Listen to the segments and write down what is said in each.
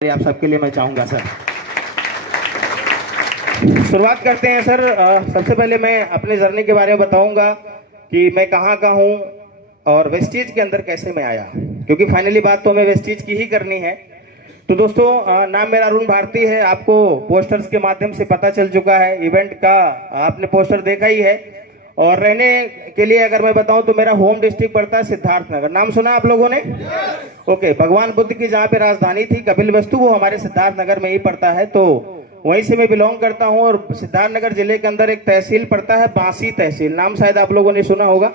आप सबके लिए मैं चाहूँगा सर। शुरुआत करते हैं सर। सबसे पहले मैं अपने जर्नी के बारे में बताऊंगा कि मैं कहाँ का हूँ और वेस्टीज के अंदर कैसे मैं आया, क्योंकि फाइनली बात तो हमें वेस्टीज की ही करनी है। तो दोस्तों, नाम मेरा अरुण भारती है। आपको पोस्टर्स के माध्यम से पता चल चुका है, इवेंट का आपने पोस्टर देखा ही है। और रहने के लिए अगर मैं बताऊं तो मेरा होम डिस्ट्रिक्ट पड़ता है सिद्धार्थनगर। नाम सुना आप लोगों ने? ओके। भगवान बुद्ध की जहाँ पे राजधानी थी कपिलवस्तु, वो हमारे सिद्धार्थनगर में ही पड़ता है। तो वहीं से मैं बिलोंग करता हूँ। और सिद्धार्थनगर जिले के अंदर एक तहसील पड़ता है, बांसी तहसील, नाम शायद आप लोगों ने सुना होगा।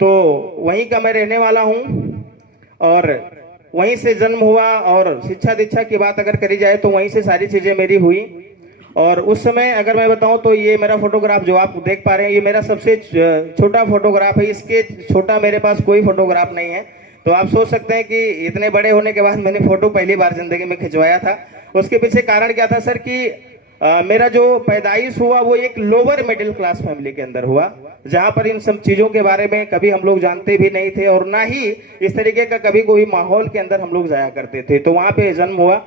तो वहीं का मैं रहने वाला हूँ और वहीं से जन्म हुआ। और शिक्षा दीक्षा की बात अगर करी जाए तो वहीं से सारी चीजें मेरी हुई। और उस समय अगर मैं बताऊं तो ये मेरा फोटोग्राफ जो आप देख पा रहे हैं, ये मेरा सबसे छोटा फोटोग्राफ है। इसके छोटा मेरे पास कोई फोटोग्राफ नहीं है। तो आप सोच सकते हैं कि इतने बड़े होने के बाद मैंने फोटो पहली बार जिंदगी में खिंचवाया था। उसके पीछे कारण क्या था सर कि मेरा जो पैदाइश हुआ वो एक लोअर मिडिल क्लास फैमिली के अंदर हुआ, जहां पर इन सब चीजों के बारे में कभी हम लोग जानते भी नहीं थे और ना ही इस तरीके का कभी कोई माहौल के अंदर हम लोग जाया करते थे। तो वहां पे जन्म हुआ।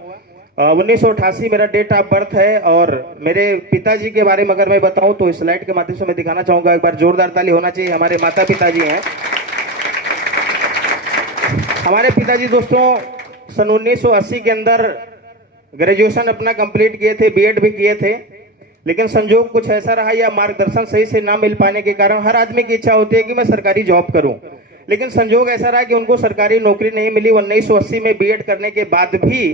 1988 मेरा डेट ऑफ बर्थ है। और मेरे पिताजी के बारे में अगर मैं बताऊं तो इस स्लाइड के माध्यम से मैं दिखाना चाहूंगा। एक बार जोरदार ताली होना चाहिए। हमारे माता पिताजी हैं। हमारे पिताजी दोस्तों सन 1980 के अंदर ग्रेजुएशन अपना कंप्लीट किए थे, बीएड भी किए थे। लेकिन संजोग कुछ ऐसा रहा या मार्गदर्शन सही से ना मिल पाने के कारण, हर आदमी की इच्छा होती है कि मैं सरकारी जॉब करूं, लेकिन संजोग ऐसा रहा कि उनको सरकारी नौकरी नहीं मिली। 1980 में बीएड करने के बाद भी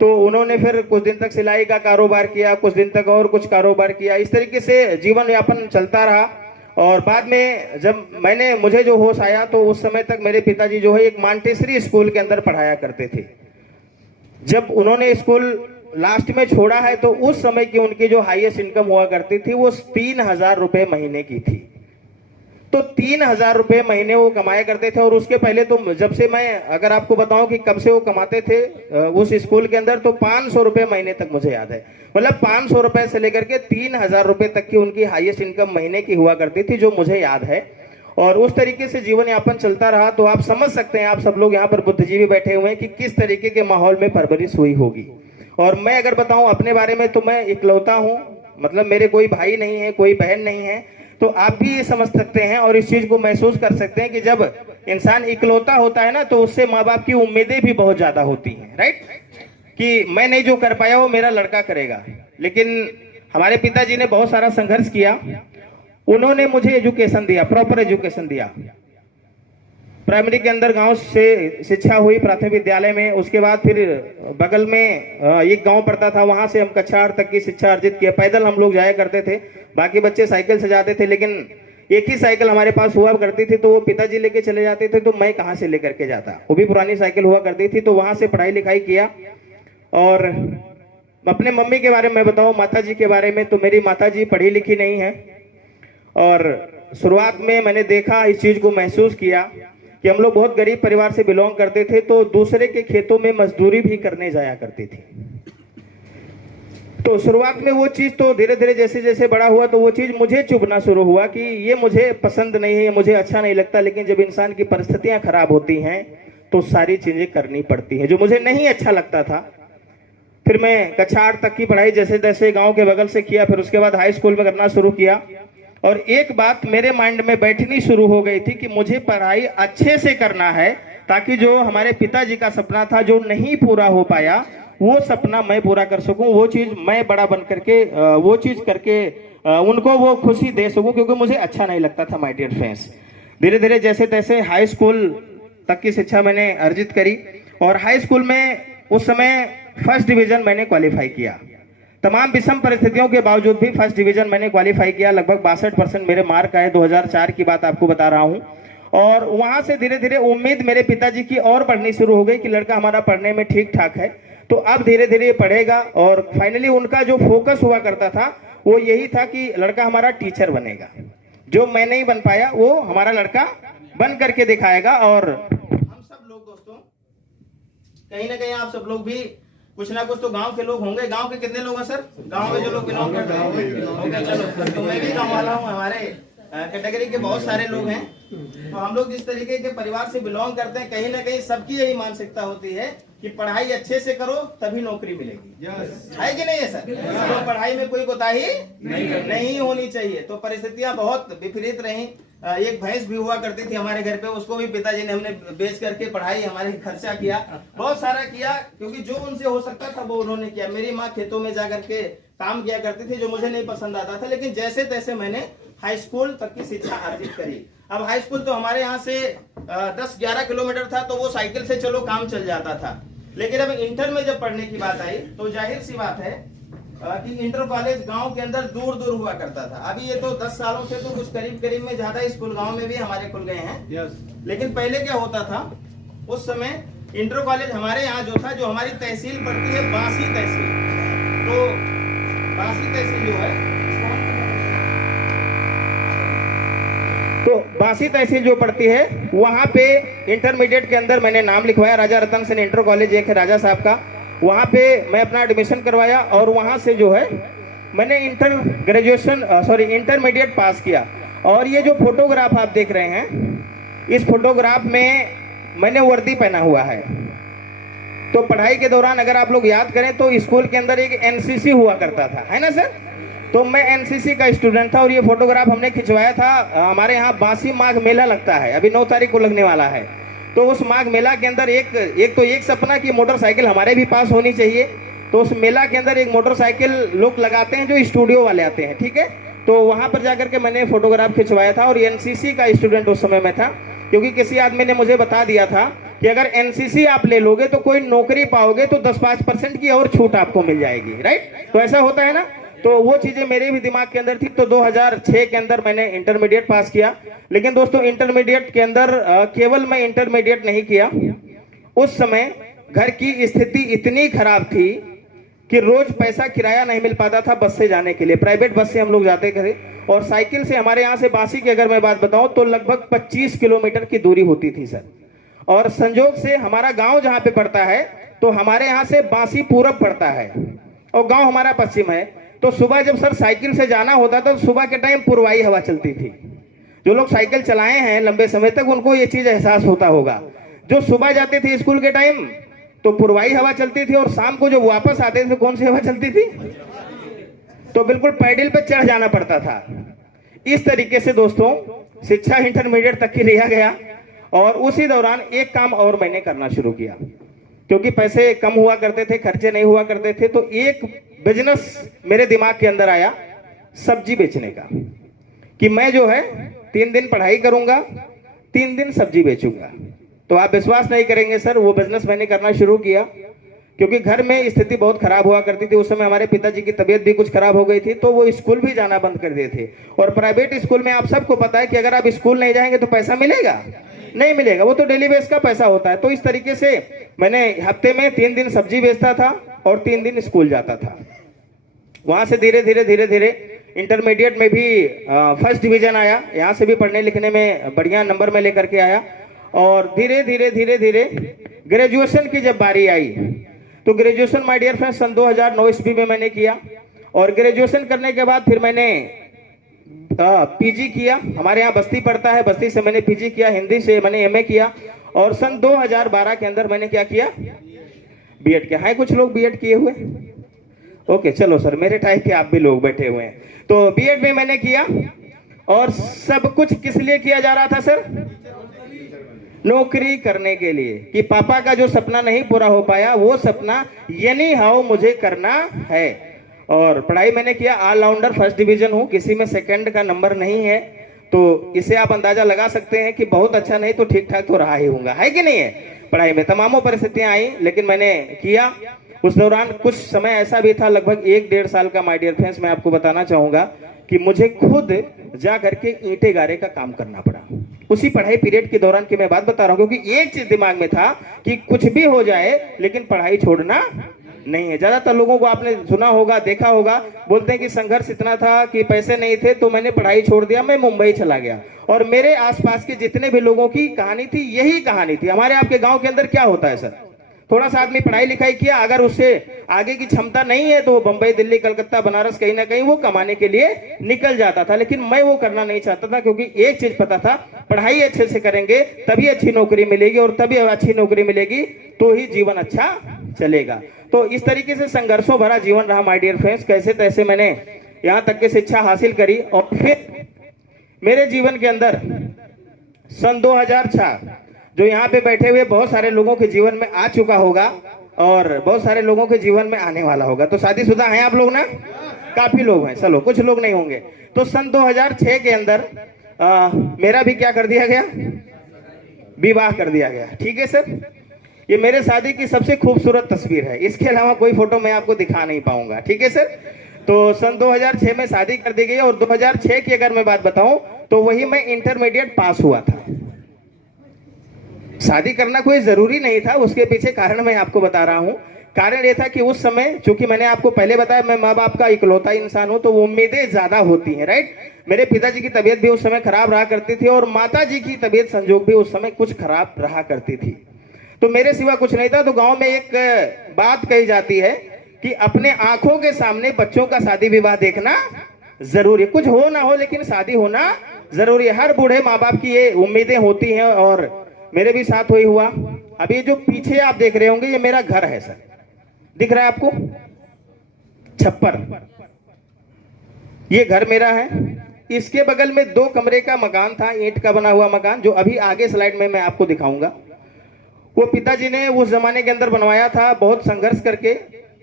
तो उन्होंने फिर कुछ दिन तक सिलाई का कारोबार किया, कुछ दिन तक और कुछ कारोबार किया। इस तरीके से जीवन यापन चलता रहा। और बाद में जब मुझे जो होश आया तो उस समय तक मेरे पिताजी जो है एक मांटेसरी स्कूल के अंदर पढ़ाया करते थे। जब उन्होंने स्कूल लास्ट में छोड़ा है तो उस समय की उनकी जो हाईएस्ट इनकम हुआ करती थी वो 3000 रुपए महीने की थी। तो 3000 रुपए महीने वो कमाया करते थे। और उसके पहले तो जब से मैं अगर आपको बताऊं कि कब से वो कमाते थे उस स्कूल के अंदर, तो 500 रुपए महीने तक मुझे याद है। मतलब 500 रुपए से लेकर के 3000 रुपए तक की उनकी हाईएस्ट इनकम महीने की हुआ करती थी, जो मुझे याद है। और उस तरीके से जीवन यापन चलता रहा। तो आप समझ सकते हैं, आप सब लोग यहाँ पर बुद्धिजीवी बैठे हुए हैं, कि किस तरीके के माहौल में परवरिश हुई होगी। और मैं अगर बताऊं अपने बारे में तो मैं इकलौता हूं, मतलब मेरे कोई भाई नहीं है, कोई बहन नहीं है। तो आप भी ये समझ सकते हैं और इस चीज को महसूस कर सकते हैं कि जब इंसान इकलौता होता है ना तो उससे माँ बाप की उम्मीदें भी बहुत ज्यादा होती हैं, राइट? कि मैं नहीं जो कर पाया वो मेरा लड़का करेगा। लेकिन हमारे पिताजी ने बहुत सारा संघर्ष किया। उन्होंने मुझे एजुकेशन दिया, प्रॉपर एजुकेशन दिया। प्राइमरी के अंदर गांव से शिक्षा हुई, प्राथमिक विद्यालय में। उसके बाद फिर बगल में एक गांव पड़ता था, वहां से हम कक्षा 8 तक की शिक्षा अर्जित किया। पैदल हम लोग जाया करते थे, बाकी बच्चे साइकिल से जाते थे। लेकिन एक ही साइकिल हमारे पास हुआ करती थी, तो वो पिताजी लेके चले जाते थे, तो मैं कहाँ से लेकर के जाता। वो भी पुरानी साइकिल हुआ करती थी। तो वहां से पढ़ाई लिखाई किया। और अपने मम्मी के बारे में मैं बताऊं, माता जी के बारे में, तो मेरी माता जी पढ़ी लिखी नहीं है। और शुरुआत में मैंने देखा, इस चीज को महसूस किया कि हम लोग बहुत गरीब परिवार से बिलोंग करते थे, तो दूसरे के खेतों में मजदूरी भी करने जाया करती थी। तो शुरुआत में वो चीज, तो धीरे धीरे जैसे जैसे बड़ा हुआ तो वो चीज मुझे चुभना शुरू हुआ कि ये मुझे पसंद नहीं है, ये मुझे अच्छा नहीं लगता। लेकिन जब इंसान की परिस्थितियां खराब होती हैं तो सारी चीजें करनी पड़ती हैं, जो मुझे नहीं अच्छा लगता था। फिर मैं कक्षा 8 तक की पढ़ाई जैसे तैसे गाँव के बगल से किया। फिर उसके बाद हाई स्कूल में करना शुरू किया। और एक बात मेरे माइंड में बैठनी शुरू हो गई थी कि मुझे पढ़ाई अच्छे से करना है, ताकि जो हमारे पिताजी का सपना था जो नहीं पूरा हो पाया, वो सपना मैं पूरा कर सकूं। वो चीज मैं बड़ा बन करके वो चीज करके उनको वो खुशी दे सकूं, क्योंकि मुझे अच्छा नहीं लगता था। माय डियर फ्रेंड्स, धीरे धीरे जैसे तैसे हाई स्कूल तक की शिक्षा मैंने अर्जित करी। और हाई स्कूल में उस समय फर्स्ट डिवीजन मैंने क्वालिफाई किया। तमाम विषम परिस्थितियों के बावजूद भी फर्स्ट डिवीजन मैंने क्वालिफाई किया। लगभग 62% मेरे मार्क आए। 2004 की बात आपको बता रहा हूं। और वहां से धीरे धीरे उम्मीद मेरे पिताजी की और बढ़नी शुरू हो गई कि लड़का हमारा पढ़ने में ठीक ठाक है, तो अब धीरे धीरे पढ़ेगा। और फाइनली उनका जो फोकस हुआ करता था वो यही था कि लड़का हमारा टीचर बनेगा। जो मैं नहीं बन पाया वो हमारा लड़का बन करके दिखाएगा। और हम सब लोग दोस्तों, कहीं ना कहीं आप सब लोग भी कुछ ना कुछ तो गांव के लोग होंगे। गांव के कितने लोग हैं सर? गांव में जो लोग बिलोंग करते हैं, चलो तो मैं भी गांव वाला हूँ। हमारे कैटेगरी के बहुत सारे लोग हैं। तो हम लोग जिस तरीके के परिवार से बिलोंग करते हैं, कहीं ना कहीं सबकी यही मानसिकता होती है कि पढ़ाई अच्छे से करो तभी नौकरी मिलेगी। है कि नहीं है सर? तो पढ़ाई में कोई कोताही नहीं होनी चाहिए। तो परिस्थितियां बहुत विपरीत रही। एक भैंस भी हुआ करती थी हमारे घर पे, उसको भी पिताजी ने हमने बेच करके पढ़ाई हमारे खर्चा किया, बहुत सारा किया, क्योंकि जो उनसे हो सकता था वो उन्होंने किया। मेरी माँ खेतों में जाकर के काम किया करती थी, जो मुझे नहीं पसंद आता था, लेकिन जैसे तैसे मैंने हाई स्कूल तक की शिक्षा अर्जित करी। अब हाई स्कूल तो हमारे यहाँ से 10-11 किलोमीटर था, तो वो साइकिल से चलो काम चल जाता था। लेकिन अब इंटर में जब पढ़ने की बात आई तो जाहिर सी बात है कि इंटर कॉलेज गांव के अंदर दूर दूर हुआ करता था। अभी ये तो 10 सालों से तो कुछ करीब करीब में ज्यादा स्कूल गांव में भी हमारे खुल गए हैं। लेकिन पहले क्या होता था, उस समय इंटर कॉलेज हमारे यहाँ जो था, जो हमारी तहसील पड़ती है बांसी तहसील, तो बांसी तहसील जो है, तो बांसी तहसील जो पड़ती है वहां पे इंटरमीडिएट के अंदर मैंने नाम लिखवाया। राजा रतन सेन इंटर कॉलेज एक है राजा साहब का, वहां पे मैं अपना एडमिशन करवाया और वहां से जो है मैंने इंटरमीडिएट पास किया। और ये जो फोटोग्राफ आप देख रहे हैं, इस फोटोग्राफ में मैंने वर्दी पहना हुआ है। तो पढ़ाई के दौरान अगर आप लोग याद करें तो स्कूल के अंदर एक एनसीसी हुआ करता था, है ना सर? तो मैं एनसीसी का स्टूडेंट था और ये फोटोग्राफ हमने खिंचवाया था। हमारे यहाँ बांसी माघ मेला लगता है, अभी 9 तारीख को लगने वाला है। तो उस माघ मेला के अंदर एक सपना की मोटरसाइकिल हमारे भी पास होनी चाहिए। तो उस मेला के अंदर एक मोटरसाइकिल लोग लगाते हैं, जो स्टूडियो वाले आते हैं, ठीक है? तो वहां पर जाकर के मैंने फोटोग्राफ खिंचवाया था और एनसीसी का स्टूडेंट उस समय में था, क्योंकि किसी आदमी ने मुझे बता दिया था कि अगर एनसीसी आप ले लोगे तो कोई नौकरी पाओगे तो 10-5% की और छूट आपको मिल जाएगी, राइट? तो ऐसा होता है ना। तो वो चीजें मेरे भी दिमाग के अंदर थी। तो 2006 के अंदर मैंने इंटरमीडिएट पास किया। लेकिन दोस्तों इंटरमीडिएट के अंदर केवल मैं इंटरमीडिएट नहीं किया, उस समय घर की स्थिति इतनी खराब थी कि रोज पैसा किराया नहीं मिल पाता था बस से जाने के लिए। प्राइवेट बस से हम लोग जाते थे और साइकिल से हमारे यहाँ से बांसी की अगर मैं बात बताऊं तो लगभग 25 किलोमीटर की दूरी होती थी सर। और संजोग से हमारा गांव जहाँ पे पड़ता है, तो हमारे यहाँ से बांसी पूरब पड़ता है और गांव हमारा पश्चिम है। तो सुबह जब सर साइकिल से जाना होता था तो सुबह के टाइम पुरवाई हवा चलती थी। जो लोग साइकिल चलाए हैं लंबे समय तक उनको ये चीज एहसास होता होगा। जो सुबह जाते थे स्कूल के टाइम तो पुरवाई हवा चलती थी, और शाम को जब वापस आते थे कौन सी हवा चलती थी? तो बिल्कुल पैडल पे चढ़ जाना पड़ता था। इस तरीके से दोस्तों शिक्षा इंटरमीडिएट तक की लिया गया। और उसी दौरान एक काम और मैंने करना शुरू किया, क्योंकि पैसे कम हुआ करते थे, खर्चे नहीं हुआ करते थे। तो एक बिजनेस मेरे दिमाग के अंदर आया, सब्जी बेचने का, कि मैं जो है 3 दिन पढ़ाई करूंगा, 3 दिन सब्जी बेचूंगा। तो आप विश्वास नहीं करेंगे सर, वो बिजनेस मैंने करना शुरू किया, क्योंकि घर में स्थिति बहुत खराब हुआ करती थी। उस समय हमारे पिताजी की तबीयत भी कुछ खराब हो गई थी, तो वो स्कूल भी जाना बंद कर दिए थे। और प्राइवेट स्कूल में आप सबको पता है कि अगर आप स्कूल नहीं जाएंगे तो पैसा मिलेगा? नहीं मिलेगा, वो तो डेली बेस का पैसा होता है। तो इस तरीके से मैंने हफ्ते में 3 दिन सब्जी बेचता था और 3 दिन स्कूल जाता था। वहां से धीरे धीरे इंटरमीडिएट में भी फर्स्ट डिवीजन आया। यहाँ से भी पढ़ने लिखने में बढ़िया नंबर में लेकर के आया। और धीरे धीरे ग्रेजुएशन की जब बारी आई तो ग्रेजुएशन माय डियर फ्रेंड्स सन 2009 ईस्वी में मैंने किया। और ग्रेजुएशन करने के बाद फिर मैंने पीजी किया। हमारे यहाँ बस्ती पड़ता है, बस्ती से मैंने पीजी किया, हिंदी से मैंने एमए किया। और सन 2012 के अंदर मैंने क्या किया? बीएड किया। है कुछ लोग बीएड किए हुए? ओके चलो सर, मेरे टाइप के आप भी लोग बैठे हुए हैं। तो बीएड में मैंने किया। और सब कुछ किस लिए किया जा रहा था सर? नौकरी करने के लिए, कि पापा का जो सपना नहीं पूरा हो पाया वो सपना यानी हाउ मुझे करना है। और पढ़ाई मैंने किया, ऑलराउंडर फर्स्ट डिवीजन हूँ, किसी में सेकंड का नंबर नहीं है। तो इसे आप अंदाजा लगा सकते हैं कि बहुत अच्छा नहीं तो ठीक ठाक तो रहा ही होगा, है कि नहीं है? पढ़ाई में तमामों परिस्थितियां आई, लेकिन मैंने किया। उस दौरान कुछ समय ऐसा भी था, लगभग 1-1.5 साल का माय डियर फ्रेंड्स मैं आपको बताना चाहूंगा कि मुझे खुद जा करके ईंटे गारे का काम करना पड़ा उसी पढ़ाई पीरियड के दौरान की मैं बात बता रहा हूं। क्योंकि एक चीज दिमाग में था कि कुछ भी हो जाए लेकिन पढ़ाई छोड़ना नहीं है। ज्यादातर लोगों को आपने सुना होगा, देखा होगा, बोलते हैं कि संघर्ष इतना था कि पैसे नहीं थे तो मैंने पढ़ाई छोड़ दिया, मैं मुंबई चला गया। और मेरे आसपास के जितने भी लोगों की कहानी थी यही कहानी थी। हमारे आपके गांव के अंदर क्या होता है सर, थोड़ा सा आदमी पढ़ाई लिखाई किया, अगर उससे आगे की क्षमता नहीं है तो वो बंबई, दिल्ली, कलकत्ता, बनारस कहीं ना कहीं वो कमाने के लिए निकल जाता था। लेकिन मैं वो करना नहीं चाहता था, क्योंकि एक चीज पता था पढ़ाई अच्छे से करेंगे तभी अच्छी नौकरी मिलेगी, और तभी अच्छी नौकरी मिलेगी तो ही जीवन अच्छा चलेगा। तो इस तरीके से संघर्षों भरा जीवन रहा माय डियर फ्रेंड्स। कैसे तैसे मैंने यहाँ तक की शिक्षा हासिल करी, और फिर मेरे जीवन के अंदर सन 2006 जो यहाँ पे बैठे हुए बहुत सारे लोगों के जीवन में आ चुका होगा और बहुत सारे लोगों के जीवन में आने वाला होगा। तो शादीशुदा हैं आप लोग ना? काफी लोग हैं, चलो कुछ लोग नहीं होंगे। तो सन 2006 के अंदर मेरा भी क्या कर दिया गया? विवाह कर दिया गया। ठीक है सर, ये मेरे शादी की सबसे खूबसूरत तस्वीर है, इसके अलावा कोई फोटो मैं आपको दिखा नहीं पाऊंगा। ठीक है सर, तो सन 2006 में शादी कर दी गई, और 2006 की अगर मैं बात बताऊं तो वही मैं इंटरमीडिएट पास हुआ था। शादी करना कोई जरूरी नहीं था, उसके पीछे कारण मैं आपको बता रहा हूं। कारण यह था कि उस समय, चूंकि मैंने आपको पहले बताया मैं माँ बाप का इकलौता इंसान हूं, तो उम्मीदें ज्यादा होती हैं, राइट। मेरे पिताजी की तबीयत भी उस समय खराब रहा करती थी, और माता जी की तबीयत संजोग भी उस समय कुछ खराब रहा करती थी। तो मेरे सिवा कुछ नहीं था। तो गांव में एक बात कही जाती है कि अपने आंखों के सामने बच्चों का शादी विवाह देखना जरूरी, कुछ हो ना हो लेकिन शादी होना जरूरी है। हर बूढ़े माँ बाप की ये उम्मीदें होती हैं, और मेरे भी साथ वही हुआ। अभी जो पीछे आप देख रहे होंगे ये मेरा घर है सर, दिख रहा है आपको? छप्पर, ये घर मेरा है। इसके बगल में 2 कमरे का मकान था, ईंट का बना हुआ मकान, जो अभी आगे स्लाइड में मैं आपको दिखाऊंगा। वो पिताजी ने उस जमाने के अंदर बनवाया था, बहुत संघर्ष करके।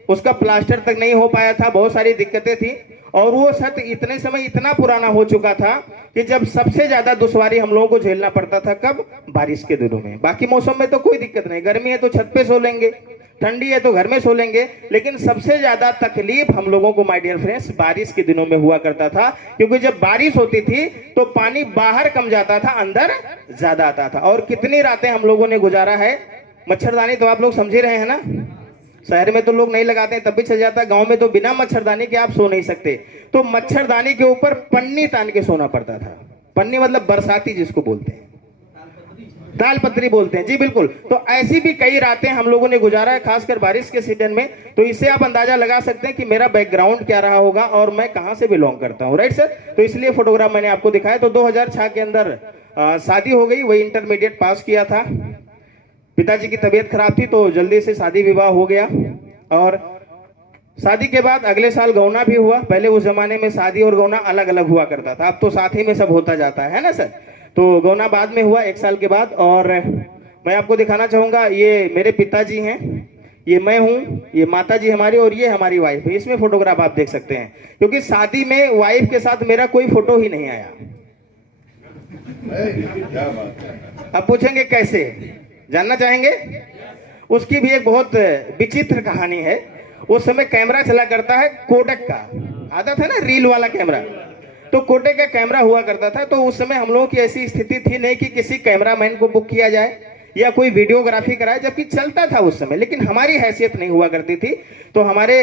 उसका प्लास्टर तक नहीं हो पाया था, बहुत सारी दिक्कतें थी, और वो छत इतने समय इतना पुराना हो चुका था कि जब सबसे ज्यादा दुश्वारी हम लोगों को झेलना पड़ता था, कब? बारिश के दिनों में। बाकी मौसम में तो कोई दिक्कत नहीं, गर्मी है तो छत पे सो लेंगे, ठंडी है तो घर में सो लेंगे, लेकिन सबसे ज्यादा तकलीफ हम लोगों को माय डियर फ्रेंड्स बारिश के दिनों में हुआ करता था। क्योंकि जब बारिश होती थी तो पानी बाहर कम जाता था, अंदर ज्यादा आता था। और कितनी रातें हम लोगों ने गुजारा है। मच्छरदानी तो आप लोग समझ रहे हैं ना, शहर में तो लोग नहीं लगाते हैं तब भी चल जाता है, गांव में तो बिना मच्छरदानी के आप सो नहीं सकते। तो मच्छरदानी के ऊपर पन्नी तान के सोना पड़ता था। पन्नी मतलब बरसाती जिसको बोलते हैं, तालपत्री बोलते हैं, जी बिल्कुल। तो ऐसी भी कई रातें हम लोगों ने गुजारा है, खासकर बारिश के सीजन में। तो इससे आप अंदाजा लगा सकते हैं कि मेरा बैकग्राउंड क्या रहा होगा और मैं कहां से बिलोंग करता हूं, राइट सर। तो इसलिए फोटोग्राफ मैंने आपको दिखाया। तो 2006 के अंदर शादी हो गई, वही इंटरमीडिएट पास किया था। पिताजी की तबीयत खराब थी तो जल्दी से शादी विवाह हो गया, और शादी के बाद अगले साल गौना भी हुआ। पहले उस जमाने में शादी और गौना अलग अलग हुआ करता था, अब तो साथ ही में सब होता जाता है ना सर। तो गौना बाद में हुआ 1 साल के बाद। और मैं आपको दिखाना चाहूंगा, ये मेरे पिताजी हैं, ये मैं हूं, ये माता जी हमारी, और ये हमारी वाइफ है। इसमें फोटोग्राफ आप देख सकते हैं, क्योंकि शादी में वाइफ के साथ मेरा कोई फोटो ही नहीं आया। अब पूछेंगे कैसे, जानना चाहेंगे? उसकी भी एक बहुत विचित्र कहानी है। उस समय कैमरा चला करता है कोडक का, आता था ना रील वाला कैमरा, तो कोडक का कैमरा हुआ करता था। तो उस समय हम लोगों की ऐसी स्थिति थी नहीं कि किसी कैमरामैन को बुक किया जाए या कोई वीडियोग्राफी कराए, जबकि चलता था उस समय, लेकिन हमारी हैसियत नहीं हुआ करती थी। तो हमारे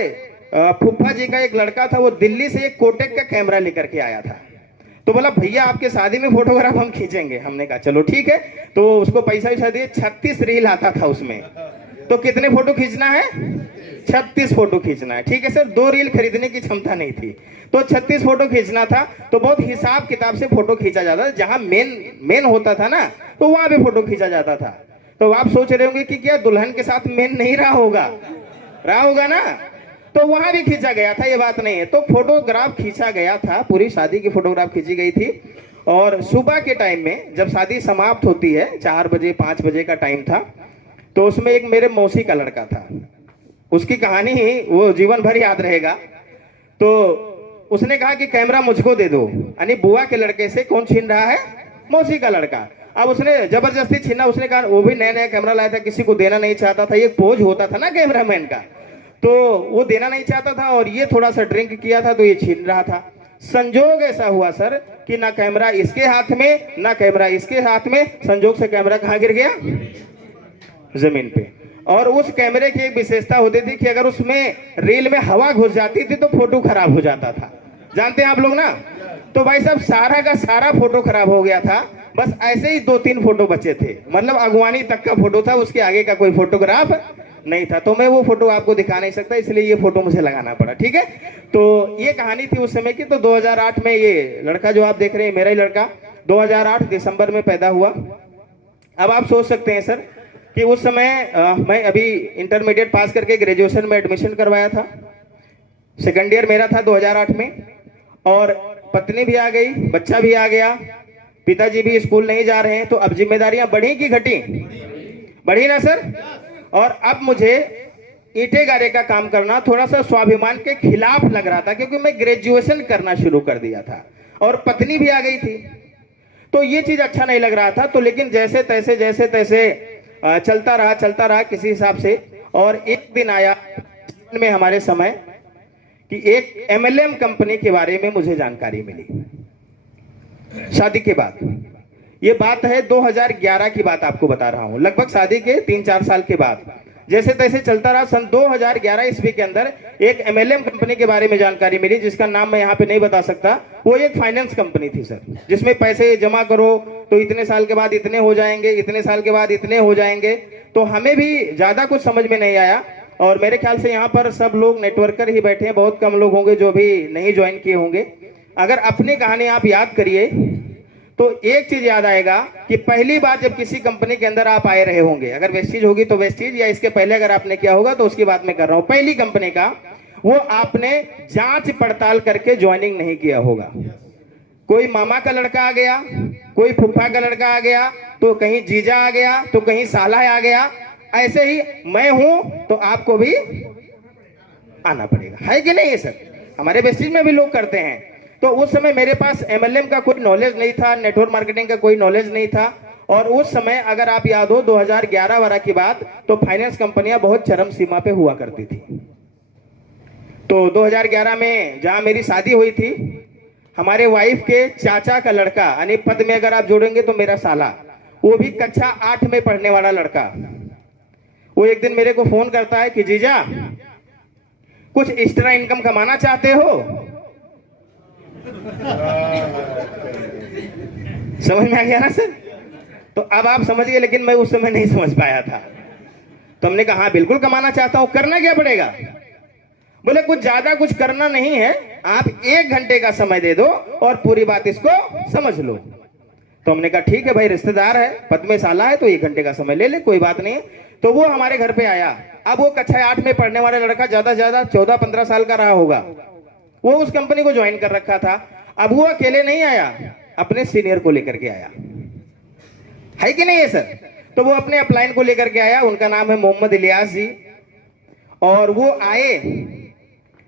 फूफा जी का एक लड़का था, वो दिल्ली से एक कोडक का कैमरा लेकर के आया था। तो बोला भैया आपके शादी में फोटोग्राफ हम खींचेंगे। हमने कहा चलो ठीक है। तो उसको पैसा वैसा दिए, 36 रील आता था उसमें। तो कितने फोटो खींचना है? 36 फोटो खींचना है, ठीक है सर। 2 रील खरीदने की क्षमता नहीं थी, तो 36 फोटो खींचना था। तो बहुत हिसाब किताब से फोटो खींचा जाता था, जहां मेन होता था ना, तो वहां भी फोटो खींचा जाता था। तो आप सोच रहे होंगे कि क्या दुल्हन के साथ मेन नहीं रहा होगा ना, तो वहां भी खींचा गया था, ये बात नहीं है। तो फोटोग्राफ खींचा गया था, पूरी शादी की फोटोग्राफ खींची गई थी। और सुबह के टाइम में जब शादी समाप्त होती है, 4 बजे 5 बजे का टाइम था, तो उसमें एक मेरे मौसी का लड़का था। उसकी कहानी ही वो जीवन भर याद रहेगा। तो उसने कहा कि कैमरा मुझको दे दो, यानी बुआ के लड़के से कौन छीन रहा है? मौसी का लड़का। अब उसने जबरदस्ती छीना। उसने कहा, वो भी नया नया कैमरा लाया था, किसी को देना नहीं चाहता था, ये पोज होता था ना कैमरामैन का, तो वो देना नहीं चाहता था, और ये थोड़ा सा ड्रिंक किया था तो ये छीन रहा था। संजोग ऐसा हुआ सर कि ना कैमरा इसके हाथ में ना कैमरा इसके हाथ में, संजोग से कैमरा कहां गिर गया? जमीन पे। और उस कैमरे की एक विशेषता होती थी कि अगर उसमें रील में हवा घुस जाती थी तो फोटो खराब हो जाता था, जानते हैं आप लोग ना। तो भाई साहब सारा का सारा फोटो खराब हो गया था। बस ऐसे ही 2-3 फोटो बचे थे, मतलब अगवानी तक का फोटो था, उसके आगे का कोई फोटोग्राफ नहीं था। तो मैं वो फोटो आपको दिखा नहीं सकता, इसलिए ये फोटो मुझे लगाना पड़ा, ठीक है। तो ये कहानी थी उस समय की। तो 2008 में ये लड़का जो आप देख रहे हैं मेरा ही लड़का, 2008 दिसंबर में पैदा हुआ। अब आप सोच सकते हैं सर कि उस समय मैं अभी इंटरमीडिएट पास करके ग्रेजुएशन में एडमिशन करवाया था। सेकंड ईयर मेरा था 2008 में, और पत्नी भी आ गई, बच्चा भी आ गया, पिताजी भी स्कूल नहीं जा रहे हैं। तो अब जिम्मेदारियां बढ़ी कि घटी? बढ़ी ना सर। और अब मुझे ईंटे गारे का काम करना थोड़ा सा स्वाभिमान के खिलाफ लग रहा था, क्योंकि मैं ग्रेजुएशन करना शुरू कर दिया था और पत्नी भी आ गई थी, तो ये चीज अच्छा नहीं लग रहा था। तो लेकिन जैसे तैसे चलता रहा किसी हिसाब से। और एक दिन आया में हमारे समय कि एक एमएलएम कंपनी के बारे में मुझे जानकारी मिली शादी के बाद। ये बात है 2011 की बात आपको बता रहा हूं, लगभग शादी के 3-4 साल के बाद। जैसे तैसे चलता रहा, सन 2011 ईस्वी के अंदर एक एमएलएम कंपनी के बारे में जानकारी मिली, जिसका नाम मैं यहाँ पे नहीं बता सकता। वो एक फाइनेंस कंपनी थी सर, जिसमें पैसे जमा करो तो इतने साल के बाद इतने हो जाएंगे, इतने साल के बाद इतने हो जाएंगे। तो हमें भी ज्यादा कुछ समझ में नहीं आया, और मेरे ख्याल से यहाँ पर सब लोग नेटवर्कर ही बैठे हैं, बहुत कम लोग होंगे जो भी नहीं ज्वाइन किए होंगे। अगर अपनी कहानी आप याद करिए तो एक चीज याद आएगा कि पहली बार जब किसी कंपनी के अंदर आप आए रहे होंगे, अगर वेस्टीज होगी तो वेस्टीज, या इसके पहले अगर आपने किया होगा तो उसकी बात मैं कर रहा हूं, पहली कंपनी का, वो आपने जांच पड़ताल करके ज्वाइनिंग नहीं किया होगा। कोई मामा का लड़का आ गया, कोई फुफ्फा का लड़का आ गया, तो कहीं जीजा आ गया, तो कहीं साला आ गया, ऐसे ही मैं हूं तो आपको भी आना पड़ेगा, है कि नहीं? ये सर हमारे वेस्टीज में भी लोग करते हैं। तो उस समय मेरे पास एमएलएम का कोई नॉलेज नहीं था, नेटवर्क मार्केटिंग का कोई नॉलेज नहीं था। और उस समय अगर आप याद हो 2011-12 की बात, तो फाइनेंस कंपनियां बहुत चरम सीमा पे हुआ करती थी। तो 2011 में जहां मेरी शादी हुई थी, हमारे वाइफ के चाचा का लड़का, यानी पद में अगर आप जोड़ेंगे तो मेरा साला, वो भी कक्षा 8 में पढ़ने वाला लड़का, वो एक दिन मेरे को फोन करता है कि जीजा कुछ एक्स्ट्रा इनकम कमाना चाहते हो? समझ में आ गया ना सर? तो अब आप समझ गए, लेकिन मैं उस समय नहीं समझ पाया था। तो हमने कहा हाँ बिल्कुल कमाना चाहता हूं, करना क्या पड़ेगा? बोले कुछ ज्यादा कुछ करना नहीं है, आप 1 घंटे का समय दे दो और पूरी बात इसको समझ लो। तो हमने कहा ठीक है भाई, रिश्तेदार है, पद में साला है, तो 1 घंटे का समय ले ले, कोई बात नहीं। तो वो हमारे घर पे आया। अब वो कक्षा 8 में पढ़ने वाला लड़का ज्यादा से ज्यादा 14-15 साल का रहा होगा, वो उस कंपनी को ज्वाइन कर रखा था। अब वो अकेले नहीं आया, अपने सीनियर को लेकर के आया, है कि नहीं है सर? तो वो अपने अपलाइन को लेकर के आया, उनका नाम है मोहम्मद इलियास जी। और वो आए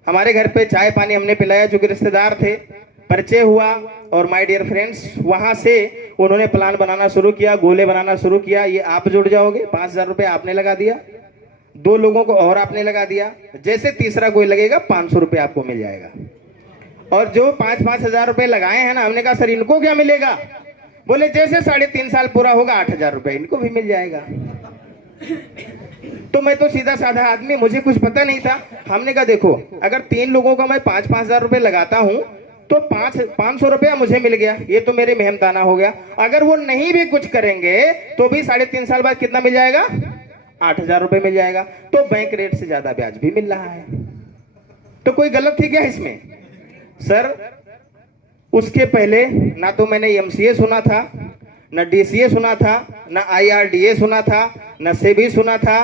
हमारे घर पे, चाय पानी हमने पिलाया, चूंकि रिश्तेदार थे, परिचय हुआ। और माय डियर फ्रेंड्स, वहां से उन्होंने प्लान बनाना शुरू किया, गोले बनाना शुरू किया। ये आप जुड़ जाओगे, 5,000 रुपए आपने लगा दिया, 2 लोगों को और आपने लगा दिया, जैसे तीसरा कोई लगेगा 500 रुपए आपको मिल जाएगा। और जो 5-5 हजार रुपए लगाए हैं ना, हमने कहा सर इनको क्या मिलेगा? बोले जैसे 3.5 साल पूरा होगा 8,000 रुपए इनको भी मिल जाएगा। तो मैं तो सीधा साधा आदमी, मुझे कुछ पता नहीं था। हमने कहा देखो, अगर 3 लोगों का मैं 5-5 हजार रुपए लगाता हूं तो 500 रुपया मुझे मिल गया, ये तो मेरे मेहनताना हो गया। अगर वो नहीं भी कुछ करेंगे तो भी 3.5 साल बाद कितना मिल जाएगा? 8,000 रुपए मिल जाएगा। तो बैंक रेट से ज्यादा ब्याज भी मिल रहा है, तो कोई गलत थी क्या इसमें? सर उसके पहले ना तो मैंने एमसीए सुना था, ना डीसीए सुना था, ना आईआरडीए सुना था, ना सेबी सुना था,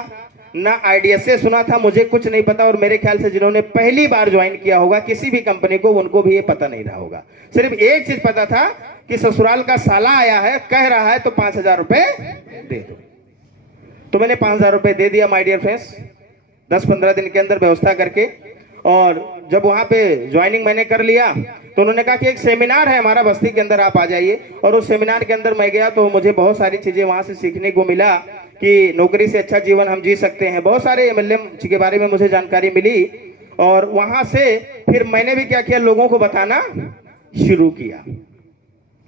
ना आईडीएसए सुना था, मुझे कुछ नहीं पता। और मेरे ख्याल से जिन्होंने पहली बार ज्वाइन किया होगा किसी भी कंपनी को, उनको भी ये पता नहीं रहा होगा। सिर्फ एक चीज पता था कि ससुराल का साला आया है, कह रहा है तो 5,000 रुपए दे दो। तो मैंने 5,000 रुपए दे दिया माय डियर फ्रेंड्स, 10-15 दिन के अंदर व्यवस्था करके। और जब वहां पे ज्वाइनिंग मैंने कर लिया तो उन्होंने कहा कि एक सेमिनार है हमारा बस्ती के अंदर, आप आ जाइए। और उस सेमिनार के अंदर मैं गया तो मुझे बहुत सारी चीजें वहां से सीखने को मिला कि नौकरी से अच्छा जीवन हम जी सकते हैं। बहुत सारे एमएलएम के बारे में मुझे जानकारी मिली। और वहां से फिर मैंने भी क्या किया, लोगों को बताना शुरू किया,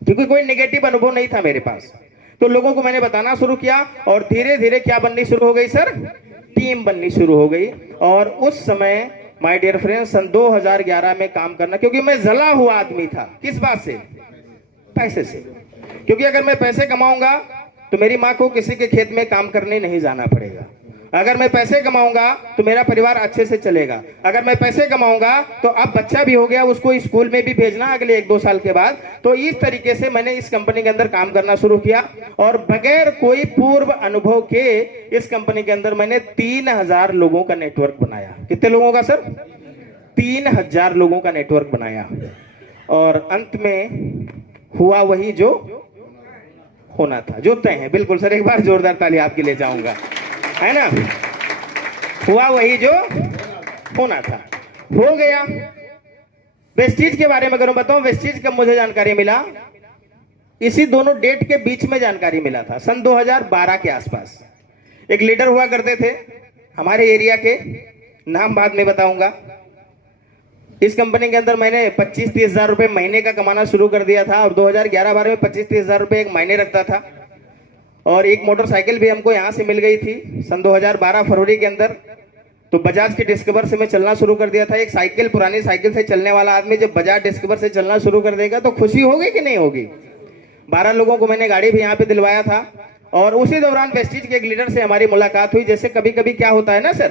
क्योंकि कोई नेगेटिव अनुभव नहीं था मेरे पास। तो लोगों को मैंने बताना शुरू किया और धीरे धीरे क्या बननी शुरू हो गई सर? टीम बननी शुरू हो गई। और उस समय माय डियर फ्रेंड्स सन 2011 में काम करना, क्योंकि मैं जला हुआ आदमी था। किस बात से? पैसे से। क्योंकि अगर मैं पैसे कमाऊंगा तो मेरी माँ को किसी के खेत में काम करने नहीं जाना पड़ेगा, अगर मैं पैसे कमाऊंगा तो मेरा परिवार अच्छे से चलेगा, अगर मैं पैसे कमाऊंगा तो अब बच्चा भी हो गया, उसको स्कूल में भी भेजना अगले 1-2 साल के बाद। तो इस तरीके से मैंने इस कंपनी के अंदर काम करना शुरू किया और बगैर कोई पूर्व अनुभव के इस कंपनी के अंदर मैंने 3000 लोगों का नेटवर्क बनाया। कितने लोगों का सर? 3000 लोगों का नेटवर्क बनाया और अंत में हुआ वही जो होना था, जो तय है। बिल्कुल सर, एक बार जोरदार ताली आपके लिए चाहूंगा, है ना। हुआ वही जो होना था, हो गया। वेस्टीज के बारे में अगर मैं बताऊं, वेस्टीज कब मुझे जानकारी मिला, इसी दोनों डेट के बीच में जानकारी मिला था, सन 2012 के आसपास। एक लीडर हुआ करते थे हमारे एरिया के, नाम बाद में बताऊंगा। इस कंपनी के अंदर मैंने 25-30 हजार रुपए महीने का कमाना शुरू कर दिया था और 2011-12 में 25-30 हजार रुपए एक महीने रखता था। और एक मोटरसाइकिल भी हमको यहाँ से मिल गई थी सन 2012 फरवरी के अंदर। तो बजाज की डिस्कवर से मैं चलना शुरू कर दिया था। एक साइकिल, पुरानी साइकिल से चलने वाला आदमी जब बजाज डिस्कवर से चलना शुरू कर देगा तो खुशी होगी कि नहीं होगी। 12 लोगों को मैंने गाड़ी भी यहाँ पे दिलवाया था। और उसी दौरान वेस्टीज के एक लीडर से हमारी मुलाकात हुई। जैसे कभी कभी क्या होता है ना सर,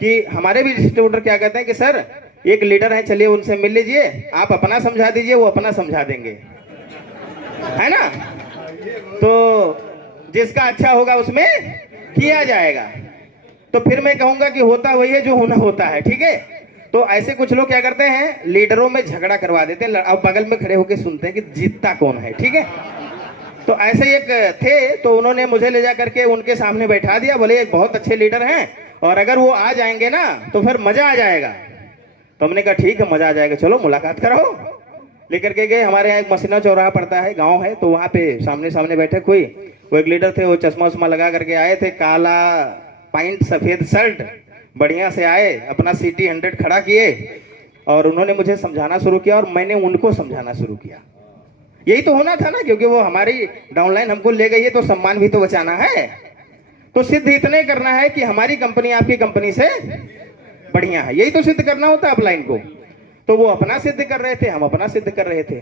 कि हमारे भी डिस्ट्रीब्यूटर क्या कहते हैं कि सर एक लीडर है, चलिए उनसे मिल लीजिए, आप अपना समझा दीजिए, वो अपना समझा देंगे, है ना। तो जिसका अच्छा होगा उसमें किया जाएगा। तो फिर मैं कहूंगा कि होता वही है जो होना होता है, ठीक है। तो ऐसे कुछ लोग क्या करते हैं, लीडरों में झगड़ा करवा देते हैं, अब बगल में खड़े होकर सुनते हैं कि जीतता कौन है, ठीक है। तो ऐसे एक थे, तो उन्होंने मुझे ले जा करके उनके सामने बैठा दिया, बोले एक बहुत अच्छे लीडर हैं और अगर वो आ जाएंगे ना तो फिर मजा आ जाएगा। तो हमने कहा ठीक है, मजा आ जाएगा, चलो मुलाकात कराओ। लेकर के गए। हमारे यहाँ एक मसीना चौराहा पड़ता है, गांव है, तो वहां पे सामने सामने बैठे कोई, वो एक लीडर थे, वो चश्मा उश्मा लगा करके आए थे, काला पैंट सफेद शर्ट, बढ़िया से आए, अपना CT 100 खड़ा किए और उन्होंने मुझे समझाना शुरू किया और मैंने उनको समझाना शुरू किया। यही तो होना था ना, क्योंकि वो हमारी डाउनलाइन हमको ले गई है तो सम्मान भी तो बचाना है। तो सिद्ध इतने करना है कि हमारी कंपनी आपकी कंपनी से बढ़िया है, यही तो सिद्ध करना होता है अपलाइन को। तो वो अपना सिद्ध कर रहे थे, हम अपना सिद्ध कर रहे थे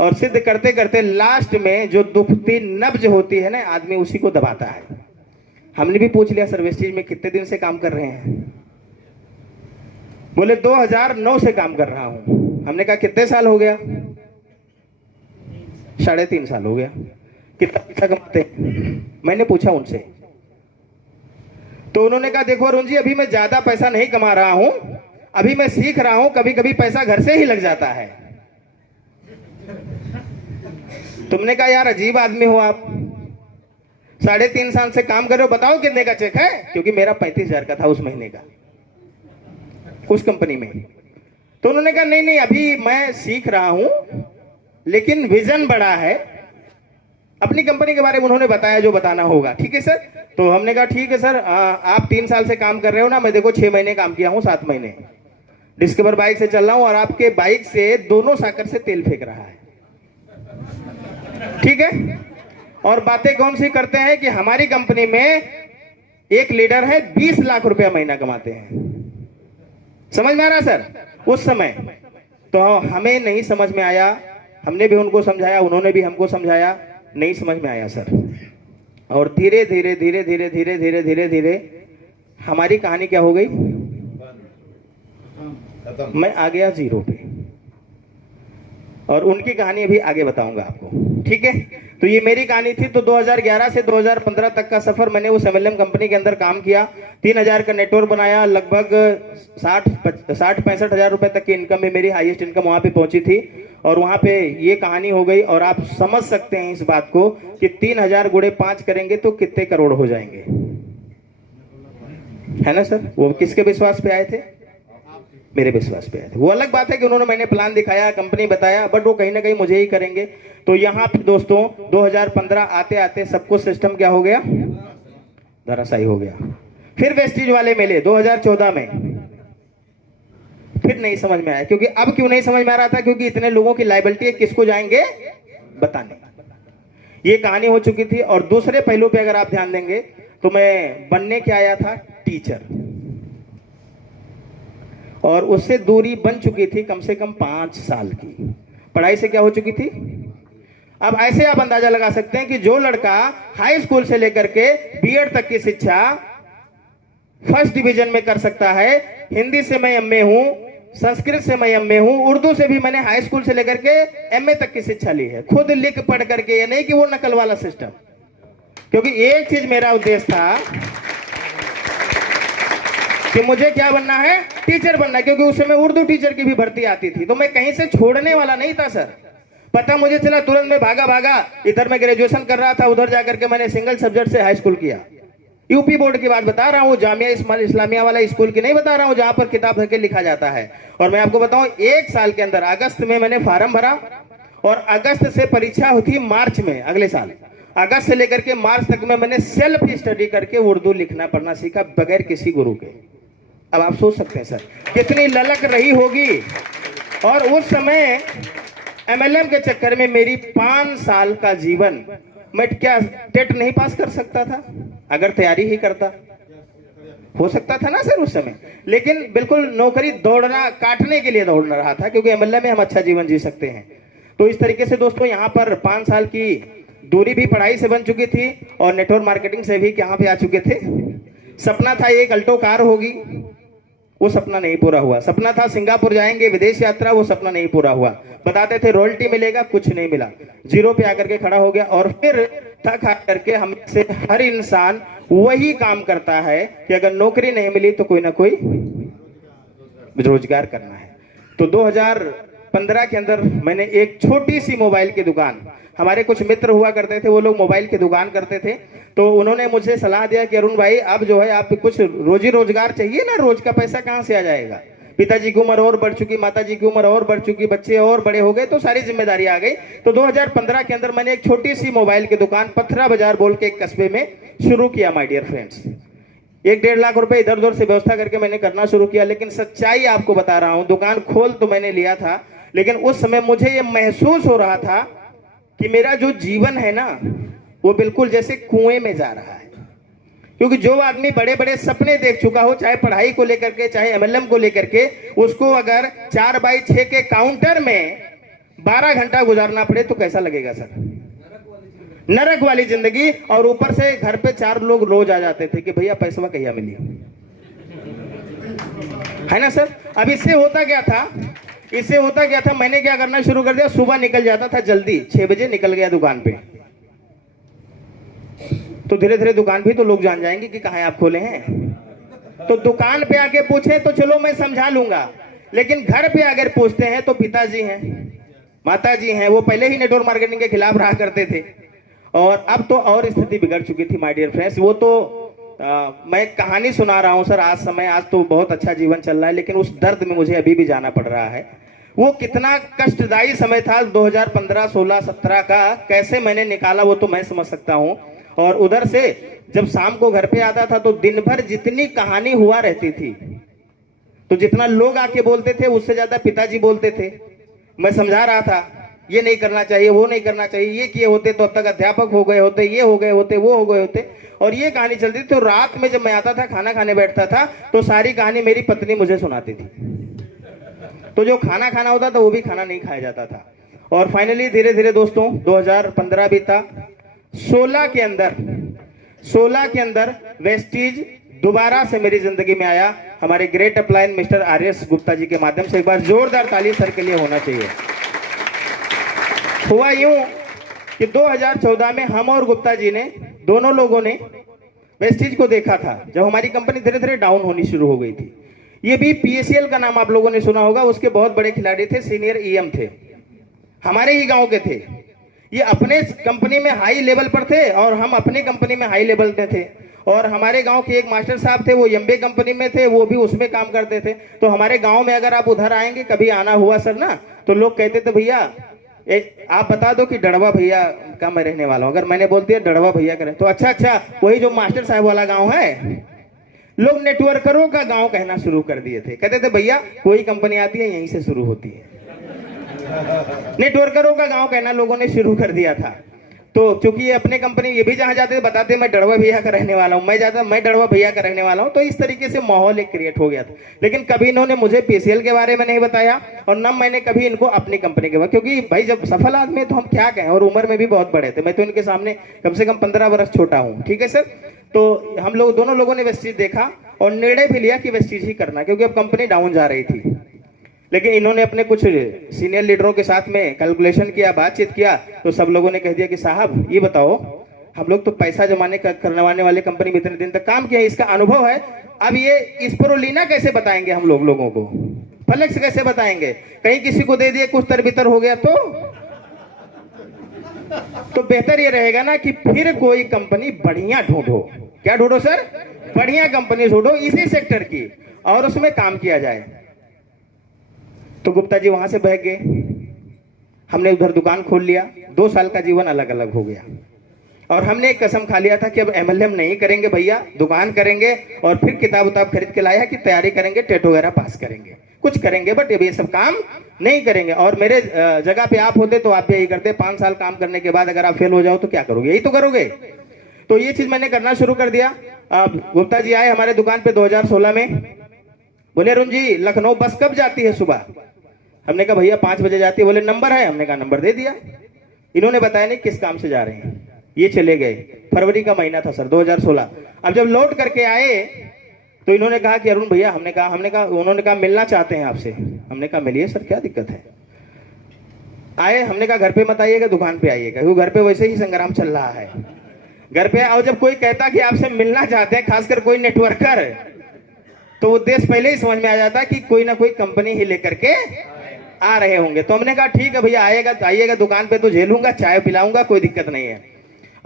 और सिद्ध करते करते लास्ट में जो दुखती नब्ज होती है ना, आदमी उसी को दबाता है। हमने भी पूछ लिया, सर वेस्टीज में कितने दिन से काम कर रहे हैं? बोले 2009 से काम कर रहा हूं। हमने कहा कितने साल हो गया? 3.5 साल हो गया। कितना पैसा कमाते हैं? मैंने पूछा उनसे। तो उन्होंने कहा देखो अरुण जी, अभी मैं ज्यादा पैसा नहीं कमा रहा हूं, अभी मैं सीख रहा हूं, कभी कभी पैसा घर से ही लग जाता है। तुमने कहा यार अजीब आदमी हो आप, 3.5 साल से काम कर रहे हो, बताओ कितने का चेक है? क्योंकि मेरा 35,000 का था उस महीने का उस कंपनी में। तो उन्होंने कहा नहीं नहीं, अभी मैं सीख रहा हूं, लेकिन विजन बड़ा है। अपनी कंपनी के बारे में उन्होंने बताया जो बताना होगा, ठीक है सर। तो हमने कहा ठीक है सर, आप 3 साल से काम कर रहे हो ना, मैं देखो 6 महीने काम किया हूं, 7 महीने डिस्कवर बाइक से चल रहा हूं और आपके बाइक से दोनों साकर से तेल फेंक रहा है, ठीक है। और बातें कौन सी करते हैं कि हमारी कंपनी में एक लीडर है 20 लाख रुपया महीना कमाते हैं। समझ में आ रहा सर? उस समय तो हमें नहीं समझ में आया, हमने भी उनको समझाया, उन्होंने भी हमको समझाया, नहीं समझ में आया सर। और धीरे धीरे धीरे धीरे धीरे धीरे धीरे धीरे हमारी कहानी क्या हो गई, मैं आ गया 0 पे। और उनकी कहानी अभी आगे बताऊंगा आपको, ठीक है। तो ये मेरी कहानी थी। तो 2011 से 2015 तक का सफर मैंने उस MLM कंपनी के अंदर काम किया, 3000 का नेटवर्क बनाया, लगभग 60-65 हजार रुपए तक की इनकम में मेरी हाईएस्ट इनकम वहां पे पहुंची थी। और वहां पे ये कहानी हो गई। और आप समझ सकते हैं इस बात को कि 3000 गुणे 5 करेंगे तो कितने करोड़ हो जाएंगे, है ना सर। वो किसके विश्वास पे आए थे? मेरे विश्वास पे आए थे। वो अलग बात है कि उन्होंने मैंने प्लान दिखाया, कंपनी बताया, बट वो कहीं ना कहीं मुझे ही करेंगे। तो यहाँ पे दोस्तों 2015 आते आते सबको सिस्टम क्या हो गया, धराशायी हो गया। फिर वेस्टीज वाले मिले 2014 में, फिर नहीं समझ में आया। क्योंकि अब क्यों नहीं समझ में आ रहा था, क्योंकि इतने लोगों की लायबिलिटी है, किसको जाएंगे बताने। ये कहानी हो चुकी थी। और दूसरे पहलू पे अगर आप ध्यान देंगे तो मैं बनने क्या आया था, टीचर। और उससे दूरी बन चुकी थी कम से कम 5 साल की। पढ़ाई से क्या हो चुकी थी। अब ऐसे आप अंदाजा लगा सकते हैं कि जो लड़का हाई स्कूल से लेकर के B.Ed तक की शिक्षा फर्स्ट डिवीजन में कर सकता है। हिंदी से मैं एमए हूं, संस्कृत से मैं एमए हूं, उर्दू से भी मैंने हाई स्कूल से लेकर के एमए तक की शिक्षा ली है, खुद लिख पढ़ करके। ये नहीं कि वो नकल वाला सिस्टम। क्योंकि एक चीज मेरा उद्देश्य था कि मुझे क्या बनना है, टीचर बनना, क्योंकि उस समय उर्दू टीचर की भी भर्ती आती थी। तो मैं कहीं से छोड़ने वाला नहीं था सर। पता मुझे चला, तुरंत में भागा भागा, इधर मैं ग्रेजुएशन कर रहा था, उधर जाकर के मैंने सिंगल सब्जेक्ट से हाई स्कूल किया। यूपी बोर्ड की बात बता रहा हूँ, जामिया इस्लामिया वाला स्कूल की नहीं बता रहा हूँ, जहां पर किताब धर के लिखा जाता है। और मैं आपको बताऊं, 1 साल के अंदर अगस्त में मैंने फॉर्म भरा और अगस्त से परीक्षा होती मार्च में, अगले साल अगस्त से लेकर के मार्च तक में मैंने सेल्फ स्टडी करके उर्दू लिखना पढ़ना सीखा बगैर किसी गुरु के। अब आप सोच सकते हैं सर कितनी ललक रही होगी। और उस समय एमएलएम के चक्कर में मेरी 5 साल का जीवन, मैं क्या टेट नहीं पास कर सकता था अगर तैयारी ही करता? हो सकता था ना सर उस समय। लेकिन बिल्कुल नौकरी दौड़ना, काटने के लिए दौड़ रहा था, क्योंकि एमएलए में हम अच्छा जीवन जी सकते हैं। तो इस तरीके से दोस्तों यहाँ पर 5 साल की दूरी भी पढ़ाई से बन चुकी थी और नेटवर्क मार्केटिंग से भी यहाँ पे आ चुके थे। सपना था एक अल्टो कार होगी, वो सपना नहीं पूरा हुआ। सपना था सिंगापुर जाएंगे, विदेश यात्रा, वो सपना नहीं पूरा हुआ। बताते थे रॉयल्टी मिलेगा, कुछ नहीं मिला, जीरो पे आकर के खड़ा हो गया। और फिर थक हार करके हम से हर इंसान वही काम करता है कि अगर नौकरी नहीं मिली तो कोई ना कोई रोजगार करना है। तो 2015 के अंदर मैंने एक छोटी सी मोबाइल की दुकान, हमारे कुछ मित्र हुआ करते थे, वो लोग मोबाइल की दुकान करते थे, तो उन्होंने मुझे सलाह दिया कि अरुण भाई अब जो है आप कुछ रोजी रोजगार चाहिए ना, रोज का पैसा कहाँ से आ जाएगा। पिताजी की उम्र और बढ़ चुकी, माताजी की उम्र और बढ़ चुकी, बच्चे और बड़े हो गए, तो सारी जिम्मेदारी आ गई। तो 2015 के अंदर मैंने एक छोटी सी मोबाइल की दुकान पथरा बाजार बोल के एक कस्बे में शुरू किया। माय डियर फ्रेंड्स, 1-1.5 लाख रुपए इधर उधर से व्यवस्था करके मैंने करना शुरू किया। लेकिन सच्चाई आपको बता रहा हूं, दुकान खोल तो मैंने लिया था, लेकिन उस समय मुझे ये महसूस हो रहा था कि मेरा जो जीवन है ना, वो बिल्कुल जैसे कुएं में जा रहा है। क्योंकि जो आदमी बड़े बड़े सपने देख चुका हो, चाहे पढ़ाई को लेकर के, चाहे एमएलएम को लेकर के, उसको अगर 4x6 के काउंटर में 12 घंटा गुजारना पड़े तो कैसा लगेगा सर? नरक वाली जिंदगी। और ऊपर से घर पे 4 लोग रोज आ जाते थे कि भैया पैसा कहिया मिली, है ना सर। अब इससे होता क्या था, मैंने क्या करना शुरू कर दिया, सुबह निकल जाता था जल्दी, 6 बजे निकल गया दुकान पे। तो धीरे धीरे दुकान भी तो लोग जान जाएंगे कि कहाँ आप खोले हैं। तो दुकान पे आके पूछे तो चलो मैं समझा लूंगा, लेकिन घर पे अगर पूछते हैं तो पिताजी हैं, माताजी हैं, वो पहले ही नेटवर्क मार्केटिंग के खिलाफ रहा करते थे। और अब तो और स्थिति बिगड़ चुकी थी माय डियर फ्रेंड्स। वो तो मैं कहानी सुना रहा हूं सर, आज तो बहुत अच्छा जीवन चल रहा है, लेकिन उस दर्द में मुझे अभी भी जाना पड़ रहा है। वो कितना कष्टदायी समय था 2015, 16, 17 का, कैसे मैंने निकाला वो तो मैं समझ सकता हूं। और उधर से जब शाम को घर पे आता था तो दिन भर जितनी कहानी हुआ रहती थी, तो जितना लोग आके बोलते थे उससे ज्यादा पिताजी बोलते थे। मैं समझा रहा था ये नहीं करना चाहिए, वो नहीं करना चाहिए, ये किए होते तो अब तक अध्यापक हो गए होते, ये हो गए होते, वो हो गए होते, और ये कहानी चलती थी। तो रात में जब मैं आता था, खाना खाने बैठता था, तो सारी कहानी मेरी पत्नी मुझे सुनाती थी। तो जो खाना खाना होता था वो भी खाना नहीं खाया जाता था। और फाइनली धीरे धीरे दोस्तों 2015 बीता, 16 के अंदर वेस्टीज दोबारा से मेरी जिंदगी में आया, हमारे great upline mister R S. Gupta ji के माध्यम से। एक बार जोरदार ताली सर के लिए होना चाहिए। हुआ यूं कि 2014 में हम और गुप्ता जी ने, दोनों लोगों ने वेस्टीज को देखा था, जब हमारी कंपनी धीरे धीरे डाउन होनी शुरू हो गई थी। ये भी पीएसएल का नाम आप लोगों ने सुना होगा, उसके बहुत बड़े खिलाड़ी थे, सीनियर ईएम थे, हमारे ही गांव के थे। ये अपने कंपनी में हाई लेवल पर थे और हम अपनी कंपनी में हाई लेवल में थे। और हमारे गांव के एक मास्टर साहब थे, वो एमबीए कंपनी में थे, वो भी उसमें काम करते थे। तो हमारे गांव में अगर आप उधर आएंगे, कभी आना हुआ सर ना, तो लोग कहते थे भैया आप बता दो कि डड़वा भैया का मैं रहने वाला हूं। अगर मैंने बोल दिया डड़वा भैया का, तो अच्छा वही जो मास्टर साहब वाला गाँव है, लोग नेटवर्करों का गाँव कहना शुरू कर दिए थे। कहते थे भैया कोई कंपनी आती है यहीं से शुरू होती है, नेटवर्करों का गांव कहना लोगों ने शुरू कर दिया था। तो क्योंकि ये अपने कंपनी, ये भी जहां जाते थे बताते मैं डड़वा भैया का रहने वाला हूं, मैं डड़वा भैया का रहने वाला हूं। तो इस तरीके से माहौल एक क्रिएट हो गया था। लेकिन कभी इन्होंने मुझे पीसीएल के बारे में नहीं बताया और न मैंने कभी इनको अपनी कंपनी के बारे, क्योंकि भाई जब सफल आदमी है तो हम क्या कहें, और उम्र में भी बहुत बड़े थे, मैं तो इनके सामने कम से कम 15 वर्ष छोटा हूँ, ठीक है सर। तो हम लोग दोनों लोगों ने वेस्टीज देखा और निर्णय भी लिया कि वेस्टीज ही करना, क्योंकि अब कंपनी डाउन जा रही थी। लेकिन इन्होंने अपने कुछ सीनियर लीडरों के साथ में कैलकुलेशन किया, बातचीत किया, तो सब लोगों ने कह दिया कि साहब ये बताओ, हम लोग तो पैसा जमाने का करवाने वाले कंपनी में इतने दिन तक काम किया, इसका अनुभव है, अब ये स्पिरुलिना कैसे बताएंगे हम लोगों को, फ्लेक्स कैसे बताएंगे, कहीं किसी को दे दिए कुछ तरबितर हो गया तो बेहतर ये रहेगा ना कि फिर कोई कंपनी बढ़िया ढूंढो। क्या ढूंढो सर? बढ़िया कंपनी ढूंढो इसी सेक्टर की, और उसमें काम किया जाए। तो गुप्ता जी वहां से बह गए, हमने उधर दुकान खोल लिया। 2 साल का जीवन अलग अलग हो गया, और हमने एक कसम खा लिया था कि अब एमएलएम नहीं करेंगे भैया, दुकान करेंगे, और फिर किताब उताब खरीद के लाया कि तैयारी करेंगे, टेट वगैरह पास करेंगे, कुछ करेंगे, बट ये सब काम नहीं करेंगे। और मेरे जगह पे आप होते तो आप भी यही करते। 5 साल काम करने के बाद अगर आप फेल हो जाओ तो क्या करोगे? यही तो करोगे। तो ये चीज मैंने करना शुरू कर दिया। अब गुप्ता जी आए हमारे दुकान पे 2016 में, बोले अरुण जी लखनऊ बस कब जाती है सुबह? हमने कहा भैया 5 बजे जाती है। बोले नंबर है? हमने कहा नंबर दे दिया। इन्होंने बताया नहीं किस काम से जा रहे हैं, ये चले गए। फरवरी का महीना था सर 2016। अब जब लौट करके आए तो इन्होंने कहा कि अरुण भैया, हमने कहा उन्होंने कहा मिलना चाहते हैं आपसे। हमने कहा मिलिए सर, क्या दिक्कत है। आए, हमने कहा घर पे मत आइएगा, दुकान पे आइएगा, क्योंकि घर पे वैसे ही संग्राम चल रहा है। घर पे और जब कोई कहता कि आपसे मिलना चाहते हैं, खासकर कोई नेटवर्कर, तो उद्देश्य पहले ही समझ में आ जाता कि कोई ना कोई कंपनी ही लेकर के आ रहे होंगे। तो हमने कहा ठीक है भैया, आइएगा दुकान पे तो झेलूंगा, चाय पिलाऊंगा, कोई दिक्कत नहीं है।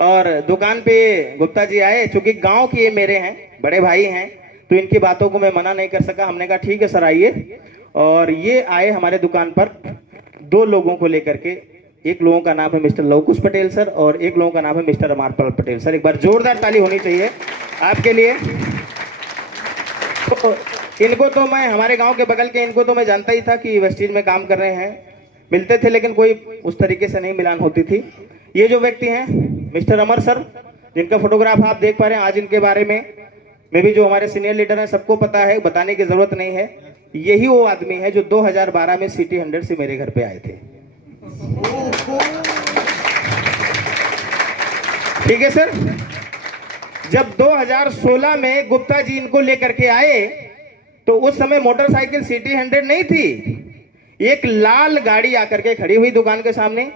और दुकान पे गुप्ता जी आए, चूंकि गांव के ये मेरे हैं, बड़े भाई हैं, तो इनकी बातों को मैं मना नहीं कर सका। हमने कहा ठीक है सर आइए। और ये आए हमारे दुकान पर 2 लोगों को लेकर के। एक लोगों का नाम है मिस्टर लवकुश पटेल सर, और एक लोगों का नाम है मिस्टर अमरपाल पटेल सर। एक बार जोरदार ताली होनी चाहिए आपके लिए। तो इनको तो मैं, हमारे गांव के बगल के, इनको तो मैं जानता ही था कि वेस्टीज में काम कर रहे हैं, मिलते थे, लेकिन कोई उस तरीके से नहीं मिलान होती थी। ये जो व्यक्ति हैं मिस्टर अमर सर, जिनका फोटोग्राफ आप देख पा रहे हैं आज, इनके बारे में भी जो हमारे सीनियर लीडर हैं सबको पता है, बताने की जरूरत नहीं है। यही वो आदमी है जो 2012 में सिटी 100 से मेरे घर पे आए थे। ठीक है सर। जब 2016 में गुप्ता जी इनको लेकर के आए तो उस समय मोटरसाइकिल सिटी 100 नहीं थी, एक लाल गाड़ी आकर के खड़ी हुई दुकान के सामने।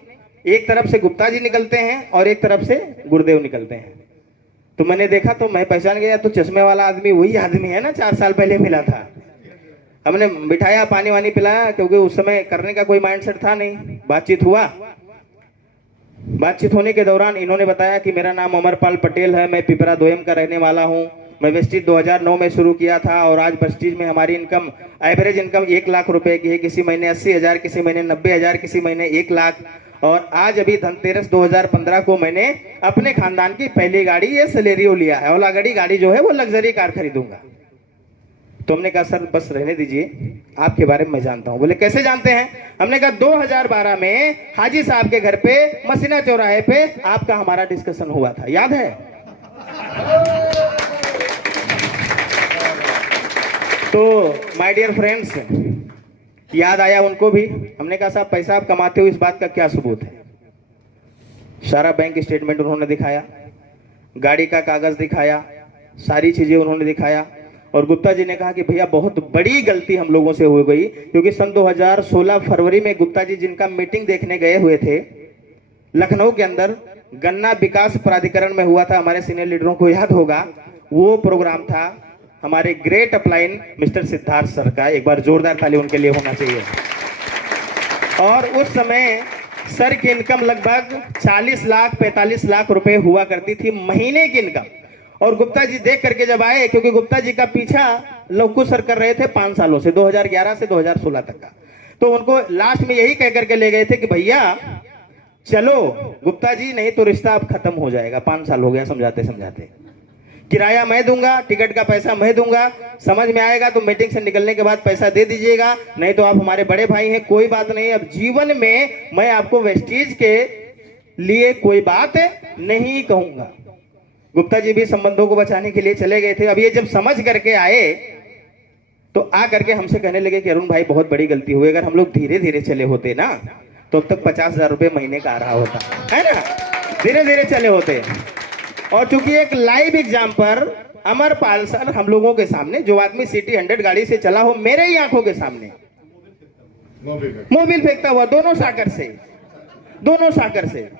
एक तरफ से गुप्ता जी निकलते हैं और एक तरफ से गुरुदेव निकलते हैं। तो मैंने देखा तो मैं पहचान गया, तो चश्मे वाला आदमी वही आदमी है ना 4 साल पहले मिला था। हमने बिठाया, पानी वानी पिलाया, क्योंकि उस समय करने का कोई माइंडसेट था नहीं। बातचीत हुआ, बातचीत होने के दौरान इन्होंने बताया कि मेरा नाम अमरपाल पटेल है, मैं पिपरा दोयम का रहने वाला हूं, मैं वेस्टीज 2009 में शुरू किया था, और आज वेस्टीज में हमारी इनकम, एवरेज इनकम 1 लाख रुपए की है। किसी महीने 80,000, किसी महीने 90,000, किसी महीने 1 लाख। और आज अभी धनतेरस 2015 को मैंने अपने खानदान की पहली गाड़ी ये सेलेरियो लिया है, और गाड़ी जो है वो लग्जरी कार खरीदूंगा। तो हमने कहा सर बस रहने दीजिए, आपके बारे में मैं जानता हूं। बोले कैसे जानते हैं? हमने कहा 2012 में हाजी साहब के घर पे मसीना चौराहे पे आपका हमारा डिस्कशन हुआ था, याद है? तो माय डियर फ्रेंड्स, याद आया उनको भी। हमने कहा साहब पैसा आप कमाते हो, इस बात का क्या सबूत है? सारा बैंक स्टेटमेंट उन्होंने दिखाया, गाड़ी का कागज दिखाया, सारी चीजें उन्होंने दिखाया। और गुप्ता जी ने कहा कि भैया बहुत बड़ी गलती हम लोगों से हो गई, क्योंकि सन 2016 फरवरी में गुप्ता जी जिनका मीटिंग देखने गए हुए थे लखनऊ के अंदर, गन्ना विकास प्राधिकरण में हुआ था, हमारे सीनियर लीडरों को याद होगा, वो प्रोग्राम था हमारे great upline mister Siddharth sir का। एक बार जोरदार ताली उनके लिए होना चाहिए। और उस समय सर की इनकम लगभग 40 लाख 45 लाख रुपए हुआ करती थी महीने की इनकम। और गुप्ता जी देख करके जब आए, क्योंकि गुप्ता जी का पीछा लवकुश सर कर रहे थे 5 सालों से, 2011 से 2016 तक का, तो उनको लास्ट में यही कह करके ले गए थे कि भैया चलो गुप्ता जी, नहीं तो रिश्ता अब खत्म हो जाएगा। 5 साल हो गया समझाते समझाते। किराया मैं दूंगा, टिकट का पैसा मैं दूंगा, समझ में आएगा तो मीटिंग से निकलने के बाद पैसा दे दीजिएगा, नहीं तो आप हमारे बड़े भाई हैं, कोई बात नहीं। अब जीवन में मैं आपको वेस्टीज के लिए कोई बात नहीं कहूंगा। गुप्ता जी भी संबंधों को बचाने के लिए चले गए थे। अब ये जब समझ करके आए तो आ करके हमसे कहने लगे कि अरुण भाई बहुत बड़ी गलती हुई, अगर हम लोग धीरे धीरे चले होते ना तो अब तक 50,000 रुपए महीने का आ रहा होता है ना, धीरे धीरे चले होते। और चूंकि एक लाइव एग्जाम पर अमरपाल सर हम लोगों के सामने, जो आदमी सिटी 100 गाड़ी से चला हो, मेरे ही आंखों के सामने मोबिल फेंकता हुआ दोनों साकर से,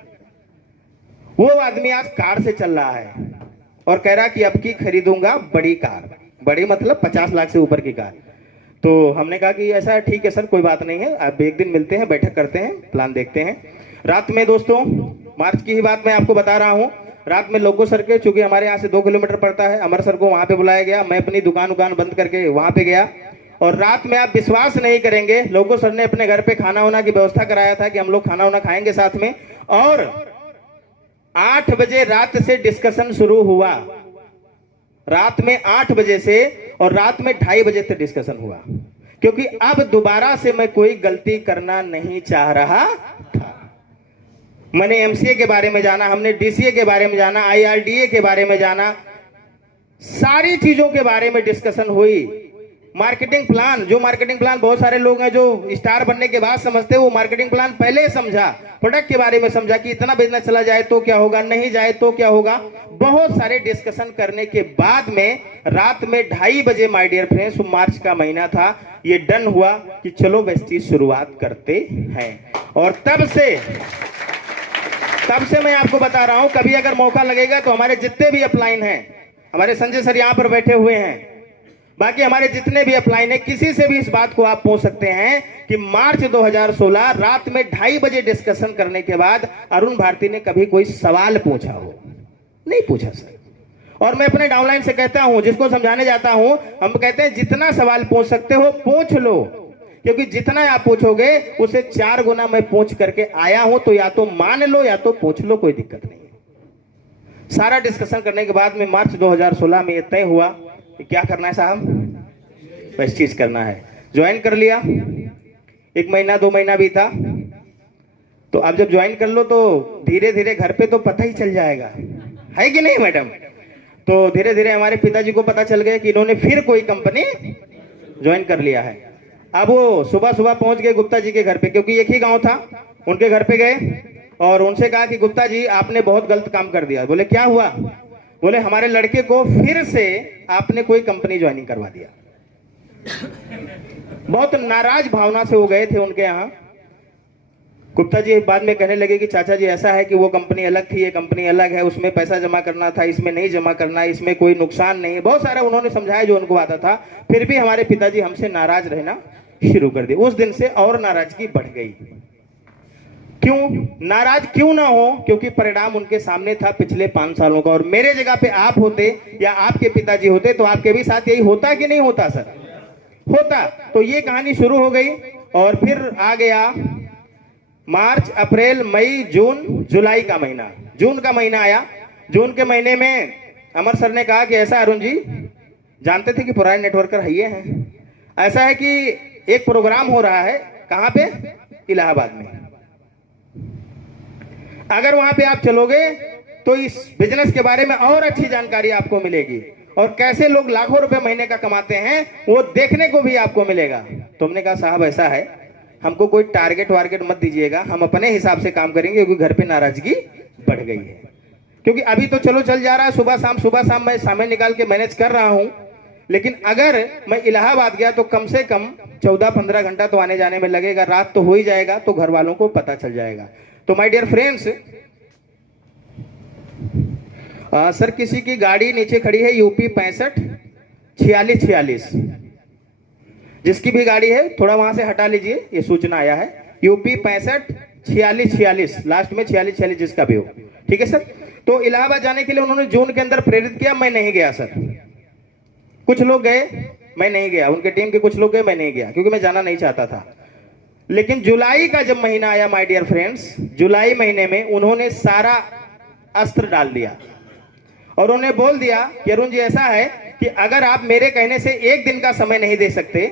वो आदमी आज कार से चल रहा है और कह रहा कि अब की खरीदूंगा बड़ी कार, बड़ी मतलब 50 लाख से ऊपर की कार। तो हमने कहा कि ऐसा ठीक है सर, कोई बात नहीं है, अब एक दिन मिलते हैं, बैठक करते हैं, प्लान देखते हैं। रात में दोस्तों, मार्च की ही बात मैं आपको बता रहा हूं, रात में लोगो सर के, चूंकि हमारे यहाँ से 2 किलोमीटर पड़ता है, अमर सर को वहां पे बुलाया गया। मैं अपनी दुकान बंद करके वहां पे गया और रात में आप विश्वास नहीं करेंगे, लोगो सर ने अपने घर पे खाना वाना की व्यवस्था कराया था कि हम लोग खाना वाना खाएंगे साथ में। और 8 बजे रात से डिस्कशन शुरू हुआ, रात में 8 बजे से, और रात में 2:30 बजे तक डिस्कशन हुआ, क्योंकि अब दोबारा से मैं कोई गलती करना नहीं चाह रहा था। मैंने एमसीए के बारे में जाना, हमने डीसीए के बारे में जाना, आईआरडीए के बारे में जाना, सारी चीजों के बारे में डिस्कशन हुई। मार्केटिंग प्लान, जो मार्केटिंग प्लान बहुत सारे लोग हैं जो स्टार बनने के बाद समझते हैं, वो मार्केटिंग प्लान पहले समझा, प्रोडक्ट के बारे में समझा कि इतना बिजनेस चला जाए तो क्या होगा, नहीं जाए तो क्या होगा। बहुत सारे डिस्कशन करने के बाद में रात में 2:30 बजे, माय डियर फ्रेंड्स, मार्च का महीना था, ये डन हुआ कि चलो बेस्टी शुरुआत करते हैं। और तब से मैं आपको बता रहा हूं, कभी अगर मौका लगेगा तो हमारे जितने भी अपलाइन हैं, हमारे संजय सर यहां पर बैठे हुए हैं, बाकी हमारे जितने भी अपलाइन है, किसी से भी इस बात को आप पूछ सकते हैं कि मार्च 2016 रात में 2:30 बजे डिस्कशन करने के बाद अरुण भारती ने कभी कोई सवाल पूछा हो? नहीं पूछा सर। और मैं अपने डाउनलाइन से कहता हूं, जिसको समझाने जाता हूं, हम कहते हैं जितना सवाल पूछ सकते हो पूछ लो, क्योंकि जितना आप पूछोगे उसे 4 गुना मैं पूछ करके आया हूं, तो या तो मान लो या तो पूछ लो, कोई दिक्कत नहीं है। सारा डिस्कशन करने के बाद में मार्च 2016 में यह तय हुआ कि क्या करना है साहब, बस चीज करना है। ज्वाइन कर लिया, 1 महीना 2 महीना भी था। तो अब जब ज्वाइन कर लो तो धीरे धीरे घर पे तो पता ही चल जाएगा, है कि नहीं मैडम? तो धीरे धीरे हमारे पिताजी को पता चल गया कि इन्होंने फिर कोई कंपनी ज्वाइन कर लिया है। अब वो सुबह सुबह पहुंच गए गुप्ता जी के घर पे, क्योंकि एक ही गांव था, उनके घर पे गए और उनसे कहा कि गुप्ता जी आपने बहुत गलत काम कर दिया। बोले क्या हुआ? बोले हमारे लड़के को फिर से आपने कोई कंपनी ज्वाइनिंग करवा दिया। बहुत नाराज भावना से वो गए थे उनके यहाँ। गुप्ता जी बाद में कहने लगे कि चाचा जी ऐसा है कि वो कंपनी अलग थी, ये कंपनी अलग है, उसमें पैसा जमा करना था, इसमें नहीं जमा करना, इसमें कोई नुकसान नहीं है। बहुत सारा उन्होंने समझाया जो उनको आता था, फिर भी हमारे पिताजी हमसे नाराज रहना शुरू कर दिए। उस दिन से और नाराजगी बढ़ गई। क्यों नाराज क्यों ना हो? क्योंकि परिणाम उनके सामने था पिछले 5 सालों का। और मेरे जगह पे आप होते या आपके पिताजी होते तो आपके भी साथ यही होता कि नहीं होता सर? होता। तो ये कहानी शुरू हो गई और फिर आ गया मार्च, अप्रैल, मई, जून, जुलाई का महीना। जून का महीना आया। जून के महीने में अमर सर ने कहा कि ऐसा अरुण जी, जानते थे कि पुराने नेटवर्कर है ये हैं, ऐसा है कि एक प्रोग्राम हो रहा है, कहां पे? इलाहाबाद में। अगर वहां पे आप चलोगे तो इस बिजनेस के बारे में और अच्छी जानकारी आपको मिलेगी और कैसे लोग लाखों रुपए महीने का कमाते हैं वो देखने को भी आपको मिलेगा। तुमने कहा साहब ऐसा है, हमको कोई टारगेट वारगेट मत दीजिएगा, हम अपने हिसाब से काम करेंगे, क्योंकि घर पे नाराजगी बढ़ गई है। क्योंकि अभी तो चलो चल जा रहा है, सुबह शाम मैं समय निकाल के मैनेज कर रहा हूं, लेकिन अगर मैं इलाहाबाद गया तो कम से कम 14-15 घंटा तो आने जाने में लगेगा, रात तो हो ही जाएगा, तो घर वालों को पता चल जाएगा। तो माय डियर फ्रेंड्स, सर किसी की गाड़ी नीचे खड़ी है यूपी 65-46, जिसकी भी गाड़ी है थोड़ा वहां से हटा लीजिए, ये सूचना आया है। यूपी 65-46, लास्ट में 46 जिसका भी हो, ठीक है सर। तो इलाहाबाद जाने के लिए उन्होंने जून के अंदर प्रेरित किया, मैं नहीं गया सर। कुछ लोग गए, मैं नहीं गया, उनके टीम के कुछ लोग गए, मैं नहीं गया, क्योंकि मैं जाना नहीं चाहता था। लेकिन जुलाई का जब महीना आया माय डियर फ्रेंड्स, जुलाई महीने में उन्होंने सारा अस्त्र डाल दिया और उन्होंने बोल दिया कि अरुण जी ऐसा है कि अगर आप मेरे कहने से 1 दिन का समय नहीं दे सकते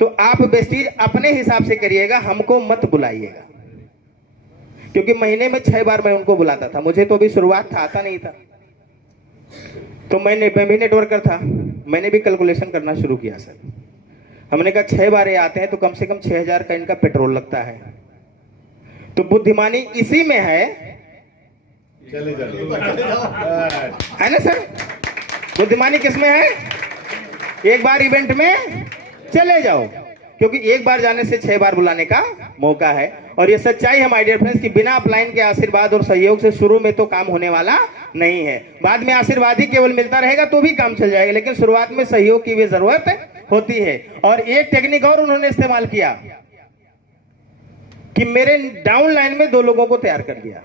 तो आप बेस्टीज अपने हिसाब से करिएगा, हमको मत बुलाइएगा। क्योंकि महीने में 6 बार मैं उनको बुलाता था, मुझे तो अभी शुरुआत था, आता नहीं था। तो मैं भी नेटवर्कर था, मैंने भी कैलकुलेशन करना शुरू किया सर। हमने कहा 6 बार ये आते हैं तो कम से कम 6000 का इनका पेट्रोल लगता है। तो बुद्धिमानी इसी में है, है ना सर? बुद्धिमानी किसमें है? एक बार इवेंट में चले जाओ, क्योंकि एक बार जाने से 6 बार बुलाने का मौका है। और ये सच्चाई है माय डियर फ्रेंड्स कि बिना अपलाइन के आशीर्वाद और सहयोग से शुरू में तो काम होने वाला नहीं है। बाद में आशीर्वाद ही केवल मिलता रहेगा तो भी काम चल जाएगा, लेकिन शुरुआत में सहयोग की भी जरूरत होती है। और एक टेक्निक और उन्होंने इस्तेमाल किया कि मेरे डाउन लाइन में 2 लोगों को तैयार कर दिया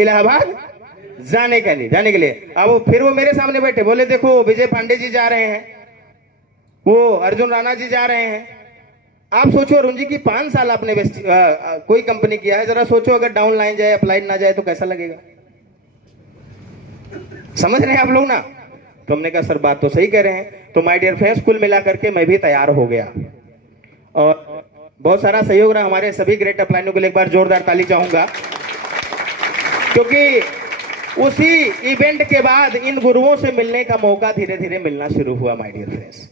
इलाहाबाद जाने के लिए। अब फिर वो मेरे सामने बैठे, बोले देखो विजय पांडे जी जा रहे हैं, वो अर्जुन राणा जी जा रहे हैं। आप सोचो अरुण जी की 5 साल आपने कोई कंपनी किया है, जरा सोचो अगर डाउन लाइन जाए, अपलाइन ना जाए तो कैसा लगेगा? समझ रहे हैं आप लोग ना? तो हमने कहा सर बात तो सही कह रहे हैं। तो माय डियर फ्रेंड्स, कुल मिलाकर के मैं भी तैयार हो गया और बहुत सारा सहयोग रहा हमारे सभी ग्रेट अपलाइनों के लिए। एक बार जोरदार ताली चाहूंगा, क्योंकि उसी इवेंट के बाद इन गुरुओं से मिलने का मौका धीरे धीरे मिलना शुरू हुआ माय डियर फ्रेंड्स।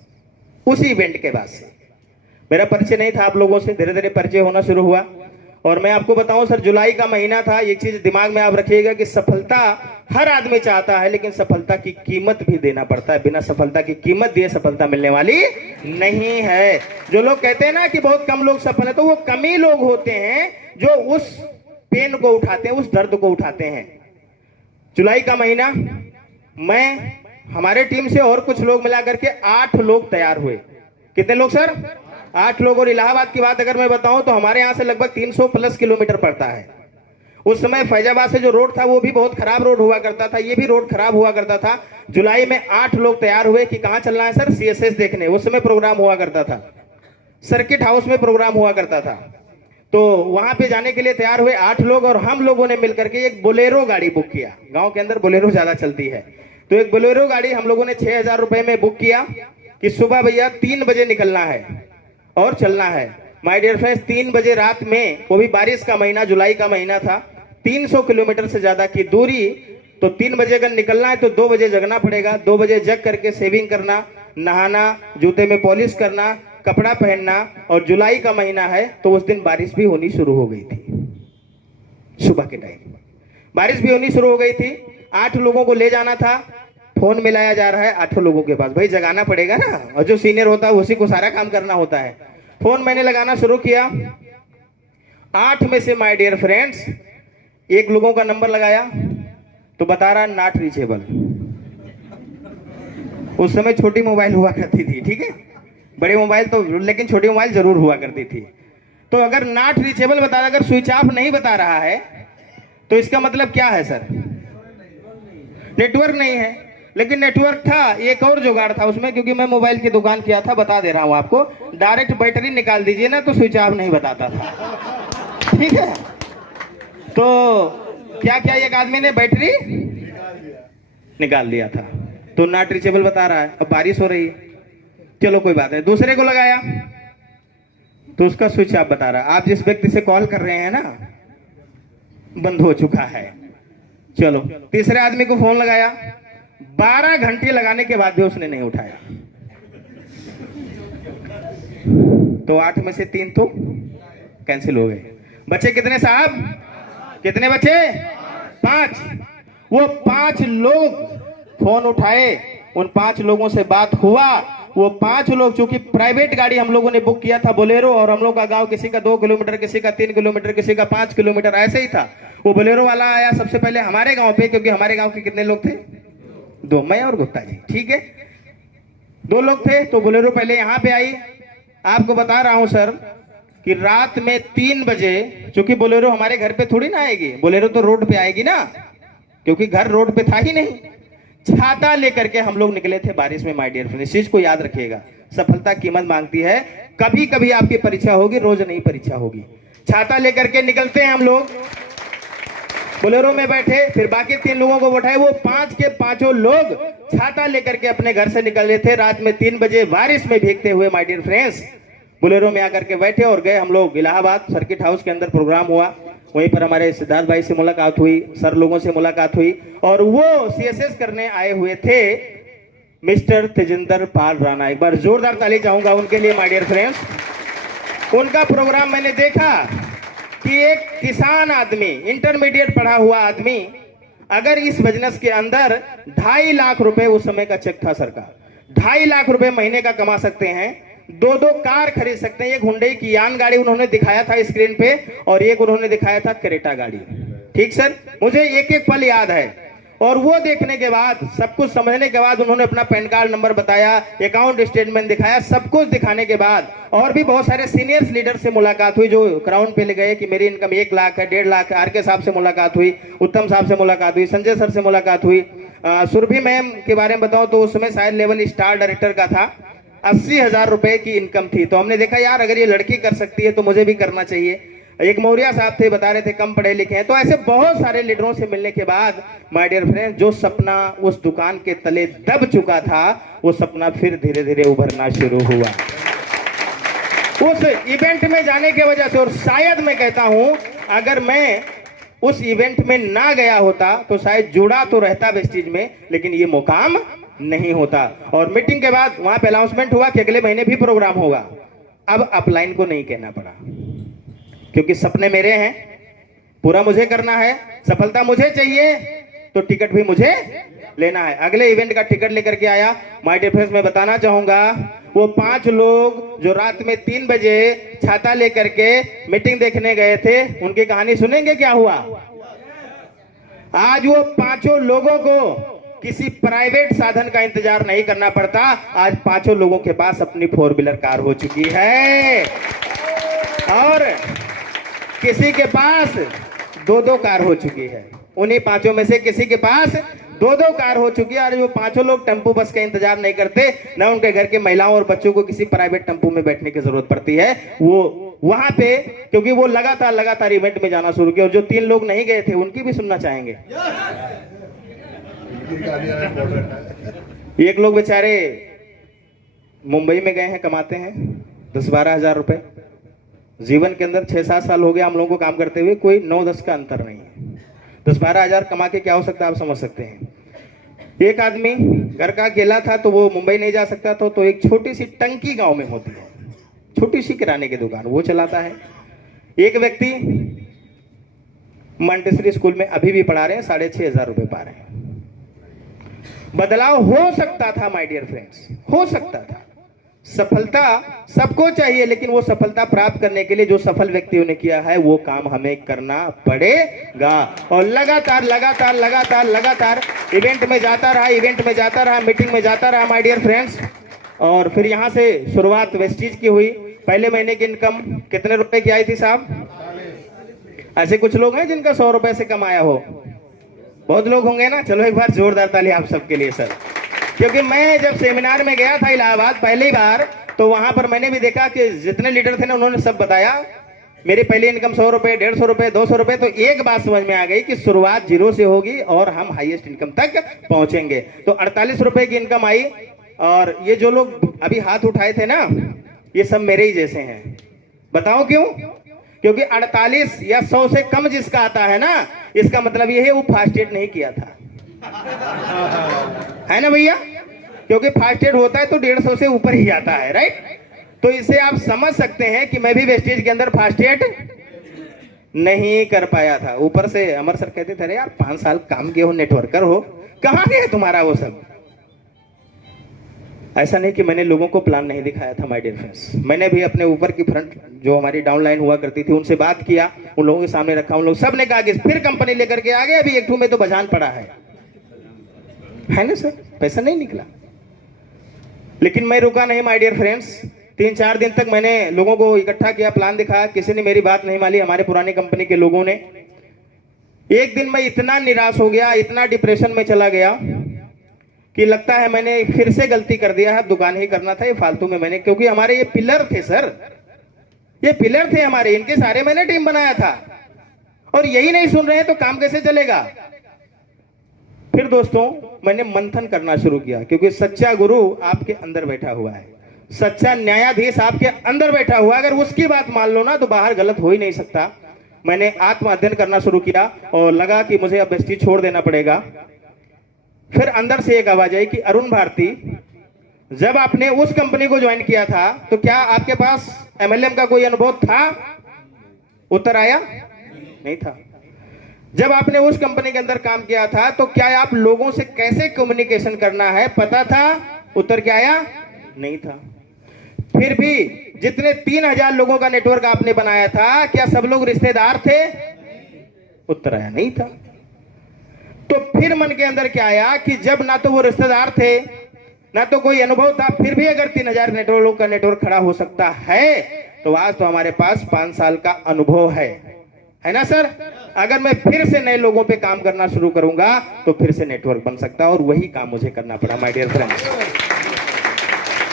उसी इवेंट के बाद से मेरा परिचय नहीं था आप लोगों से, धीरे धीरे परिचय होना शुरू हुआ। और मैं आपको बताऊं सर, जुलाई का महीना था। एक चीज दिमाग में आप रखिएगा कि सफलता हर आदमी चाहता है, लेकिन सफलता की कीमत भी देना पड़ता है। बिना सफलता की कीमत दिए सफलता मिलने वाली नहीं है। जो लोग कहते हैं ना कि बहुत कम लोग सफल है, तो वो कम ही लोग होते हैं जो उस पेन को उठाते हैं, उस दर्द को उठाते हैं। जुलाई का महीना, मैं हमारे टीम से और कुछ लोग मिलाकर के 8 लोग तैयार हुए। कितने लोग सर? 8 लोग। और इलाहाबाद की बात अगर मैं बताऊं तो हमारे यहां से लगभग 300 प्लस किलोमीटर पड़ता है। उस समय फैजाबाद से जो रोड था वो भी बहुत खराब रोड हुआ करता था, ये भी रोड खराब हुआ करता था। जुलाई में 8 लोग तैयार हुए कि कहां चलना है सर? CSS देखने। उस समय प्रोग्राम हुआ करता था, सर्किट हाउस में प्रोग्राम हुआ करता था। तो वहां पे जाने के लिए तैयार हुए 8 लोग, और हम लोगों ने मिलकर के एक बोलेरो गाड़ी बुक किया। गांव के अंदर बोलेरो ज्यादा चलती है, तो एक बोलेरो गाड़ी हम लोगों ने 6000 रुपए में बुक किया कि सुबह भैया 3 बजे निकलना है और चलना है। माय डियर फ्रेंड्स, 3 बजे रात में, वो भी बारिश का महीना, जुलाई का महीना था, 300 किलोमीटर से ज्यादा की दूरी। तो 3 बजे अगर निकलना है तो 2 बजे जगना पड़ेगा। 2 बजे जग करके सेविंग करना, नहाना, जूते में पॉलिश करना, कपड़ा पहनना। और जुलाई का महीना है तो उस दिन बारिश भी होनी शुरू हो गई थी। सुबह के टाइम बारिश भी होनी शुरू हो गई थी। 8 लोगों को ले जाना था। फोन मिलाया जा रहा है 8 लोगों के पास, भाई जगाना पड़ेगा ना, और जो सीनियर होता है उसी को सारा काम करना होता है। फोन मैंने लगाना शुरू किया। 8 में से माय डियर फ्रेंड्स, 1 लोगों का नंबर लगाया तो बता रहा नॉट रीचेबल। उस समय छोटी मोबाइल हुआ करती थी, ठीक है, बड़े मोबाइल तो, लेकिन छोटी मोबाइल जरूर हुआ करती थी। तो अगर नॉट रीचेबल बता रहा, अगर स्विच ऑफ नहीं बता रहा है तो इसका मतलब क्या है सर? नेटवर्क नहीं है। लेकिन नेटवर्क था, एक और जुगाड़ था उसमें, क्योंकि मैं मोबाइल की दुकान किया था, बता दे रहा हूं आपको। डायरेक्ट बैटरी निकाल दीजिए ना तो स्विच ऑफ नहीं बताता था, ठीक है। तो क्या किया, एक आदमी ने बैटरी निकाल दिया था, तो नॉट रीचेबल बता रहा है। अब बारिश हो रही है, चलो कोई बात नहीं। दूसरे को लगाया तो उसका स्विच ऑफ बता रहा है। आप जिस व्यक्ति से कॉल कर रहे हैं ना, बंद हो चुका है। चलो तीसरे आदमी को फोन लगाया, 12 घंटे लगाने के बाद भी उसने नहीं उठाया। तो 8 में से 3 तो कैंसिल हो गए। बचे कितने साहब? कितने बचे? 5। वो 5 लोग फोन उठाए, उन 5 लोगों से बात हुआ। वो 5 लोग, चूंकि प्राइवेट गाड़ी हम लोगों ने बुक किया था बोलेरो, और हम लोग का गांव किसी का 2 किलोमीटर, किसी का 3 किलोमीटर, किसी का 5 किलोमीटर, ऐसे ही था। वो बोलेरो वाला आया सबसे पहले हमारे गांव पे, क्योंकि हमारे गांव के कितने लोग थे? 2, मैं और गुप्ता जी, ठीक है, 2 लोग थे। तो बोलेरो पहले यहाँ पे आई। आपको बता रहा हूं सर कि रात में 3 बजे, चूंकि बोलेरो हमारे घर पे थोड़ी ना आएगी, बोलेरो तो रोड पे आएगी ना, क्योंकि घर रोड पे था ही नहीं। छाता लेकर के हम लोग निकले थे बारिश में। माय डियर फ्रेंड्स, इस चीज को याद रखिएगा, सफलता कीमत मांगती है। कभी कभी आपकी परीक्षा होगी, रोज नहीं परीक्षा होगी। छाता लेकर के निकलते हैं हम लोग, बोलेरो में बैठे, फिर बाकी 3 लोगों को बैठाए। वो 5 के 5 लोग छाता लेकर के अपने घर से निकले थे रात में 3 बजे बारिश में भीगते हुए। माय डियर फ्रेंड्स, बोलेरो में आकर के बैठे और गए हम लोग इलाहाबाद। सर्किट हाउस के अंदर प्रोग्राम हुआ, वहीं पर हमारे सिद्धार्थ भाई से मुलाकात हुई, सर लोगों से मुलाकात हुई, और वो CSS करने आए हुए थे मिस्टर तेजिंदर पाल राणा। एक बार जोरदार ताली चाहूंगा उनके लिए माय डियर फ्रेंड्स। उनका प्रोग्राम मैंने देखा कि एक किसान आदमी, इंटरमीडिएट पढ़ा हुआ आदमी, अगर इस बिजनेस के अंदर 2.5 लाख रुपए उस समय का चेक था सरकार, 2.5 लाख रुपए महीने का कमा सकते हैं, 2 कार खरीद सकते हैं। एक हुंडई की यान गाड़ी उन्होंने दिखाया था स्क्रीन पे, और एक उन्होंने दिखाया था क्रेटा गाड़ी। ठीक सर, मुझे एक एक पल याद है। और वो देखने के बाद, सब कुछ समझने के बाद, उन्होंने अपना पैन कार्ड नंबर बताया, अकाउंट स्टेटमेंट दिखाया, सब कुछ दिखाने के बाद, और भी बहुत सारे सीनियर्स लीडर से मुलाकात हुई जो क्राउन पे ले गए कि मेरी इनकम 1 लाख है, 1.5 लाख है। आर के साहब से मुलाकात हुई, उत्तम साहब से मुलाकात हुई, संजय सर से मुलाकात हुई। सुरभि मैम के बारे में बताऊं तो उस समय शायद लेवल स्टार डायरेक्टर का था, 80,000 रुपए की इनकम थी। तो हमने देखा यार अगर ये लड़की कर सकती है तो मुझे भी करना चाहिए। एक मौर्या साहब थे, बता रहे थे कम पढ़े लिखे हैं। तो ऐसे बहुत सारे लीडरों से मिलने के बाद माय डियर फ्रेंड, जो सपना उस दुकान के तले दब चुका था, वो सपना फिर धीरे धीरे उभरना शुरू हुआ उस इवेंट में जाने की वजह से। और शायद मैं कहता हूं, अगर मैं उस इवेंट में ना गया होता तो शायद जुड़ा तो रहता वेस्टीज में, लेकिन ये मुकाम नहीं होता। और मीटिंग के बाद वहां पे अनाउंसमेंट हुआ कि अगले महीने भी प्रोग्राम होगा। अब अपलाइन को नहीं कहना पड़ा, क्योंकि सपने मेरे हैं, पूरा मुझे करना है, सफलता मुझे चाहिए, तो टिकट भी मुझे लेना है। अगले इवेंट का टिकट लेकर के आया। माय डियर फ्रेंड्स, मैं बताना चाहूंगा, वो 5 लोग जो रात में 3 बजे छाता लेकर के मीटिंग देखने गए थे, उनकी कहानी सुनेंगे क्या हुआ। आज वो 5 लोगों को किसी प्राइवेट साधन का इंतजार नहीं करना पड़ता। आज 5 लोगों के पास अपनी 4 व्हीलर कार हो चुकी है, और किसी के पास 2 कार हो चुकी है। उन्हीं 5 में से किसी के पास 2 कार हो चुकी है। और वो 5 लोग टेम्पो बस का इंतजार नहीं करते, ना उनके घर के महिलाओं और बच्चों को किसी प्राइवेट टेम्पो में बैठने की जरूरत पड़ती है। वो वहां पे, क्योंकि वो लगातार इवेंट में जाना शुरू किया। और जो 3 लोग नहीं गए थे उनकी भी सुनना चाहेंगे। एक लोग बेचारे मुंबई में गए हैं, कमाते हैं 10-12 हजार रुपए। जीवन के अंदर 6-7 साल हो गया हम लोगों को काम करते हुए, कोई 9-10 का अंतर नहीं है। 10-12 हजार कमा के क्या हो सकता है आप समझ सकते हैं। एक आदमी घर का अकेला था, तो वो मुंबई नहीं जा सकता था, तो एक छोटी सी टंकी गांव में होती है, छोटी सी किराने की दुकान, वो चलाता है। एक व्यक्ति मॉन्टेसरी स्कूल में अभी भी पढ़ा रहे हैं, 6,500 रुपए पा रहे हैं। बदलाव हो सकता था माय डियर फ्रेंड्स, हो सकता था। सफलता सबको चाहिए, लेकिन वो सफलता प्राप्त करने के लिए जो सफल व्यक्तियों ने किया है वो काम हमें करना पड़ेगा। और लगातार इवेंट में जाता रहा, मीटिंग में जाता रहा माय डियर फ्रेंड्स। और फिर यहां से शुरुआत वेस्टीज की हुई। पहले महीने की इनकम कितने रुपए की आई थी साहब? ऐसे कुछ लोग हैं जिनका 100 रुपए से कम आया हो? बहुत लोग होंगे ना। चलो एक बार जोरदार ताली आप सबके लिए सर। क्योंकि मैं जब सेमिनार में गया था इलाहाबाद पहली बार, तो वहां पर मैंने भी देखा कि जितने लीडर थे ना, उन्होंने सब बताया मेरी पहली इनकम 100 रुपए, 150 रुपए, 200 रुपए। तो एक बात समझ में आ गई कि शुरुआत 0 से होगी और हम हाईएस्ट इनकम तक पहुंचेंगे। तो 48 रुपए की इनकम आई। और ये जो लोग अभी हाथ उठाए थे ना, ये सब मेरे ही जैसे हैं। बताओ क्यों? क्योंकि 48 या 100 से कम जिसका आता है ना, इसका मतलब ये है वो फास्ट एड नहीं किया था, है ना भैया? क्योंकि फास्ट एड होता है तो 150 से ऊपर ही आता है, राइट? तो इसे आप समझ सकते हैं कि मैं भी वेस्टेज के अंदर फास्ट एड नहीं कर पाया था। ऊपर से अमर सर कहते थे, अरे यार 5 साल काम किए हो, नेटवर्कर हो, कहां गए तुम्हारा वो सब? ऐसा नहीं कि मैंने लोगों को प्लान नहीं दिखाया था माय डियर फ्रेंड्स। मैंने भी अपने ऊपर की फ्रंट जो हमारी डाउनलाइन हुआ करती थी उनसे बात किया, उन लोगों के सामने रखा। उन लोग सब ने कहा कि फिर कंपनी लेकर के आ गए, अभी 1 में तो बजान पड़ा है ना सर, पैसा नहीं निकला। लेकिन मैं रुका नहीं माय डियर फ्रेंड्स। 3-4 दिन तक मैंने लोगों को इकट्ठा किया, प्लान दिखाया, किसी ने मेरी बात नहीं मानी। हमारे पुरानी कंपनी के लोगों ने। एक दिन मैं इतना निराश हो गया, इतना डिप्रेशन में चला गया कि लगता है मैंने फिर से गलती कर दिया है, दुकान ही करना था ये फालतू में मैंने। क्योंकि हमारे ये पिलर थे सर, ये पिलर थे हमारे, इनके सारे मैंने टीम बनाया था, और यही नहीं सुन रहे हैं तो काम कैसे चलेगा? फिर दोस्तों मैंने मंथन करना शुरू किया, क्योंकि सच्चा गुरु आपके अंदर बैठा हुआ है, सच्चा न्यायाधीश आपके अंदर बैठा हुआ है। अगर उसकी बात मान लो ना तो बाहर गलत हो ही नहीं सकता। मैंने आत्म अध्ययन करना शुरू किया और लगा कि मुझे अब वेस्टीज छोड़ देना पड़ेगा। फिर अंदर से एक आवाज आई कि अरुण भारती, जब आपने उस कंपनी को ज्वाइन किया था तो क्या आपके पास MLM का कोई अनुभव था? उत्तर आया नहीं था। जब आपने उस कंपनी के अंदर काम किया था तो क्या आप लोगों से कैसे कम्युनिकेशन करना है पता था? उत्तर क्या आया? नहीं था। फिर भी जितने 3000 लोगों का नेटवर्क आपने बनाया था, क्या सब लोग रिश्तेदार थे? उत्तर आया नहीं था। तो फिर मन के अंदर क्या आया कि जब ना तो वो रिश्तेदार थे, ना तो कोई अनुभव था, फिर भी अगर 3000 नेटवर्क का नेटवर्क खड़ा हो सकता है तो आज तो हमारे पास 5 साल का अनुभव है ना सर? अगर मैं फिर से नए लोगों पे काम करना शुरू करूंगा तो फिर से नेटवर्क बन सकता है, और वही काम मुझे करना पड़ा माय डियर फ्रेंड्स।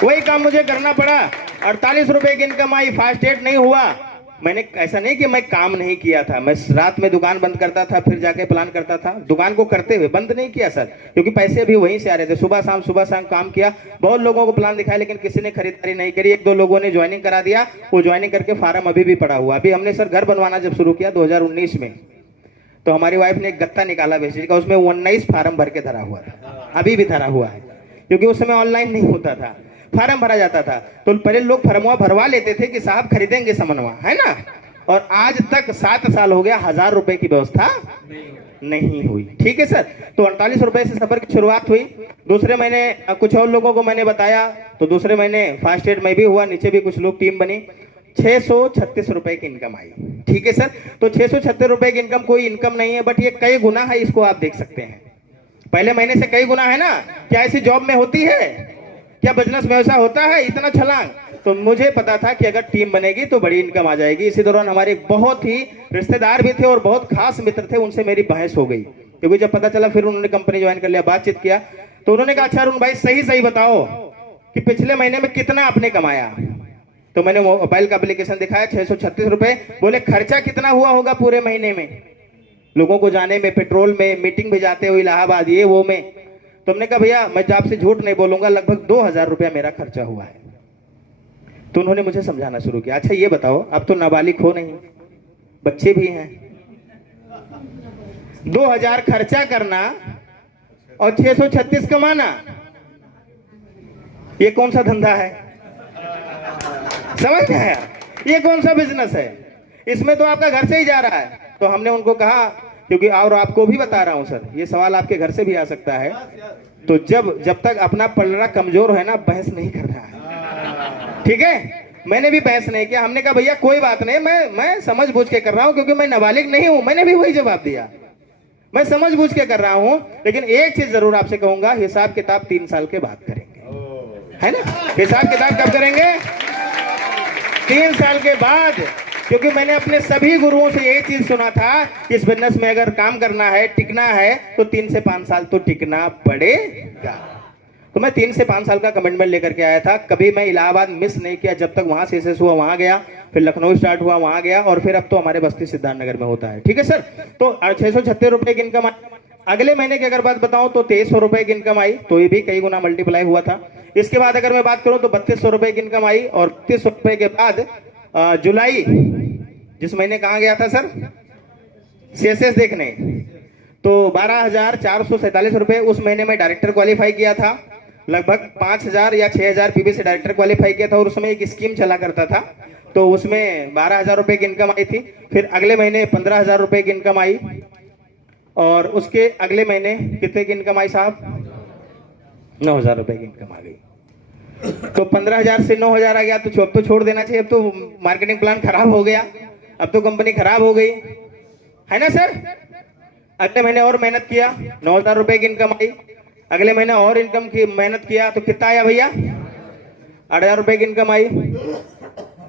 वही काम मुझे करना पड़ा। 48 रुपए की इनकम आई, फास्ट एड नहीं हुआ। मैंने ऐसा नहीं कि मैं काम नहीं किया था, मैं रात में दुकान बंद करता था, फिर जाके प्लान करता था। दुकान को करते हुए बंद नहीं किया सर, क्योंकि पैसे भी वहीं से आ रहे थे। सुबह शाम काम किया, बहुत लोगों को प्लान दिखाया, लेकिन किसी ने खरीदारी नहीं करी। 1-2 लोगों ने ज्वाइनिंग करा दिया, वो ज्वाइनिंग करके फार्म अभी भी पड़ा हुआ। अभी हमने सर घर बनवाना जब शुरू किया 2019 में, तो हमारी वाइफ ने एक गत्ता निकाला बेसिस का, उसमें 19 फार्म भर के धरा हुआ था, अभी भी धरा हुआ है, क्योंकि उस समय ऑनलाइन नहीं होता था, फार्म भरा जाता था। तो पहले लोग फर्मवा भरवा लेते थे कि साहब खरीदेंगे सामानवा, है ना? और आज तक 7 साल हो गया, 1000 रुपए की व्यवस्था नहीं हुई। ठीक है सर। तो 48 रुपए से सफर की शुरुआत हुई। दूसरे महीने कुछ और लोगों को मैंने बताया, तो दूसरे महीने फास्ट एड में भी हुआ, नीचे भी कुछ लोग टीम बनी, 636 रुपए की इनकम आई। ठीक है सर। तो 636 रुपए की इनकम कोई इनकम नहीं है, बट ये कई गुना है, इसको आप देख सकते हैं। पहले महीने से कई गुना है ना? क्या ऐसी जॉब में होती है? क्या बिजनेस में ऐसा होता है इतना छलांग? तो मुझे पता था कि अगर टीम बनेगी तो बड़ी इनकम आ जाएगी। इसी दौरान हमारे बहुत ही रिश्तेदार भी थे और बहुत खास मित्र थे, उनसे मेरी बहस हो गई, क्योंकि जब पता चला फिर उन्होंने कंपनी ज्वाइन कर लिया, बातचीत किया, तो उन्होंने कहा अच्छा अरुण भाई सही बताओ कि पिछले महीने में कितना आपने कमाया। तो मैंने मोबाइल का एप्लीकेशन दिखाया, 636 रुपए। बोले खर्चा कितना हुआ होगा पूरे महीने में, लोगों को जाने में, पेट्रोल में, मीटिंग में जाते हुए इलाहाबाद, ये वो में। तो हमने कहा भैया मैं आपसे झूठ नहीं बोलूंगा, लगभग 2000 रुपया मेरा खर्चा हुआ है। तो उन्होंने मुझे समझाना शुरू किया, अच्छा ये बताओ, अब तो नाबालिग हो नहीं, बच्चे भी हैं, 2000 खर्चा करना और 636 कमाना, ये कौन सा धंधा है? समझ में आया? ये कौन सा बिजनेस है? इसमें तो आपका घर से ही जा रहा है। तो हमने उनको कहा, क्योंकि और आपको भी बता रहा हूं सर, ये सवाल आपके घर से भी आ सकता है, तो जब तक अपना पलड़ा कमजोर है ना, बहस नहीं कर रहा है। ठीक है? मैंने भी बहस नहीं किया। हमने कहा भैया कोई बात नहीं, मैं समझ बूझ के कर रहा हूं, क्योंकि मैं नाबालिग नहीं हूं। मैंने भी वही जवाब दिया, मैं समझ बूझ के कर रहा हूं, लेकिन एक चीज जरूर आपसे कहूंगा, हिसाब किताब 3 साल के बाद करेंगे, है ना? हिसाब किताब कब करेंगे? 3 साल के बाद। क्योंकि मैंने अपने सभी गुरुओं से यही चीज सुना था, इस बिजनेस में अगर काम करना है, टिकना है, तो 3 से 5 साल तो टिकना पड़ेगा। तो मैं 3 से 5 साल का कमिटमेंट लेकर के आया था। कभी मैं इलाहाबाद मिस नहीं किया, जब तक वहां से हुआ वहां गया, फिर लखनऊ स्टार्ट हुआ वहां गया, और फिर अब तो हमारे बस्ती सिद्धार्थनगर में होता है। ठीक है सर। तो 636 रुपए की इनकम आई। अगले महीने की अगर बात बताऊं तो 2300 रुपए की इनकम आई, तो ये भी कई गुना मल्टीप्लाई हुआ था। इसके बाद अगर मैं बात करूं तो 3200 रुपए की इनकम आई, और 3200 रुपए के बाद जुलाई, जिस महीने कहा गया था सर सीएसएस देखने, तो 12,447 रुपए उस महीने में डायरेक्टर क्वालिफाई किया था। लगभग 5000 या 6000 पीबी से डायरेक्टर क्वालिफाई किया था, और उसमें एक स्कीम चला करता था, तो उसमें 12,000 रुपए की इनकम आई थी। फिर अगले महीने 15,000 रुपए की इनकम आई, और उसके अगले महीने कितने की इनकम आई साहब? 9,000 रुपए की इनकम आ गई। तो 15,000 से 9,000 आ गया, तो अब तो छोड़ देना चाहिए, अब तो मार्केटिंग प्लान खराब हो गया, अब तो कंपनी खराब हो गई, है ना सर? अगले महीने और मेहनत किया, 9,000 रुपए की इनकम आई। अगले महीने और इनकम की मेहनत किया, तो कितना आया भैया? 8,000 रुपए की इनकम आई।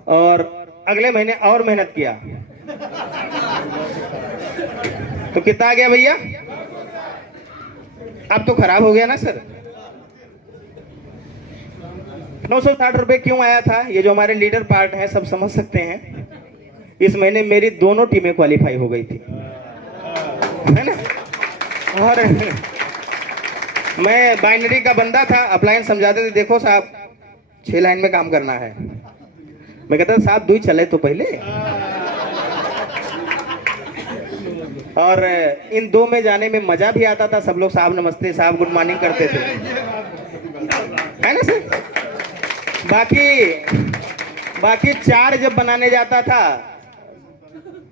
और अगले महीने और मेहनत किया, तो कितना आ गया भैया? अब तो खराब हो गया ना सर। 960 रुपए क्यों आया था? ये जो हमारे लीडर पार्ट है सब समझ सकते हैं। इस महीने मेरी दोनों टीमें क्वालिफाई हो गई थी, है ना? और मैं बाइनरी का बंदा था, अप्लायंस समझाते थे, देखो साहब 6 लाइन में काम करना है। मैं कहता था साहब 2 चले तो पहले, और इन 2 में जाने में मजा भी आता था। सब लोग साहब नमस्ते, साहब गुड मॉर्निंग करते थे, है ना सर? बाकी 4 जब बनाने जाता था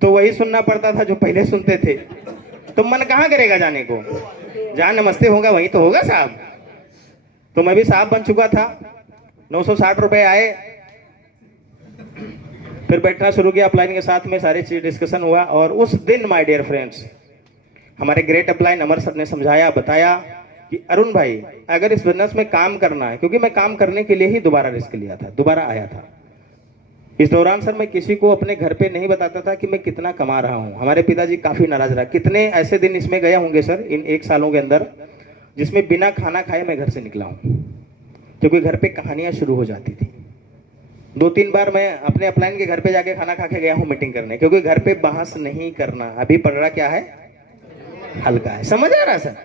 तो वही सुनना पड़ता था जो पहले सुनते थे। तो मन कहाँ करेगा जाने को, जहाँ नमस्ते होगा वहीं तो होगा साहब। तो मैं भी साहब बन चुका था। 960 रुपए आए, फिर बैठना शुरू किया अपलाइन के साथ में, सारी चीज डिस्कशन हुआ। और उस दिन माय डियर फ्रेंड्स हमारे ग्रेट अपलाइन अमर सर ने समझाया, बताया कि अरुण भाई अगर इस बिजनेस में काम करना है, क्योंकि मैं काम करने के लिए ही दोबारा रिस्क लिया था, दोबारा आया था। इस दौरान सर मैं किसी को अपने घर पे नहीं बताता था कि मैं कितना कमा रहा हूं। हमारे पिताजी काफी नाराज रहा। कितने ऐसे दिन इसमें गए होंगे सर इन 1 सालों के अंदर जिसमें बिना खाना खाए मैं घर से निकला हूं, क्योंकि घर पे कहानियां शुरू हो जाती थी। 2-3 बार मैं अपने अपलाइन के घर पे जाके खाना खा के गया हूं मीटिंग करने, क्योंकि घर पे बहस नहीं करना। अभी पढ़ रहा क्या है, हल्का है। समझ आ रहा सर?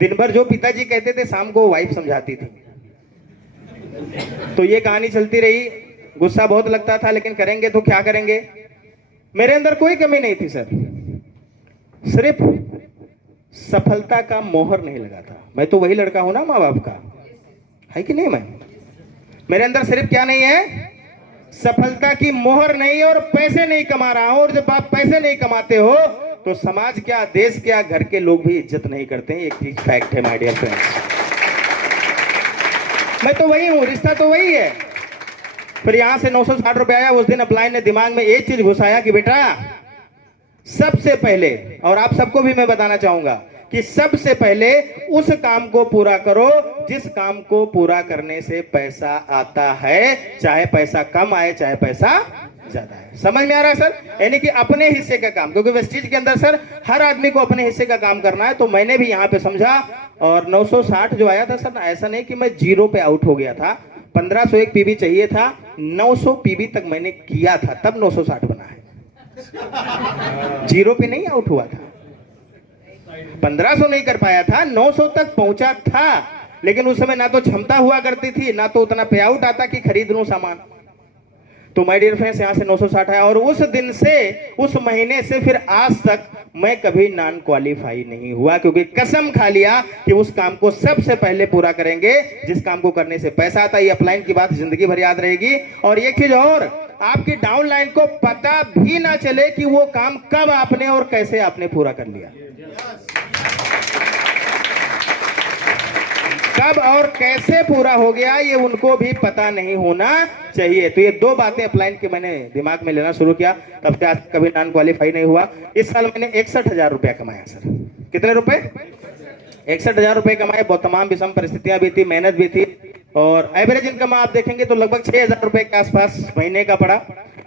दिन भर जो पिताजी कहते थे शाम को वाइफ समझाती थी। तो ये कहानी चलती रही, गुस्सा बहुत लगता था, लेकिन करेंगे तो क्या करेंगे। मेरे अंदर कोई कमी नहीं थी सर, सिर्फ सफलता का मोहर नहीं लगा था। मैं तो वही लड़का हूं ना माँ बाप का, है कि नहीं? मैं मेरे अंदर सिर्फ क्या नहीं है, सफलता की मोहर नहीं, और पैसे नहीं कमा रहा हूं। और जब आप पैसे नहीं कमाते हो तो समाज क्या, देश क्या, घर के लोग भी इज्जत नहीं करते हैं। एक चीज फैक्ट है माय डियर फ्रेंड्स। मैं तो वही हूं, रिश्ता तो वही है। फिर यहां से 960 रुपए आया। उस दिन अपलाइन ने दिमाग में एक चीज घुसाया कि बेटा सबसे पहले, और आप सबको भी मैं बताना चाहूंगा कि सबसे पहले उस काम को पूरा करो जिस काम को पूरा करने से पैसा आता है, चाहे पैसा कम आए चाहे पैसा ज्यादा है। समझ में आ रहा है सर? यानी कि अपने हिस्से का काम, क्योंकि वेस्टीज के अंदर सर हर आदमी को अपने हिस्से का काम करना है। तो मैंने भी यहाँ पे समझा, और 960 जो आया था सर, ऐसा नहीं कि मैं जीरो पे आउट हो गया था। 1501 पीबी चाहिए था, 900 पीबी तक मैंने किया था, तब 960 बना है। जीरो पे नहीं आउट हुआ था, 1500 नहीं कर पाया था, 900 तक पहुंचा था। लेकिन उस समय ना तो क्षमता हुआ करती थी, ना तो उतना पे आउट आता कि खरीद लूं सामान। तो माय डियर फ्रेंड्स यहां से 960 आया, और उस दिन से, उस महीने से फिर आज तक मैं कभी नॉन क्वालिफाई नहीं हुआ, क्योंकि कसम खा लिया कि उस काम को सबसे पहले पूरा करेंगे जिस काम को करने से पैसा आता है। ये अपलाइन की बात जिंदगी भर याद रहेगी। और एक चीज और, आपकी डाउनलाइन को पता भी ना चले कि वो काम कब आपने और कैसे आपने पूरा कर लिया, कब और कैसे पूरा हो गया, ये उनको भी पता नहीं होना चाहिए। तो ये 2 बातें अपलाइन के मैंने दिमाग में लेना शुरू किया, तब से आज कभी नॉन क्वालिफाई नहीं हुआ। इस साल मैंने 61,000 रुपया कमाया सर। कितने रुपए? 61,000 रुपए कमाए। बहुत तमाम विषम परिस्थितियां भी थी, मेहनत भी थी, और एवरेज इनकम आप देखेंगे तो लगभग 6,000 रुपए के आसपास महीने का पड़ा।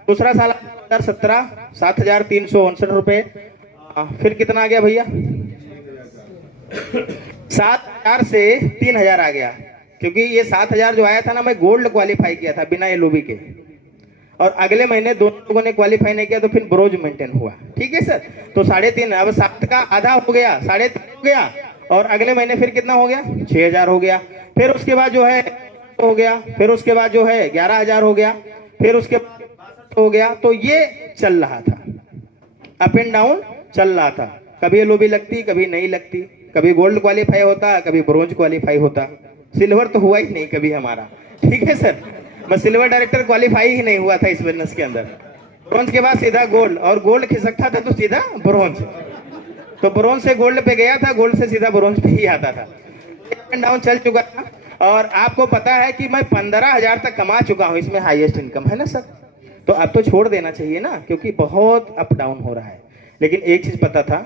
दूसरा साल 2017 7,359 रुपए। फिर कितना आ गया भैया? 7,000 से 3,000 आ गया, क्योंकि ये 7,000 जो आया था ना, मैं गोल्ड क्वालिफाई किया था बिना एलओबी के। और अगले महीने दोनों लोगों ने क्वालिफाई नहीं किया, तो फिर ब्रोज मेंटेन हुआ। ठीक है सर? तो 3.5, अब 7 का आधा हो गया, 3.5 हो गया। और अगले महीने फिर कितना हो गया? 6,000 हो गया। फिर उसके बाद जो है हो गया, फिर उसके बाद जो है 11,000 हो गया, फिर उसके बाद हो गया। तो ये चल रहा था, अप एंड डाउन चल रहा था। कभी एलओबी लगती, कभी नहीं लगती, कभी गोल्ड क्वालिफाई होता, कभी ब्रोंज क्वालिफाई होता। सिल्वर तो हुआ ही नहीं कभी हमारा। ठीक है सर? मैं सिल्वर डायरेक्टर क्वालिफाई ही नहीं हुआ था इस बिजनेस के अंदर। ब्रोंज के बाद सीधा गोल्ड, और गोल्ड खिसकता था तो सीधा ब्रोंज। तो ब्रोंज से गोल्ड पे गया था, गोल्ड से सीधा ब्रोंज पे ही आता था। अप एंड डाउन चल चुका था। और आपको पता है कि मैं 15,000 तक कमा चुका हूं, इसमें हाईएस्ट इनकम है ना सर? तो अब तो छोड़ देना चाहिए ना, क्योंकि बहुत अप डाउन हो रहा है। लेकिन एक चीज पता था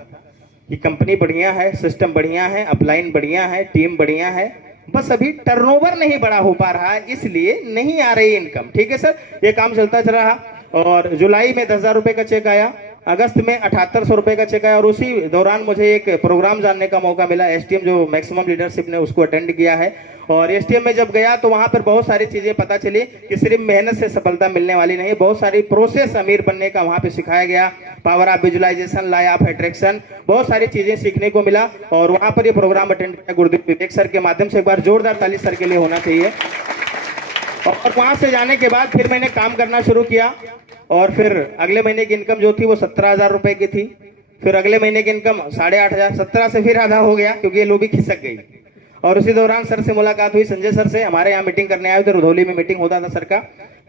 कि कंपनी बढ़िया है, सिस्टम बढ़िया है, अपलाइन बढ़िया है, टीम बढ़िया है, बस अभी टर्नओवर नहीं बड़ा हो पा रहा है, इसलिए नहीं आ रही इनकम। ठीक है सर? ये काम चलता चल रहा। और जुलाई में 10,000 रुपए का चेक आया, अगस्त में 7,800 रुपए का चेक आया। और उसी दौरान मुझे एक प्रोग्राम जानने का मौका मिला, एसटीएम जो मैक्सिमम लीडरशिप ने उसको अटेंड किया है। और एसटीएम में जब गया तो वहां पर बहुत सारी चीजें पता चली कि सिर्फ मेहनत से सफलता मिलने वाली नहीं, बहुत सारी प्रोसेस अमीर बनने का वहां पे सिखाया गया। Power of visualisation, law of attraction, बहुत सारी चीजें सीखने को मिला। और वहां पर ये प्रोग्राम अटेंड किया गुरुदेव विवेक सर के माध्यम से। एक बार जोरदार ताली सर के लिए होना चाहिए। और वहां से जाने के बाद फिर मैंने काम करना शुरू किया। और फिर अगले महीने की इनकम जो थी वो 17,000 रुपए की थी। फिर अगले महीने की इनकम 8,500, 17 से फिर आधा हो गया, क्योंकि ये लोबी खिसक गई। और उसी दौरान सर से मुलाकात हुई, संजय सर से। हमारे यहाँ मीटिंग करने आए थे, रुधौली में मीटिंग होता था सर का।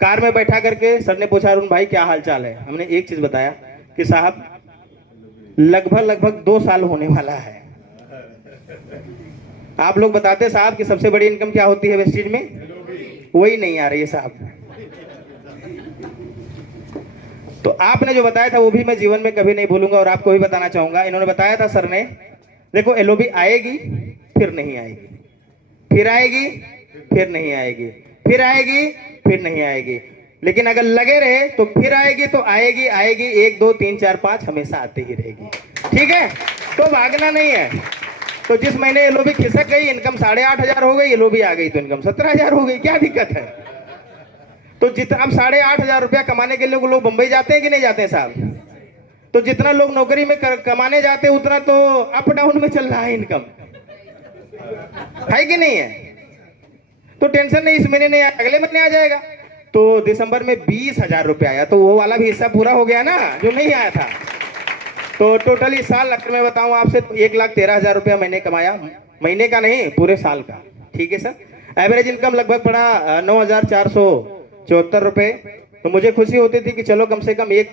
कार में बैठा करके सर ने पूछा, अरुण भाई क्या हाल चाल है? हमने एक चीज बताया कि साहब लगभग 2 साल होने वाला है। आप लोग बताते साहब कि सबसे बड़ी इनकम क्या होती है वेस्टेज में? वही नहीं आ रही है साहब। तो आपने जो बताया था वो भी मैं जीवन में कभी नहीं भूलूंगा और आपको भी बताना चाहूंगा। इन्होंने बताया था सर ने, देखो एलओबी आएगी फिर नहीं आएगी, फिर आएगी फिर नहीं आएगी, फिर आएगी फिर नहीं आएगी, लेकिन अगर लगे रहे तो फिर आएगी तो आएगी आएगी, 1 2 3 4 5 हमेशा आती ही रहेगी। ठीक है, तो भागना नहीं है। तो जिस महीने एलओबी खिसक गई, इनकम 8,500 हो गई, एलओबी आ गई तो इनकम 17,000 हो गई, क्या दिक्कत है? तो जितना अब 8,500 रुपया कमाने के लिए लोग बंबई जाते हैं कि नहीं जाते हैं साहब? तो जितना लोग नौकरी में कमाने जाते हैं उतना तो अप डाउन में चल रहा है इनकम, है कि नहीं है? तो टेंशन नहीं, इस महीने नहीं आया, अगले महीने आ जाएगा। तो दिसंबर में 20,000 रुपया आया, तो वो वाला भी हिस्सा पूरा हो गया ना जो नहीं आया था। तो टोटल इस साल अगर मैं बताऊं आपसे तो 1,13,000 रुपया मैंने कमाया, महीने का नहीं पूरे साल का। ठीक है सर, एवरेज इनकम लगभग पड़ा 9,474 रुपए। तो मुझे खुशी होती थी कि चलो कम से कम एक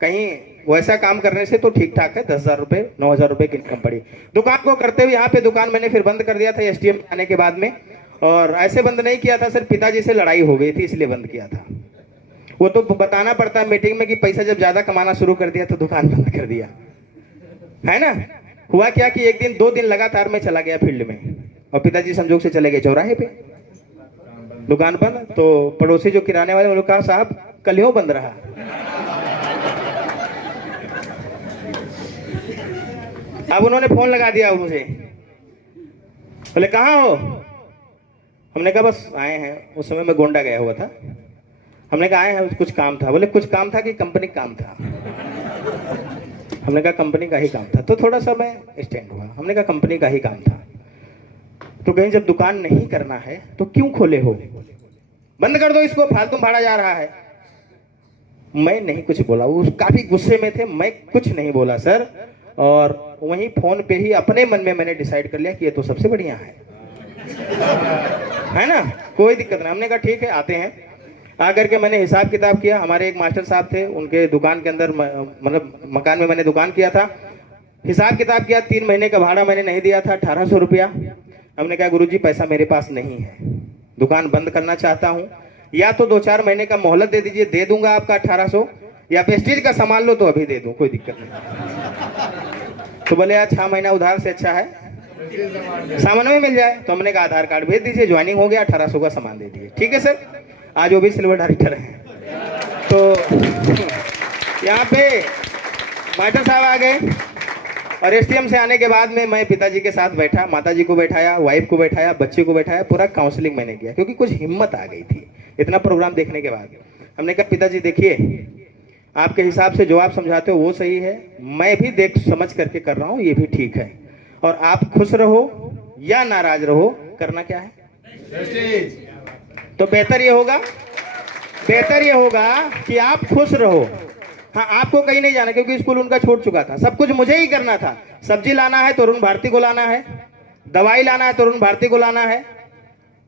कहीं वैसा काम करने से तो ठीक ठाक है। 10,000 रुपए 9,000 रुपए की इनकम पड़ी। दुकान को करते हुए यहाँ पे दुकान मैंने फिर बंद कर दिया था एसडीएम आने के बाद में, और ऐसे बंद नहीं किया था सर, पिताजी से लड़ाई हो गई थी इसलिए बंद किया था। वो तो बताना पड़ता है मीटिंग में कि पैसा जब ज्यादा कमाना शुरू कर दिया तो दुकान बंद कर दिया, है ना। हुआ क्या कि एक दिन 2 दिन लगातार मैं चला गया फील्ड में और पिताजी संजोग से चले गए चौराहे पे, दुकान बंद। तो पड़ोसी जो किराने वाले उन्होंने कहा साहब कल हो बंद रहा। अब उन्होंने फोन लगा दिया मुझे, बोले कहाँ हो? हमने कहा बस आए हैं। उस समय मैं गोंडा गया हुआ था। हमने कहा आए हैं, कुछ काम था। बोले कुछ काम था कि कंपनी काम था? हमने कहा कंपनी का ही काम था। तो थोड़ा सा मैं स्टैंड हुआ। हमने कहा कंपनी का ही काम था। तो कहीं जब दुकान नहीं करना है तो क्यों खोले हो? बंद कर दो इसको, फालतू भाड़ा जा रहा है। मैं नहीं कुछ बोला, वो काफी गुस्से में थे, मैं कुछ नहीं बोला सर। और वहीं फोन पे ही अपने मन में मैंने डिसाइड कर लिया कि ये तो सबसे बढ़िया है ना, कोई दिक्कत नहीं। हमने कहा ठीक है आते हैं। आकर के मैंने हिसाब किताब किया। हमारे एक मास्टर साहब थे, उनके दुकान के अंदर मतलब मकान में मैंने दुकान किया था। हिसाब किताब किया, 3 महीने का भाड़ा मैंने नहीं दिया था, 1,800 रुपया। हमने कहा गुरुजी पैसा मेरे पास नहीं है, दुकान बंद करना चाहता हूँ, या तो 2-4 महीने का मोहलत दे दीजिए, दे दूंगा आपका 1,800, या प्रेस्टीज का सामान लो तो अभी दे दूं, कोई दिक्कत नहीं। तो बोले यार 6 महीना उधार से अच्छा है सामान में मिल जाए। तो हमने कहा आधार कार्ड भेज दीजिए, ज्वाइनिंग हो गया, 1,800 का सामान दे दिए। ठीक है सर, आज वो भी सिल्वर डायरेक्टर हैं। तो यहाँ पे मास्टर साहब आ गए और एसटीएम से आने के बाद में मैं पिताजी के साथ बैठा, माताजी को बैठाया, वाइफ को बैठाया, बच्चे को बैठाया, पूरा काउंसलिंग मैंने किया क्योंकि कुछ हिम्मत आ गई थी इतना प्रोग्राम देखने के बाद। हमने कहा पिताजी देखिए, आपके हिसाब से जो आप समझाते हो वो सही है, मैं भी देख समझ करके कर रहा हूँ, ये भी ठीक है, और आप खुश रहो या नाराज रहो, करना क्या है? तो बेहतर ये होगा कि आप खुश रहो। हाँ, आपको कहीं नहीं जाना क्योंकि स्कूल उनका छूट चुका था, सब कुछ मुझे ही करना था। सब्जी लाना है तो अरुण भारती को लाना है, दवाई लाना है तो अरुण भारती को लाना है,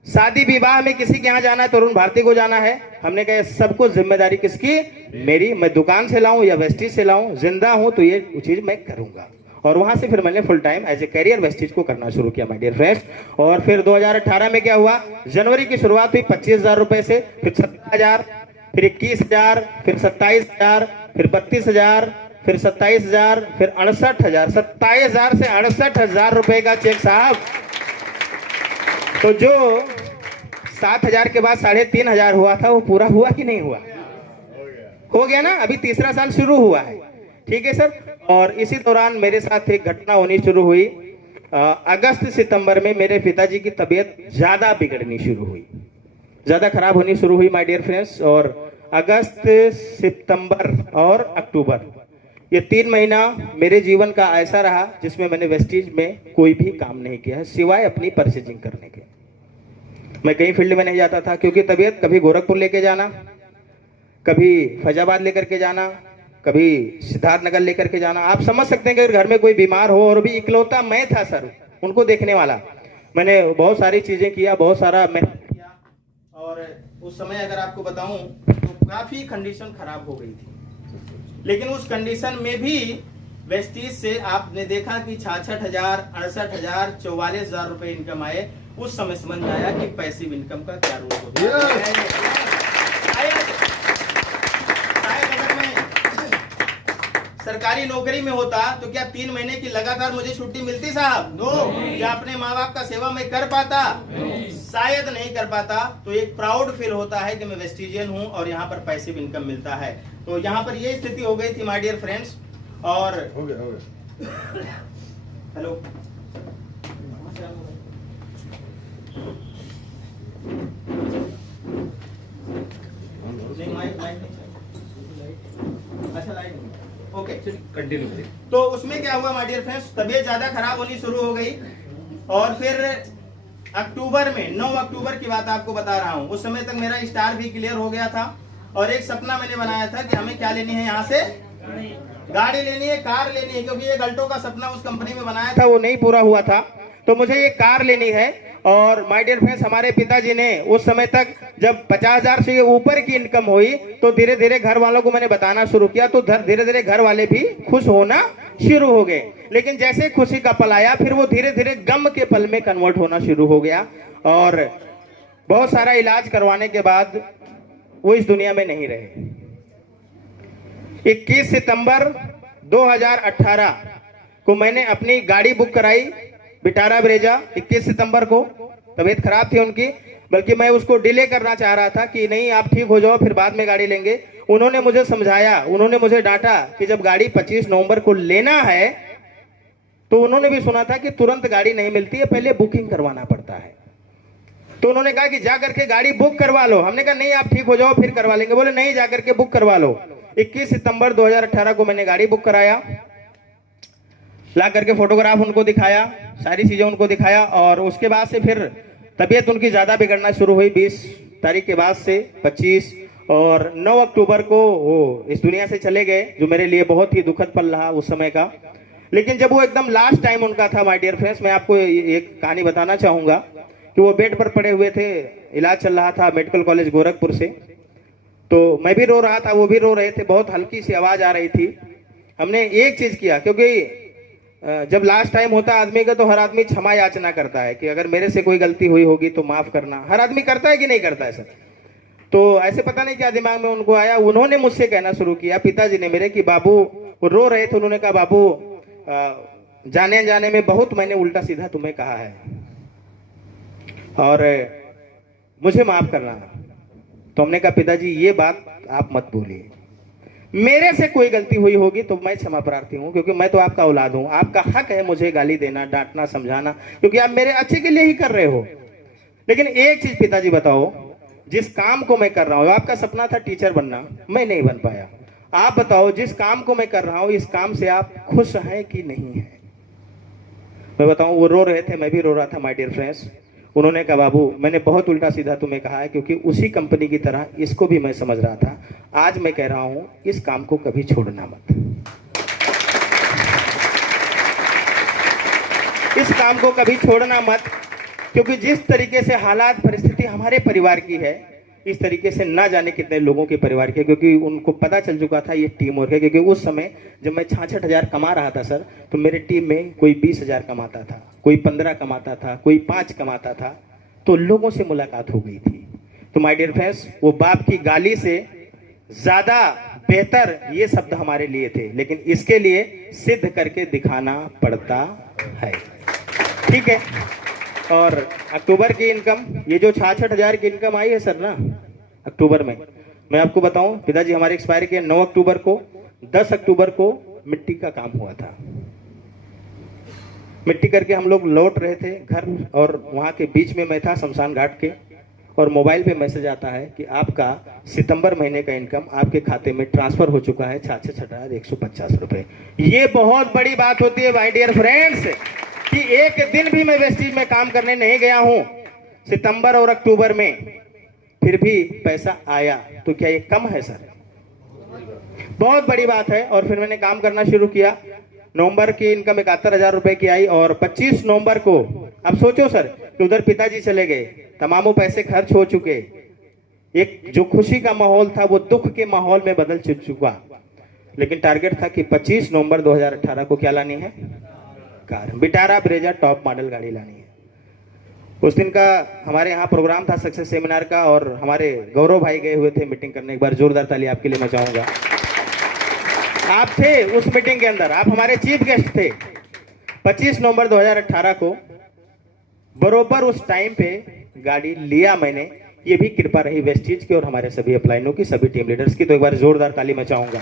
शादी विवाह में किसी के यहाँ जाना है तो अरुण भारती को जाना है। हमने कहा सबको जिम्मेदारी किसकी? मेरी। मैं दुकान से लाऊं या वेस्टेज से लाऊं, जिंदा हूं तो ये चीज मैं करूंगा। और वहां से फिर मैंने full time as a career wastage को करना शुरू किया माय डियर फ्रेंड्स। और फिर 2018 में क्या हुआ, जनवरी की शुरुआत हुई 25,000 रुपए से, फिर 17,000, फिर 21,000, फिर 27,000, फिर 32,000, फिर 27,000, फिर 68,000, 27,000 से 68,000 रुपए का चेक साहब। तो जो 7,000 के बाद 3,500 हुआ था वो पूरा हुआ कि नहीं हुआ? हो गया ना, अभी तीसरा साल शुरू हुआ है। ठीक है सर। और इसी दौरान मेरे साथ एक घटना होनी शुरू हुई। अगस्त सितंबर में मेरे पिताजी की तबीयत ज्यादा बिगड़नी शुरू हुई, ज्यादा खराब होनी शुरू हुई माय डियर फ्रेंड्स। और अगस्त, सितंबर और अक्टूबर, ये 3 महीना मेरे जीवन का ऐसा रहा जिसमें मैंने वेस्टेज में कोई भी काम नहीं किया है सिवाय अपनी परचेजिंग करने के। मैं कहीं फील्ड में नहीं जाता था क्योंकि तबीयत, कभी गोरखपुर लेके जाना, कभी फैजाबाद लेकर के जाना, कभी सिद्धार्थ नगर लेकर के जाना। आप समझ सकते हैं कि अगर घर में कोई बीमार हो, और भी इकलौता मैं था सर उनको देखने वाला, मैंने बहुत सारी चीजें किया, बहुत सारा मेहनत किया। और उस समय अगर आपको बताऊं तो काफी कंडीशन खराब हो गई थी, लेकिन उस कंडीशन में भी वेस्टीज से आपने देखा कि 66,000, 68,000, 44,000 रुपए इनकम आए, उस समय समझ में आया कि पैसिव इनकम का क्या रूप होता है। शायद अगर मैं सरकारी नौकरी में होता तो क्या 3 महीने की लगातार मुझे छुट्टी मिलती साहब? नो। क्या अपने माँ बाप का सेवा मैं कर पाता? शायद नहीं कर पाता। तो एक प्राउड फील होता है कि मैं वेस्टिजियन हूँ और यहाँ पर पैसिव इनकम मिलता है। तो यहाँ पर ये स्थिति हो गई थी माय डियर फ्रेंड्स। और हो गया। हेलो, नहीं माइक अच्छा लाइट ओके कंटिन्यू। तो उसमें क्या हुआ माय डियर फ्रेंड्स, तबीयत ज्यादा खराब होनी शुरू हो गई और फिर अक्टूबर में 9 अक्टूबर की बात आपको बता रहा हूँ, उस समय तक मेरा स्टार भी क्लियर हो गया था और एक सपना मैंने बनाया था कि हमें क्या लेनी है, यहाँ से गाड़ी लेनी है, कार लेनी है, क्योंकि ये अल्टो का सपना उस कंपनी में बनाया था वो नहीं पूरा हुआ था, तो मुझे ये कार लेनी है। और माय डियर फ्रेंड्स, हमारे पिताजी ने उस समय तक जब 50,000 से ऊपर की इनकम हुई तो धीरे धीरे घर वालों को मैंने बताना शुरू किया, तो धीरे धीरे घर वाले भी खुश होना शुरू हो गए। लेकिन जैसे खुशी का पल आया फिर वो धीरे धीरे गम के पल में कन्वर्ट होना शुरू हो गया और बहुत सारा इलाज करवाने के बाद वो इस दुनिया में नहीं रहे। 21 सितंबर 2018 को मैंने अपनी गाड़ी बुक कराई, बिटारा ब्रेजा। 21 सितंबर को तबीयत खराब थी उनकी, बल्कि मैं उसको डिले करना चाह रहा था कि नहीं आप ठीक हो जाओ फिर बाद में गाड़ी लेंगे। उन्होंने मुझे समझाया, उन्होंने मुझे डांटा कि जब गाड़ी 25 नवंबर को लेना है तो उन्होंने भी सुना था कि तुरंत गाड़ी नहीं मिलती है, पहले बुकिंग करवाना पड़ता है। तो उन्होंने कहा कि जा करके गाड़ी बुक करवा लो। हमने कहा नहीं आप ठीक हो जाओ फिर करवा लेंगे। बोले नहीं, जा करके बुक करवा लो। 21 सितंबर 2018 को मैंने गाड़ी बुक कराया, ला करके फोटोग्राफ उनको दिखाया, सारी चीजें उनको दिखाया और उसके बाद से फिर तबीयत उनकी ज्यादा बिगड़ना शुरू हुई। 20 तारीख के बाद से 25 और 9 अक्टूबर को वो इस दुनिया से चले गए, जो मेरे लिए बहुत ही दुखद पल रहा उस समय का। लेकिन जब वो एकदम लास्ट टाइम उनका था माय डियर फ्रेंड्स, मैं आपको एक कहानी बताना चाहूंगा कि वो बेड पर पड़े हुए थे, इलाज चल रहा था मेडिकल कॉलेज गोरखपुर से। तो मैं भी रो रहा था, वो भी रो रहे थे, बहुत हल्की सी आवाज आ रही थी। हमने एक चीज किया, क्योंकि जब लास्ट टाइम होता है आदमी का तो हर आदमी क्षमा याचना करता है कि अगर मेरे से कोई गलती हुई होगी तो माफ करना। हर आदमी करता है कि नहीं करता है सर? तो ऐसे पता नहीं क्या दिमाग में उनको आया, उन्होंने मुझसे कहना शुरू किया, पिताजी ने मेरे, कि बाबू, वो रो रहे थे, उन्होंने कहा बाबू जाने जाने में बहुत मैंने उल्टा सीधा तुम्हें कहा है और मुझे माफ करना। तो हमने कहा पिताजी ये बात आप मत बोलिए, मेरे से कोई गलती हुई होगी तो मैं क्षमा प्रार्थी हूं, क्योंकि मैं तो आपका औलाद हूं, आपका हक है मुझे गाली देना, डांटना, समझाना, क्योंकि आप मेरे अच्छे के लिए ही कर रहे हो। लेकिन एक चीज पिताजी बताओ, जिस काम को मैं कर रहा हूं, आपका सपना था टीचर बनना, मैं नहीं बन पाया। आप बताओ जिस काम को मैं कर रहा हूं, इस काम से आप खुश हैं कि नहीं है? मैं बताऊं, वो रो रहे थे, मैं भी रो रहा था माय डियर फ्रेंड्स। उन्होंने कहा बाबू मैंने बहुत उल्टा सीधा तुम्हें कहा है, क्योंकि उसी कंपनी की तरह इसको भी मैं समझ रहा था। आज मैं कह रहा हूं इस काम को कभी छोड़ना मत, इस काम को कभी छोड़ना मत, क्योंकि जिस तरीके से हालात परिस्थिति हमारे परिवार की है, इस तरीके से ना जाने कितने लोगों के परिवार के, क्योंकि उनको पता चल चुका था ये टीम वर्क है। क्योंकि उस समय जब मैं 66,000 कमा रहा था सर, तो मेरे टीम में कोई 20,000 कमाता था, कोई 15 कमाता था, कोई 5 कमाता था। तो लोगों से मुलाकात हो गई थी। तो माय डियर फ्रेंड्स, वो बाप की गाली से ज्यादा बेहतर ये शब्द हमारे लिए थे, लेकिन इसके लिए सिद्ध करके दिखाना पड़ता है। ठीक है। और अक्टूबर की इनकम, ये जो 66,000 की इनकम आई है सर ना अक्टूबर में, मैं आपको बताऊं, पिताजी हमारे एक्सपायर किए 9 अक्टूबर को। 10 अक्टूबर को मिट्टी का काम हुआ था। मिट्टी करके हम लोग लौट रहे थे घर, और वहां के बीच में मैं था शमशान घाट के, और मोबाइल पे मैसेज आता है कि आपका सितंबर महीने का इनकम आपके खाते में ट्रांसफर हो चुका है 66,150 रुपए। ये बहुत बड़ी बात होती है माय डियर फ्रेंड्स, कि एक दिन भी मैं वेस्टीज में काम करने नहीं गया हूं सितंबर और अक्टूबर में, फिर भी पैसा आया। तो क्या ये कम है सर? बहुत बड़ी बात है। और फिर मैंने काम करना शुरू किया। नवंबर की इनकम 71,000 रुपए की आई, और 25 नवंबर को, अब सोचो सर कि उधर पिताजी चले गए, तमामों पैसे खर्च हो चुके, एक जो खुशी का माहौल था वो दुख के माहौल में बदल चुका। लेकिन टारगेट था कि 25 नवंबर 2018 को क्या लानी है, car Vitara Brezza top model गाड़ी लानी है। उस दिन का हमारे यहाँ प्रोग्राम था सक्सेस सेमिनार का, और हमारे गौरव भाई गए हुए थे मीटिंग करने। एक बार जोरदार ताली आपके लिए मैं चाहूंगा। आप थे उस मीटिंग के अंदर, आप हमारे चीफ गेस्ट थे। 25 नवंबर 2018 को बरोबर उस टाइम पे गाड़ी लिया मैंने। ये भी कृपा रही वेस्टीज की और हमारे सभी अपलाइनों की, सभी टीम लीडर्स की। तो एक बार जोरदार ताली मैं चाहूंगा।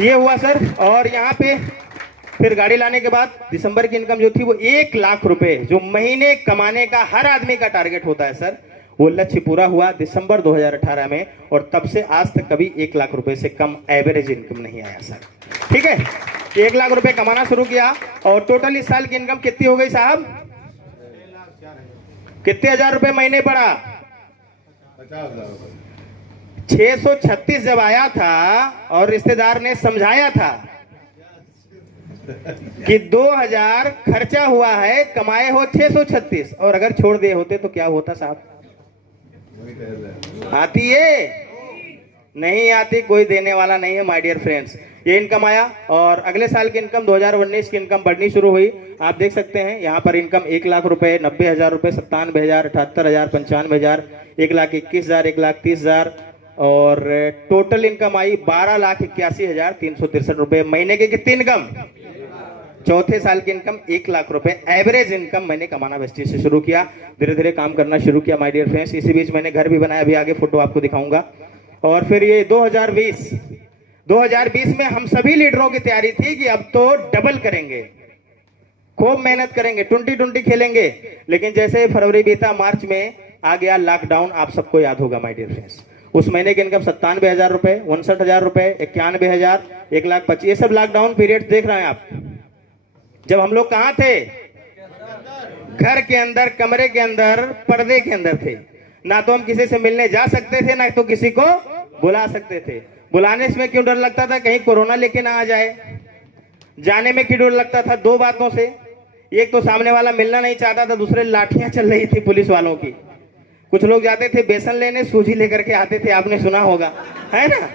ये हुआ सर। और यहाँ पे फिर गाड़ी लाने के बाद दिसंबर की इनकम जो थी वो 1 लाख रुपए, जो महीने कमाने का हर आदमी का टारगेट होता है सर, वो लक्ष्य पूरा हुआ दिसंबर 2018 में। और तब से आज तक कभी 1 लाख रुपए से कम एवरेज इनकम नहीं आया सर। ठीक है, 1 लाख रुपए कमाना शुरू किया। और टोटल इस साल की इनकम कितनी हो गई साहब? कितने हजार रुपए महीने पड़ा? 636 जब आया था और रिश्तेदार ने समझाया था कि 2000 खर्चा हुआ है, कमाए हो 636, और अगर छोड़ दिए होते तो क्या होता साहब? आती है? नहीं आती, कोई देने वाला नहीं है माय डियर फ्रेंड्स। ये इनकम आया और अगले साल की इनकम 2019 की इनकम बढ़नी शुरू हुई। आप देख सकते हैं यहाँ पर इनकम 1 लाख रुपए, 90,000 रुपए, 97,000, 78,000, 95,000, 1,21,000, 1,30,000 और टोटल इनकम आई 12,81,363 रुपए महीने की। कितनी इनकम? चौथे साल की इनकम 1 लाख रुपए एवरेज इनकम मैंने कमाना वेस्टीज से शुरू किया। धीरे धीरे काम करना शुरू किया माय डियर फ्रेंड्स। इसी बीच मैंने घर भी बनाया, अभी आगे फोटो आपको दिखाऊंगा। और फिर ये 2020 में हम सभी लीडरों की तैयारी थी कि अब तो डबल करेंगे, खूब मेहनत करेंगे, 20-20 खेलेंगे। लेकिन जैसे फरवरी बीता, मार्च में आ गया लॉकडाउन। आप सबको याद होगा माय डियर फ्रेंड्स। उस महीने की इनकम 97,000 रुपए, 59,000 रुपए, 91,000, 1,25,000, ये सब लॉकडाउन पीरियड देख रहे हैं आप। जब हम लोग कहां थे? घर के अंदर, कमरे के अंदर, पर्दे के अंदर थे। ना तो हम किसी से मिलने जा सकते थे, ना तो किसी को बुला सकते थे। बुलाने में क्यों डर लगता था? कहीं कोरोना लेके ना आ जाए। जाने में क्यों डर लगता था? 2 बातों से। एक तो सामने वाला मिलना नहीं चाहता था, दूसरे लाठियां चल रही थी पुलिस वालों की। कुछ लोग जाते थे बेसन लेने, सूजी लेकर के आते थे, आपने सुना होगा, है ना?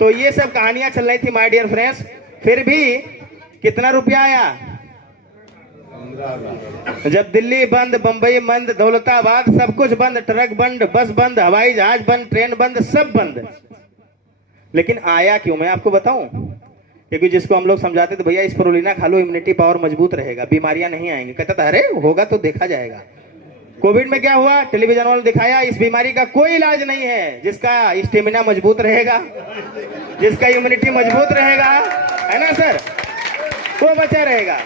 तो ये सब कहानियां चल रही थी माय डियर फ्रेंड्स। फिर भी कितना रुपया आया? जब दिल्ली बंद, बंबई बंद, दौलताबाद, सब कुछ बंद, ट्रक बंद, बस बंद, हवाई जहाज बंद, ट्रेन बंद, सब बंद। लेकिन आया क्यों? मैं आपको बताऊं। क्योंकि जिसको हम लोग समझाते थे भैया स्पिरुलिना खा लो, इम्यूनिटी पावर मजबूत रहेगा, बीमारियां नहीं आएंगी, कहता था अरे होगा तो देखा जाएगा। कोविड में क्या हुआ? टेलीविजन वालों ने दिखाया इस बीमारी का कोई इलाज नहीं है। जिसका स्टेमिना मजबूत रहेगा, जिसका इम्यूनिटी मजबूत रहेगा, है ना सर, वो बचा रहेगा।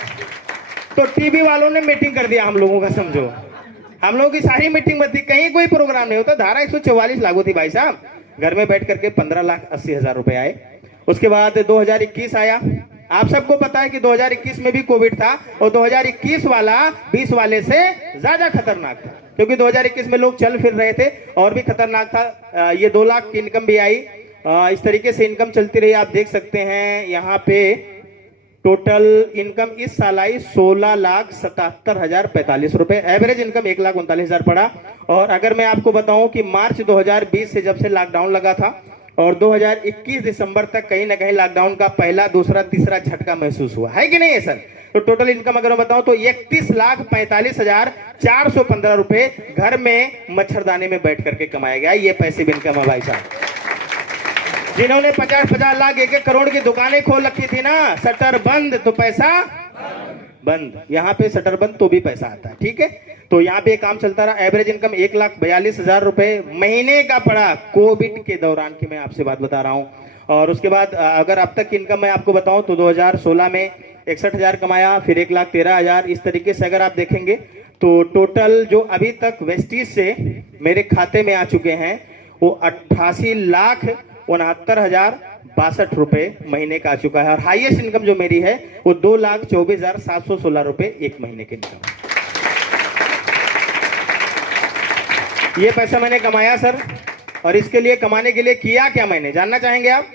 तो टीवी वालों ने मीटिंग कर दिया हम लोगों का, समझो हम लोगों की सारी मीटिंग बंद थी, कहीं कोई प्रोग्राम नहीं होता। धारा 144 लागू थी भाई साहब। घर में बैठ करके 15,80,000 रुपए आए। उसके बाद 2021 आया। आप सबको पता है कि 2021 में भी कोविड था, और 2021 वाला 20 वाले से ज्यादा खतरनाक था, क्योंकि 2021 में लोग चल फिर रहे थे और भी खतरनाक था। ये 2 लाख की इनकम भी आई। इस तरीके से इनकम चलती रही। आप देख सकते हैं यहाँ पे टोटल इनकम इस साल आई 16,77,045 रुपए। एवरेज इनकम 1,39,000 पड़ा। और अगर मैं आपको बताऊं कि मार्च 2020 से जब से लॉकडाउन लगा था और 2021 दिसंबर तक कहीं ना कहीं लॉकडाउन का पहला, दूसरा, तीसरा झटका महसूस हुआ है कि नहीं है सर? तो टोटल इनकम अगर मैं बताऊं तो 31,45,415 रुपए घर में मच्छरदानी में बैठ करके कमाया गया। ये पैसिव इनकम है भाई साहब। जिन्होंने 50-50 लाख, 1-1 करोड़ की दुकानें खोल रखी थी ना, शटर बंद तो पैसा बंद। यहाँ पे शटर बंद तो भी पैसा आता है। ठीक है, तो यहाँ पे काम चलता रहा। एवरेज इनकम 1,42,000 रुपए महीने का पड़ा कोविड के दौरान की मैं आपसे बात बता रहा हूँ। और उसके बाद अगर अब तक की इनकम मैं आपको बताऊं तो 2016 में 61,000 कमाया, फिर 1,13,000। इस तरीके से अगर आप देखेंगे तो टोटल जो अभी तक वेस्टीज से मेरे खाते में आ चुके हैं वो 88,69,062 रुपए महीने का आ चुका है। और हाईएस्ट इनकम जो मेरी है वो 2,24,716 रुपए एक महीने की इनकम। ये पैसा मैंने कमाया सर, और इसके लिए, कमाने के लिए किया क्या मैंने, जानना चाहेंगे आप?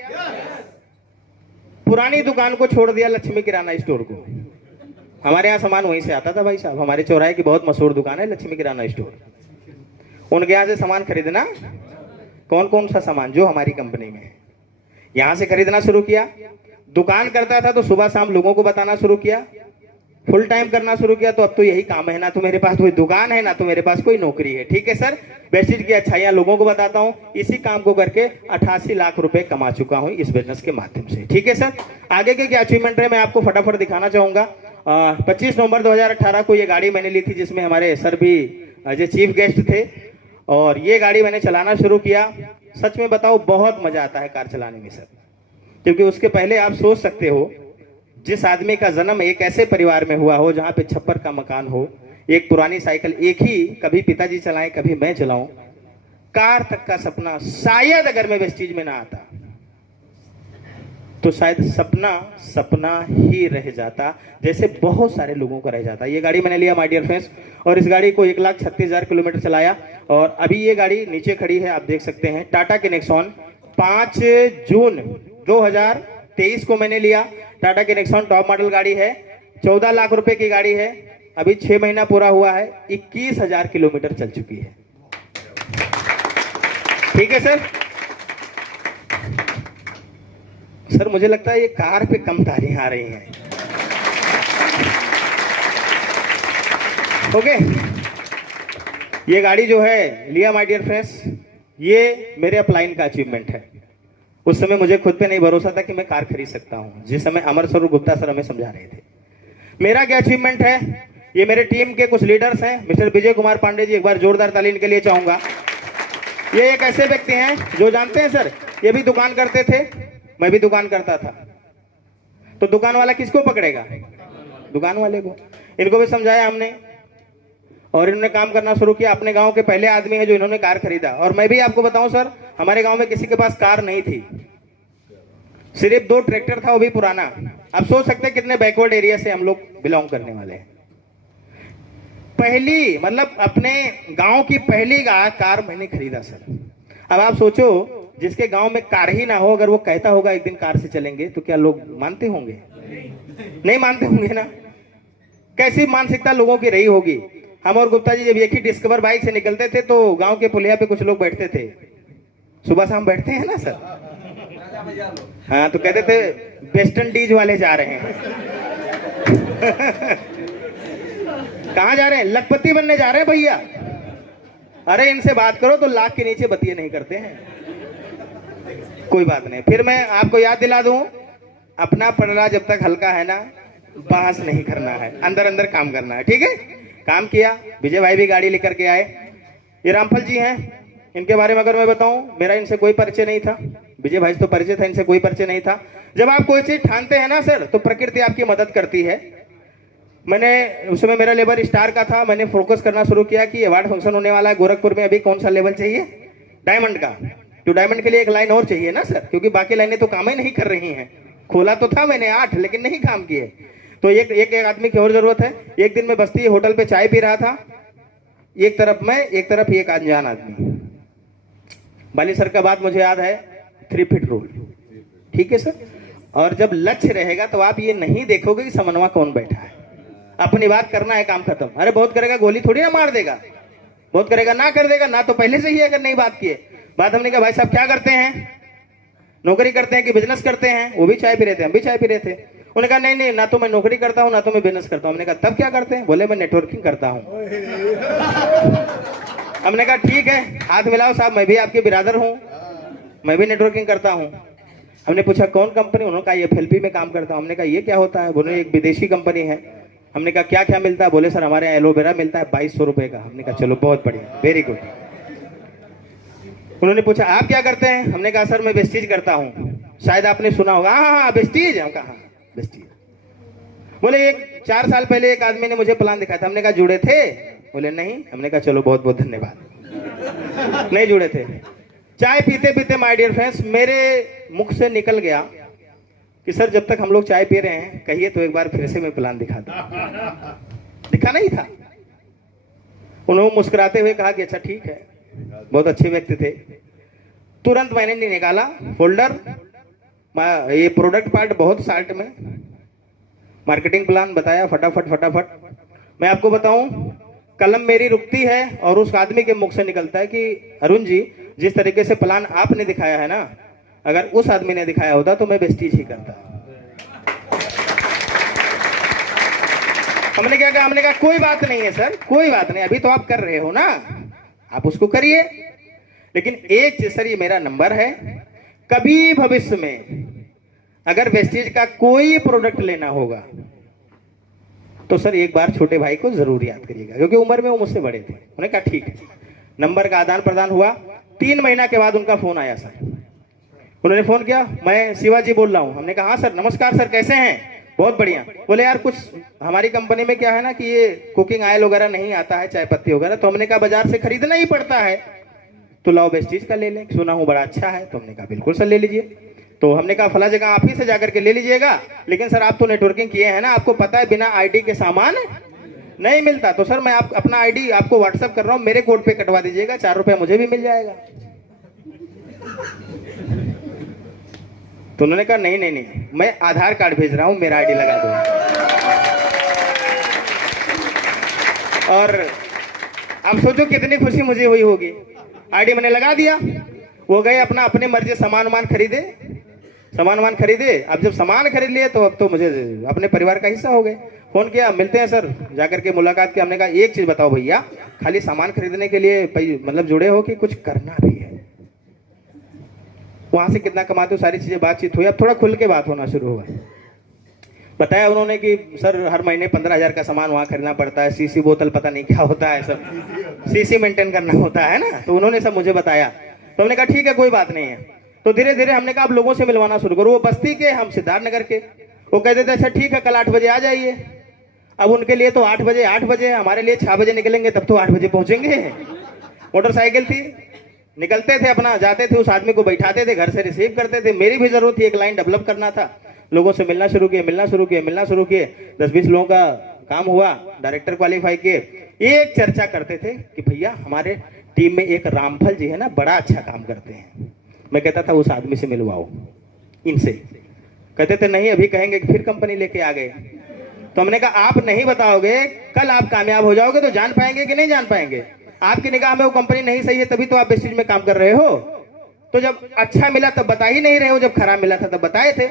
पुरानी दुकान को छोड़ दिया, लक्ष्मी किराना स्टोर को। हमारे यहाँ सामान वहीं से आता था भाई साहब। हमारे चौराहे की बहुत मशहूर दुकान है लक्ष्मी किराना स्टोर। उनके यहाँ से सामान खरीदना, कौन कौन सा सामान जो हमारी कंपनी में है, यहां से खरीदना शुरू किया। दुकान करता था तो सुबह शाम लोगों को बताना शुरू किया, फुल टाइम करना शुरू किया तो अब तो यही काम है ना, तो मेरे पास कोई दुकान है ना तो मेरे पास कोई नौकरी है। ठीक है सर, वेस्टीज की अच्छाइयां लोगों को बताता हूं, इसी काम को करके 88 लाख रुपए कमा चुका हूं इस बिजनेस के माध्यम से। ठीक है सर, आगे के क्या अचीवमेंट है मैं आपको फटाफट दिखाना चाहूंगा। 25 नवंबर 2018 को ये गाड़ी मैंने ली थी, जिसमें हमारे सर भी एज ए चीफ गेस्ट थे, और ये गाड़ी मैंने चलाना शुरू किया। सच में बताओ बहुत मजा आता है कार चलाने में सर, क्योंकि उसके पहले आप सोच सकते हो जिस आदमी का जन्म एक ऐसे परिवार में हुआ हो जहां पे छप्पर का मकान हो, एक पुरानी साइकिल एक ही कभी पिताजी चलाएं कभी मैं चलाऊं, कार तक का सपना शायद अगर मैं वेस्टीज में ना आता तो शायद सपना सपना ही रह जाता, जैसे बहुत सारे लोगों का रह जाता। ये गाड़ी मैंने लिया माय डियर फ्रेंड्स, और इस गाड़ी को 1,36,000 किलोमीटर चलाया, और अभी ये गाड़ी नीचे खड़ी है, आप देख सकते हैं। टाटा की नेक्सॉन 5 जून 2023 को मैंने लिया। टाटा की नेक्सॉन टॉप मॉडल गाड़ी है, 14 लाख रुपए की गाड़ी है, अभी 6 महीना पूरा हुआ है, 21,000 किलोमीटर चल चुकी है। ठीक है सर। सर मुझे लगता है ये कार पे कम तालियां आ रही हैं। ओके, ये गाड़ी जो है लिया माय डियर फ्रेंड्स, ये मेरे अपलाइन का अचीवमेंट है। उस समय मुझे खुद पे नहीं भरोसा था कि मैं कार खरीद सकता हूं, जिस समय अमर स्वरूप गुप्ता सर हमें समझा रहे थे। मेरा क्या अचीवमेंट है, ये मेरे टीम के कुछ लीडर्स हैं, मिस्टर विजय कुमार पांडे जी, एक बार जोरदार ताली इनके लिए चाहूंगा। ये एक ऐसे व्यक्ति हैं जो जानते हैं सर, ये भी दुकान करते थे, मैं भी दुकान करता था, तो दुकान वाला किसको पकड़ेगा? दुकान वाले को। इनको भी समझाया हमने और इन्होंने काम करना शुरू किया। अपने गांव के पहले आदमी है जो इन्होंने कार खरीदा। और मैं भी आपको बताऊं सर, हमारे गांव में किसी के पास कार नहीं थी, सिर्फ 2 ट्रैक्टर था, वो भी पुराना। आप सोच सकते हैं कितने बैकवर्ड एरिया से हम लोग बिलोंग करने वाले हैं। पहली मतलब अपने गांव की पहली कार मैंने खरीदा सर। अब आप सोचो, जिसके गांव में कार ही ना हो, अगर वो कहता होगा एक दिन कार से चलेंगे, तो क्या लोग मानते होंगे? नहीं मानते होंगे ना। कैसी मानसिकता लोगों की रही होगी। हम और गुप्ता जी जब एक ही डिस्कवर बाइक से निकलते थे तो गांव के पुलिया पे कुछ लोग बैठते थे, सुबह शाम बैठते हैं ना सर, हाँ, तो कहते थे वेस्ट इंडीज वाले जा रहे हैं। कहां जा रहे हैं? लखपति बनने जा रहे हैं भैया। अरे इनसे बात करो तो लाख के नीचे बतिये नहीं करते हैं। कोई बात नहीं, फिर मैं आपको याद दिला दूं, अपना पड़ला जब तक हल्का है ना, बहस नहीं करना है, अंदर अंदर काम करना है। ठीक है, काम किया। विजय भाई भी गाड़ी लेकर के आए। ये रामफल जी हैं, इनके बारे में अगर मैं बताऊं, मेरा इनसे कोई परिचय नहीं था। विजय भाई से तो परिचय था, इनसे कोई परिचय नहीं था। जब आप कोई चीज ठानते हैं ना सर, तो प्रकृति आपकी मदद करती है। मैंने उस समय मेरा लेवल स्टार का था, मैंने फोकस करना शुरू किया कि अवार्ड फंक्शन होने वाला है गोरखपुर में, अभी कौन सा लेवल चाहिए? डायमंड का। तो डायमंड के लिए एक लाइन और चाहिए ना सर, क्योंकि बाकी लाइनें तो काम ही नहीं कर रही हैं। खोला तो था मैंने 8, लेकिन नहीं काम किए, तो एक आदमी की और जरूरत है। एक दिन मैं बस्ती होटल पे चाय पी रहा था, एक तरफ मैं, एक तरफ एक अनजान आदमी। बाली सर का बात मुझे याद है, 3 फीट रूल। ठीक है सर। और जब लक्ष्य रहेगा तो आप ये नहीं देखोगे कि समन्वय कौन बैठा है, अपनी बात करना है, काम खत्म। अरे बहुत करेगा गोली थोड़ी ना मार देगा, बहुत करेगा ना कर देगा ना, तो पहले से ही अगर नहीं बात किए। बात हमने कहा भाई साहब क्या करते हैं, नौकरी करते हैं कि बिजनेस करते हैं? वो भी चाय पी रहे थे, हम भी चाय पी रहे थे। उन्होंने कहा नहीं नहीं, ना तो मैं नौकरी करता हूं ना तो मैं बिजनेस करता हूं। हमने कहा तब क्या करते हैं? बोले मैं नेटवर्किंग करता हूं। हमने कहा ठीक है, हाथ मिलाओ साहब, मैं भी आपके बिरादर हूं, मैं भी नेटवर्किंग करता हूं। हमने पूछा कौन कंपनी? उन्होंने कहा ये FLP में काम करता हूं। हमने कहा ये क्या होता है? बोले एक विदेशी कंपनी है। हमने कहा क्या क्या मिलता है? बोले सर हमारे यहाँ एलोवेरा मिलता है 2200 रुपए का। हमने कहा चलो बहुत बढ़िया, वेरी गुड। उन्होंने पूछा आप क्या करते हैं? हमने कहा सर मैं वेस्टीज करता हूँ, शायद आपने सुना होगा। हाँ वेस्टीज। हम कहा वेस्टीज। बोले एक 4 साल पहले एक आदमी ने मुझे प्लान दिखाया था। हमने कहा जुड़े थे? बोले नहीं। हमने कहा चलो बहुत बहुत धन्यवाद, नहीं जुड़े थे। चाय पीते पीते माय डियर फ्रेंड्स मेरे मुख से निकल गया कि सर जब तक हम लोग चाय पी रहे हैं, कहिए तो एक बार फिर से मैं प्लान दिखा दूं। दिखा नहीं था। उन्होंने मुस्कुराते हुए कहा कि अच्छा ठीक है, बहुत अच्छे व्यक्ति थे। तुरंत मैंने नहीं निकाला फोल्डर, ये प्रोडक्ट पार्ट बहुत शार्ट में, मार्केटिंग प्लान बताया फटाफट फटाफट। मैं आपको बताऊं, कलम मेरी रुकती है और उस आदमी के मुख से निकलता है कि अरुण जी जिस तरीके से प्लान आपने दिखाया है ना, अगर उस आदमी ने दिखाया होता तो मैं वेस्टीज ही करता। हमने क्या कहा, हमने कहा कोई बात नहीं है सर, कोई बात नहीं, अभी तो आप कर रहे हो ना, आप उसको करिए, लेकिन एक चीज सर, ये मेरा नंबर है, कभी भविष्य में अगर वेस्टेज का कोई प्रोडक्ट लेना होगा तो सर एक बार छोटे भाई को जरूर याद करिएगा, क्योंकि उम्र में वो मुझसे बड़े थे। उन्होंने कहा ठीक है। नंबर का आदान प्रदान हुआ। 3 महीना के बाद उनका फोन आया सर। उन्होंने फोन किया, मैं शिवाजी बोल रहा हूँ। हमने कहा हाँ सर, नमस्कार सर, कैसे हैं? बहुत बढ़िया। बोले यार कुछ हमारी कंपनी में क्या है ना कि ये कुकिंग ऑयल वगैरह नहीं आता है, चाय पत्ती वगैरह, तो हमने कहा बाजार से खरीदना ही पड़ता है, तो लाओ वेस्टीज का ले लें, सुना हूँ बड़ा अच्छा है। तो हमने कहा बिल्कुल सर ले लीजिए। तो हमने कहा फला जगह आप ही से जाकर के ले लीजिएगा, लेकिन सर आप तो नेटवर्किंग किए हैं ना, आपको पता है बिना आईडी के सामान नहीं मिलता। तो सर मैं अपना आईडी आपको व्हाट्सअप कर रहा हूँ, मेरे कोड पे कटवा दीजिएगा, 4 रुपया मुझे भी मिल जाएगा। तो उन्होंने कहा नहीं नहीं नहीं, मैं आधार कार्ड भेज रहा हूं, मेरा आईडी लगा दो। और आप सोचो कितनी खुशी मुझे हुई होगी। आईडी मैंने लगा दिया, वो गए अपना अपने मर्जी सामान खरीदे, सामान खरीदे। अब जब सामान खरीद लिए तो अब तो मुझे अपने परिवार का हिस्सा हो गए। फोन किया, मिलते हैं सर, जाकर के मुलाकात की। हमने कहा एक चीज बताओ भैया, खाली सामान खरीदने के लिए मतलब जुड़े हो कि कुछ करना भी है? वहां से कितना कमाते हो, सारी चीजें बातचीत हुई। अब थोड़ा खुल के बात होना शुरू हुआ। बताया उन्होंने कि सर हर महीने 15,000 का सामान वहां खरीदना पड़ता है, सीसी बोतल पता नहीं क्या होता है, सब सीसी मेंटेन करना होता है ना। तो उन्होंने सब मुझे बताया। तो हमने कहा ठीक है कोई बात नहीं है। तो धीरे धीरे हमने कहा आप लोगों से मिलवाना शुरू करो। वो बस्ती के, हम सिद्धार्थनगर के। वो कहते थे अच्छा ठीक है कल 8 बजे आ जाइए। अब उनके लिए तो 8 बजे, हमारे लिए 6 बजे निकलेंगे, तब तो 8 बजे पहुंचेंगे। मोटरसाइकिल थी, निकलते थे अपना, जाते थे, उस आदमी को बैठाते थे, घर से रिसीव करते थे। मेरी भी जरूरत थी, एक लाइन डेवलप करना था। लोगों से मिलना शुरू किए। 10-20 लोगों का काम हुआ, डायरेक्टर क्वालिफाई किए। एक चर्चा करते थे कि भैया हमारे टीम में एक रामफल जी है ना, बड़ा अच्छा काम करते हैं। मैं कहता था उस आदमी से मिलवाओ इनसे। कहते थे नहीं अभी कहेंगे, फिर कंपनी लेके आ गए। तो हमने कहा आप नहीं बताओगे, कल आप कामयाब हो जाओगे तो जान पाएंगे कि नहीं जान पाएंगे? आपकी निगाह में वो कंपनी नहीं सही है, तभी तो आप वेस्टेज में काम कर रहे हो। तो जब अच्छा मिला तब बता ही नहीं रहे हो, जब खराब मिला था तब बताए थे।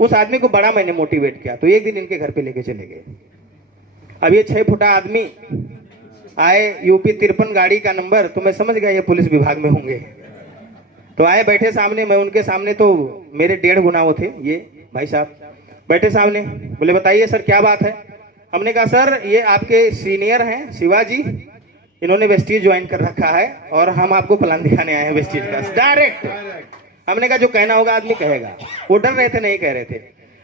उस आदमी को बड़ा मैंने मोटिवेट किया। तो एक दिन इनके घर पे लेके चले गए। अब ये 6 फुटा आदमी आए, यूपी 53 गाड़ी का नंबर, तो मैं समझ गया ये पुलिस विभाग में होंगे। तो आए, बैठे सामने, मैं उनके सामने, तो मेरे 1.5 गुना वो थे ये भाई साहब। बैठे सामने, बोले बताइए सर क्या बात है? हमने कहा सर ये आपके सीनियर हैं शिवाजी, इन्होंने वेस्टीज ज्वाइन कर रखा है और हम आपको प्लान दिखाने आए हैं वेस्टीज का डायरेक्ट। हमने कहा जो कहना होगा आदमी कहेगा। वो डर रहे थे, नहीं कह रहे थे।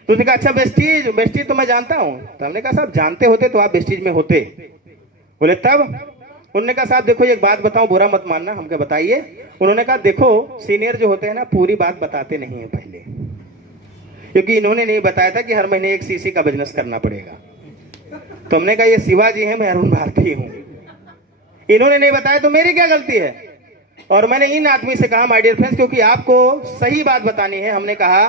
तो उसने कहा अच्छा वेस्टीज तो मैं जानता हूँ। तो हमने कहा साहब जानते होते तो आप वेस्टीज में होते। बोले तब? उन्होंने कहा साहब देखो एक बात बताऊं, बुरा मत मानना। हम क्या बताइए? उन्होंने कहा देखो सीनियर जो होते हैं ना पूरी बात बताते नहीं है पहले, क्योंकि इन्होंने नहीं बताया था कि हर महीने एक सीसी का बिजनेस करना पड़ेगा। तो हमने कहा ये शिवाजी है, मैं अरुण भारती हूँ। इन्होंने नहीं बताया तो मेरी क्या गलती है? और मैंने इन आदमी से कहा माय डियर फ्रेंड्स, क्योंकि आपको सही बात बतानी है। हमने कहा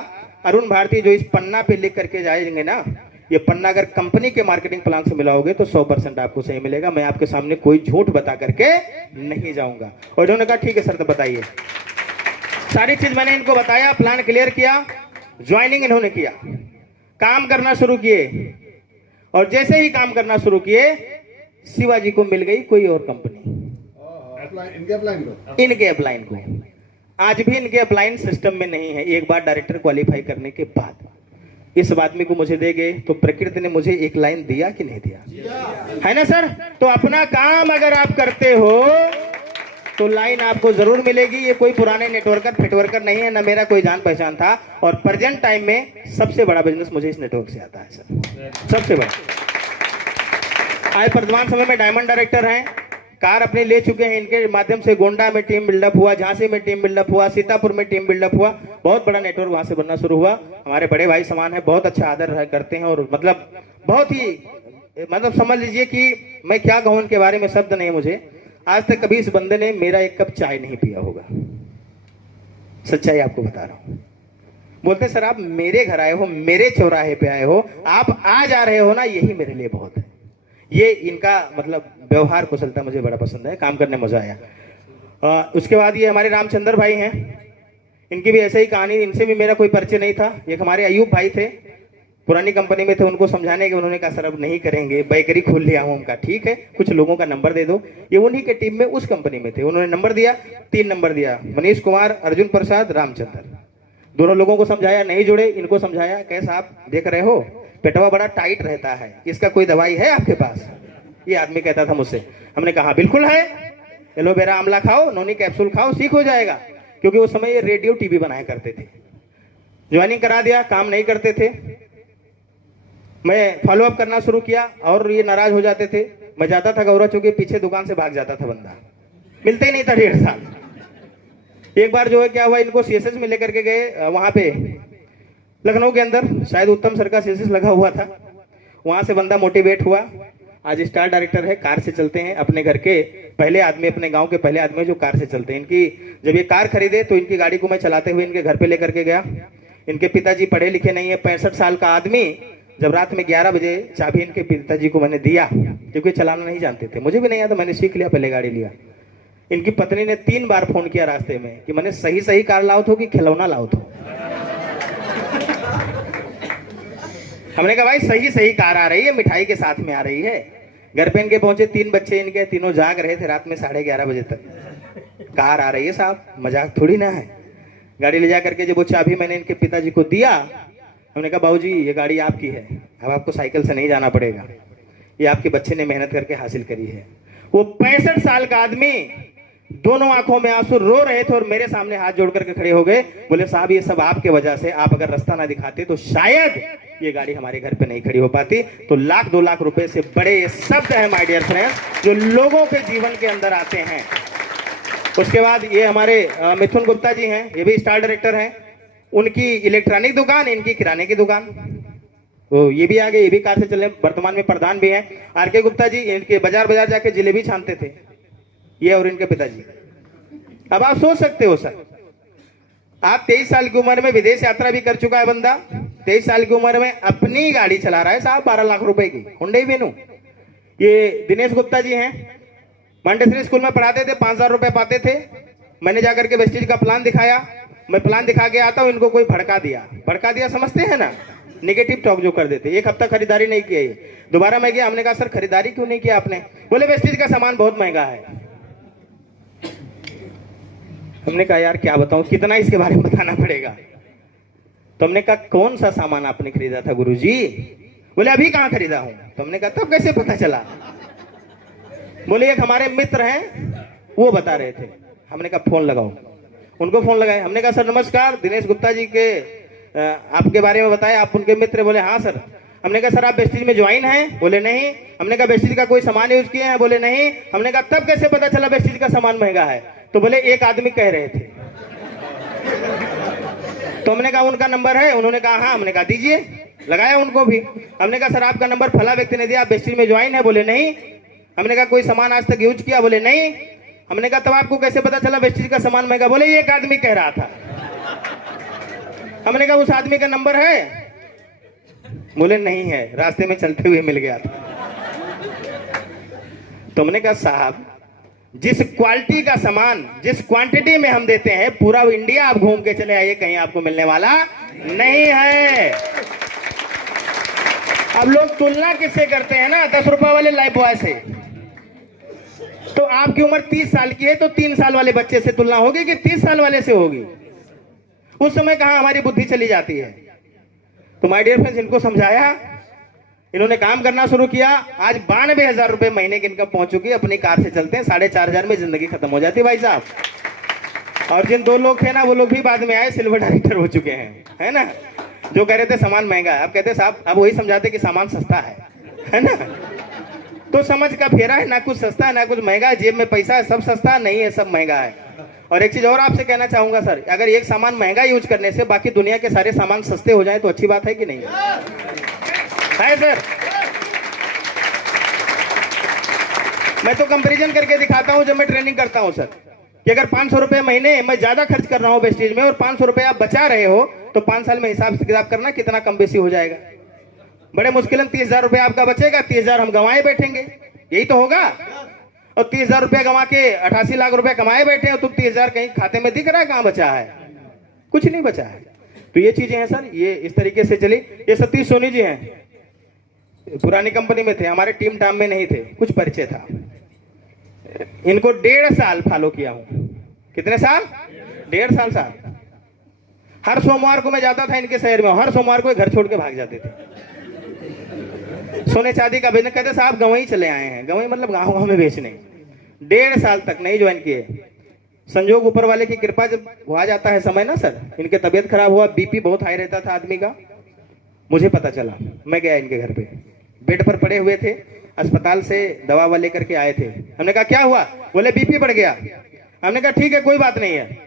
अरुण भारती जो इस पन्ना पे लिख करके जाएंगे ना, ये पन्ना अगर कंपनी के मार्केटिंग प्लान से मिलाओगे तो 100% आपको सही मिलेगा। मैं आपके सामने कोई झूठ बता करके नहीं जाऊंगा। और इन्होंने कहा ठीक है सर, तो बताइए। सारी चीज मैंने इनको बताया, प्लान क्लियर किया, ज्वाइनिंग इन्होंने किया, काम करना शुरू किए। और जैसे ही काम करना शुरू किए, शिवाजी को मिल गई कोई और कंपनी, इनके अपलाइन को। आज भी इनके अपलाइन सिस्टम में नहीं है। एक बार डायरेक्टर क्वालिफाई करने के बाद इस आदमी को मुझे दे गए, तो प्रकृति ने मुझे एक लाइन दिया कि नहीं दिया? है ना सर? तो अपना काम अगर आप करते हो तो लाइन आपको जरूर मिलेगी। ये कोई पुराने नेटवर्कर फिटवर्कर नहीं है, ना मेरा कोई जान पहचान था। और प्रेजेंट टाइम में सबसे बड़ा बिजनेस मुझे इस नेटवर्क से आता है सर, सबसे बड़ा। आज वर्तमान समय में डायमंड डायरेक्टर हैं, कार अपने ले चुके हैं। इनके माध्यम से गोंडा में टीम बिल्डअप हुआ, झांसी में टीम बिल्डअप हुआ, सीतापुर में टीम बिल्डअप हुआ। बहुत बड़ा नेटवर्क वहां से बनना शुरू हुआ। हमारे बड़े भाई समान है, बहुत अच्छा आदर करते हैं। और मतलब बहुत ही समझ लीजिए कि मैं क्या कहूं इनके बारे में, शब्द नहीं मुझे। आज तक कभी इस बंदे ने मेरा एक कप चाय नहीं पिया होगा, सच्चाई आपको बता रहा हूं। बोलते सर आप मेरे घर आए हो, मेरे चौराहे पे आए हो, आप आ जा रहे हो ना, यही मेरे लिए बहुत है। ये इनका मतलब व्यवहार कुशलता मुझे बड़ा पसंद है, काम करने मजा आया। उसके बाद ये हमारे रामचंद्र भाई हैं, इनकी भी ऐसे ही कहानी। इनसे भी मेरा कोई परिचय नहीं था। एक हमारे अयूब भाई थे, पुरानी कंपनी में थे, उनको समझाने के उन्होंने कहा सर अब नहीं करेंगे, बेकरी खोल लिया हूँ। उनका ठीक है, कुछ लोगों का नंबर दे दो। ये उन्हीं के टीम में उस कंपनी में थे, उन्होंने नंबर दिया, 3 नंबर दिया, मनीष कुमार, अर्जुन प्रसाद, रामचंद्र। दोनों लोगों को समझाया, नहीं जुड़े, इनको समझाया, कैसा आप देख रहे हो पेटवा बड़ा टाइट रहता है, इसका कोई दवाई है आपके पास? ये आदमी कहता था मुझसे। हमने कहा बिल्कुल है, एलोवेरा आंवला खाओ, नोनी कैप्सूल खाओ, ठीक हो जाएगा। क्योंकि उस समय ये रेडियो टीवी बनाया करते थे। ज्वाइनिंग करा दिया, काम नहीं करते थे। मैं फॉलो अप करना शुरू किया और ये नाराज हो जाते थे। मैं जाता था गौरव चौक के पीछे, दुकान से भाग जाता था बंदा, मिलते ही नहीं था 1.5 साल। एक बार जो है क्या हुआ, इनको सीएसएस में लेकर के गए, वहां पे लखनऊ के अंदर शायद उत्तम सर का सीएसएस लगा हुआ था। वहां से बंदा मोटिवेट हुआ, आज स्टार डायरेक्टर है, कार से चलते हैं, अपने घर के पहले आदमी, अपने गांव के पहले आदमी जो कार से चलते हैं। इनकी जब ये कार खरीदे तो इनकी गाड़ी को मैं चलाते हुए इनके घर पे लेकर के गया। इनके पिताजी पढ़े लिखे नहीं है, 65 साल का आदमी। जब रात में 11 बजे चाबी इनके पिताजी को मैंने दिया, क्योंकि चलाना नहीं जानते थे, मुझे भी नहीं आता, मैंने सीख लिया, पहले गाड़ी लिया। इनकी पत्नी ने 3 बार फोन किया रास्ते में कि मैंने सही सही कार लाओ तो कि खिलौना लाओ तो। हमने कहा भाई सही सही कार आ रही है, मिठाई के साथ में आ रही है। घर पे इनके पहुंचे, 3 बच्चे इनके, तीनों जाग रहे थे रात में 11:30 बजे तक। कार आ रही है साहब, मजाक थोड़ी ना है। गाड़ी ले जा करके जब वो चाबी मैंने इनके पिताजी को दिया, हमने कहा बाबूजी ये गाड़ी आपकी है, अब आपको साइकिल से नहीं जाना पड़ेगा, ये आपके बच्चे ने मेहनत करके हासिल करी है। वो 65 साल का आदमी दोनों आंखों में आंसू रो रहे थे और मेरे सामने हाथ जोड़ करके खड़े हो गए। बोले साहब ये सब आपके वजह से, आप अगर रास्ता ना दिखाते तो शायद ये गाड़ी हमारे घर पे नहीं खड़ी हो पाती। तो 1-2 लाख रुपए से बड़े ये शब्द है माय डियर फ्रेंड्स, जो लोगों के जीवन के अंदर आते हैं। उसके बाद ये हमारे मिथुन गुप्ता जी हैं, ये भी स्टार डायरेक्टर हैं। उनकी इलेक्ट्रॉनिक दुकान, इनकी किराने की दुकान, तो ये भी आगे, ये भी कार से चले, वर्तमान में प्रधान भी हैं। आरके गुप्ता जी, इनके बाजार जाके जलेबी छानते थे, ये और इनके पिताजी। अब आप सोच सकते हो सर, आप 23 साल की उम्र में विदेश यात्रा भी कर चुका है बंदा, 23 साल की उम्र में अपनी गाड़ी चला रहा है साहब, 12 लाख रुपए की हुंडई वेनू। ये दिनेश गुप्ता जी हैं, मांटेसरी स्कूल में पढ़ाते थे, 5,000 रुपए पाते थे। मैंने जाकर के वेस्टेज का प्लान दिखाया, मैं प्लान दिखा के आता हूं, इनको कोई भड़का दिया, समझते हैं ना, नेगेटिव टॉक जो कर देते। 1 हफ्ता खरीदारी नहीं किया। दोबारा मैं गया, हमने कहा सर खरीदारी क्यों नहीं किया आपने? बोले वेस्टेज का सामान बहुत महंगा है। हमने कहा यार क्या बताऊं, कितना इसके बारे में बताना पड़ेगा। तो हमने कहा कौन सा सामान आपने खरीदा था गुरुजी? बोले अभी कहां खरीदा हूं। तो हमने कहा तब कैसे पता चला? बोले एक हमारे मित्र हैं वो बता रहे थे। हमने कहा फोन लगाओ, उनको फोन लगाए। हमने कहा सर नमस्कार, दिनेश गुप्ता जी के आपके बारे में बताया, आप उनके मित्र? बोले हाँ सर। हमने कहा सर आप वेस्टेज में ज्वाइन हैं? बोले नहीं। हमने कहा वेस्टेज का कोई सामान यूज किए हैं? बोले नहीं। हमने कहा तब कैसे पता चला वेस्टेज का सामान महंगा है? तो बोले एक आदमी कह रहे थे। तो हमने कहा उनका नंबर है? उन्होंने कहा हाँ। हमने कहा दीजिए, लगाया उनको भी। हमने कहा सर आपका नंबर फला व्यक्ति ने दिया, आप वेस्टेज में ज्वाइन है? बोले नहीं। हमने कहा कोई सामान आज तक यूज किया? बोले नहीं। हमने कहा तब आपको कैसे पता चला वेस्टेज का सामान महंगा? बोले ये एक आदमी कह रहा था। हमने कहा उस आदमी का नंबर है? बोले नहीं है, रास्ते में चलते हुए मिल गया था। तो हमने कहा साहब जिस क्वालिटी का सामान, जिस क्वांटिटी में हम देते हैं, पूरा इंडिया आप घूम के चले आइए, कहीं आपको मिलने वाला नहीं है। अब लोग तुलना किससे करते हैं ना, 10 रुपए वाले लाइफ बॉय से। तो आपकी उम्र 30 साल की है तो 3 साल वाले बच्चे से तुलना होगी कि 30 साल वाले से होगी? उस समय कहां हमारी बुद्धि चली जाती है। तो माय डियर फ्रेंड्स, इनको समझाया, इन्होंने काम करना शुरू किया। आज 92,000 रुपए महीने की इनकम पहुंच चुकी है। अपनी कार से चलते हैं, 4,500 में जिंदगी खत्म हो जाती है भाई साहब। और जिन 2 लोग थे ना, वो लोग भी बाद में आए, सिल्वर डायरेक्टर हो चुके हैं, है ना। जो कह रहे थे सामान महंगा है, अब कहते साहब, अब वही समझाते कि सामान सस्ता है ना। तो समझ का फेरा है, ना कुछ सस्ता है ना कुछ महंगा है, जेब में पैसा है, सब सस्ता नहीं है, सब महंगा है। और एक चीज और आपसे कहना चाहूंगा सर, अगर एक सामान महंगा यूज करने से बाकी दुनिया के सारे सामान सस्ते हो जाए तो अच्छी बात है कि नहीं है सर? मैं तो कंपैरिजन करके दिखाता हूं जब मैं ट्रेनिंग करता हूं सर, कि अगर 500 रुपए महीने मैं ज्यादा खर्च कर रहा हूं वेस्टेज में और 500 रुपए आप बचा रहे हो, तो 5 साल में हिसाब से किताब करना कितना कम बेसी हो जाएगा। बड़े मुश्किल 30,000 रुपए आपका बचेगा, 30,000 हम गंवाए बैठेंगे, यही तो होगा। और 30,000 रुपए गंवा के 88 लाख रुपए कमाए बैठे हो, तो 30,000 कहीं खाते में दिख रहा है? कहां बचा है? कुछ नहीं बचा है। तो ये चीजें हैं सर, ये इस तरीके से चली। ये सतीश सोनी जी हैं, पुरानी कंपनी में थे, हमारे टीम टाइम में नहीं थे, कुछ परिचय था। इनको 1.5 साल फॉलो किया हूं। कितने साल? 1.5 साल साहब। हर सोमवार को मैं जाता था इनके शहर में, हर सोमवार को घर छोड़ के भाग जाते थे। सोने चांदी का बिजनेस, कहते साहब गंवई चले आए हैं। गंवई मतलब गाँव गाँव में बेचने। 1.5 साल तक नहीं ज्वाइन किए। संजोग ऊपर वाले की कृपा, जब वो आ जाता है समय ना सर, इनके तबीयत खराब हुआ, बीपी बहुत हाई रहता था आदमी का, मुझे पता चला। मैं गया इनके घर पे, बेड पर पड़े हुए थे, अस्पताल से दवा वाले करके आए थे। हमने कहा क्या हुआ? बोले बीपी बढ़ गया। हमने कहा ठीक है कोई बात नहीं है।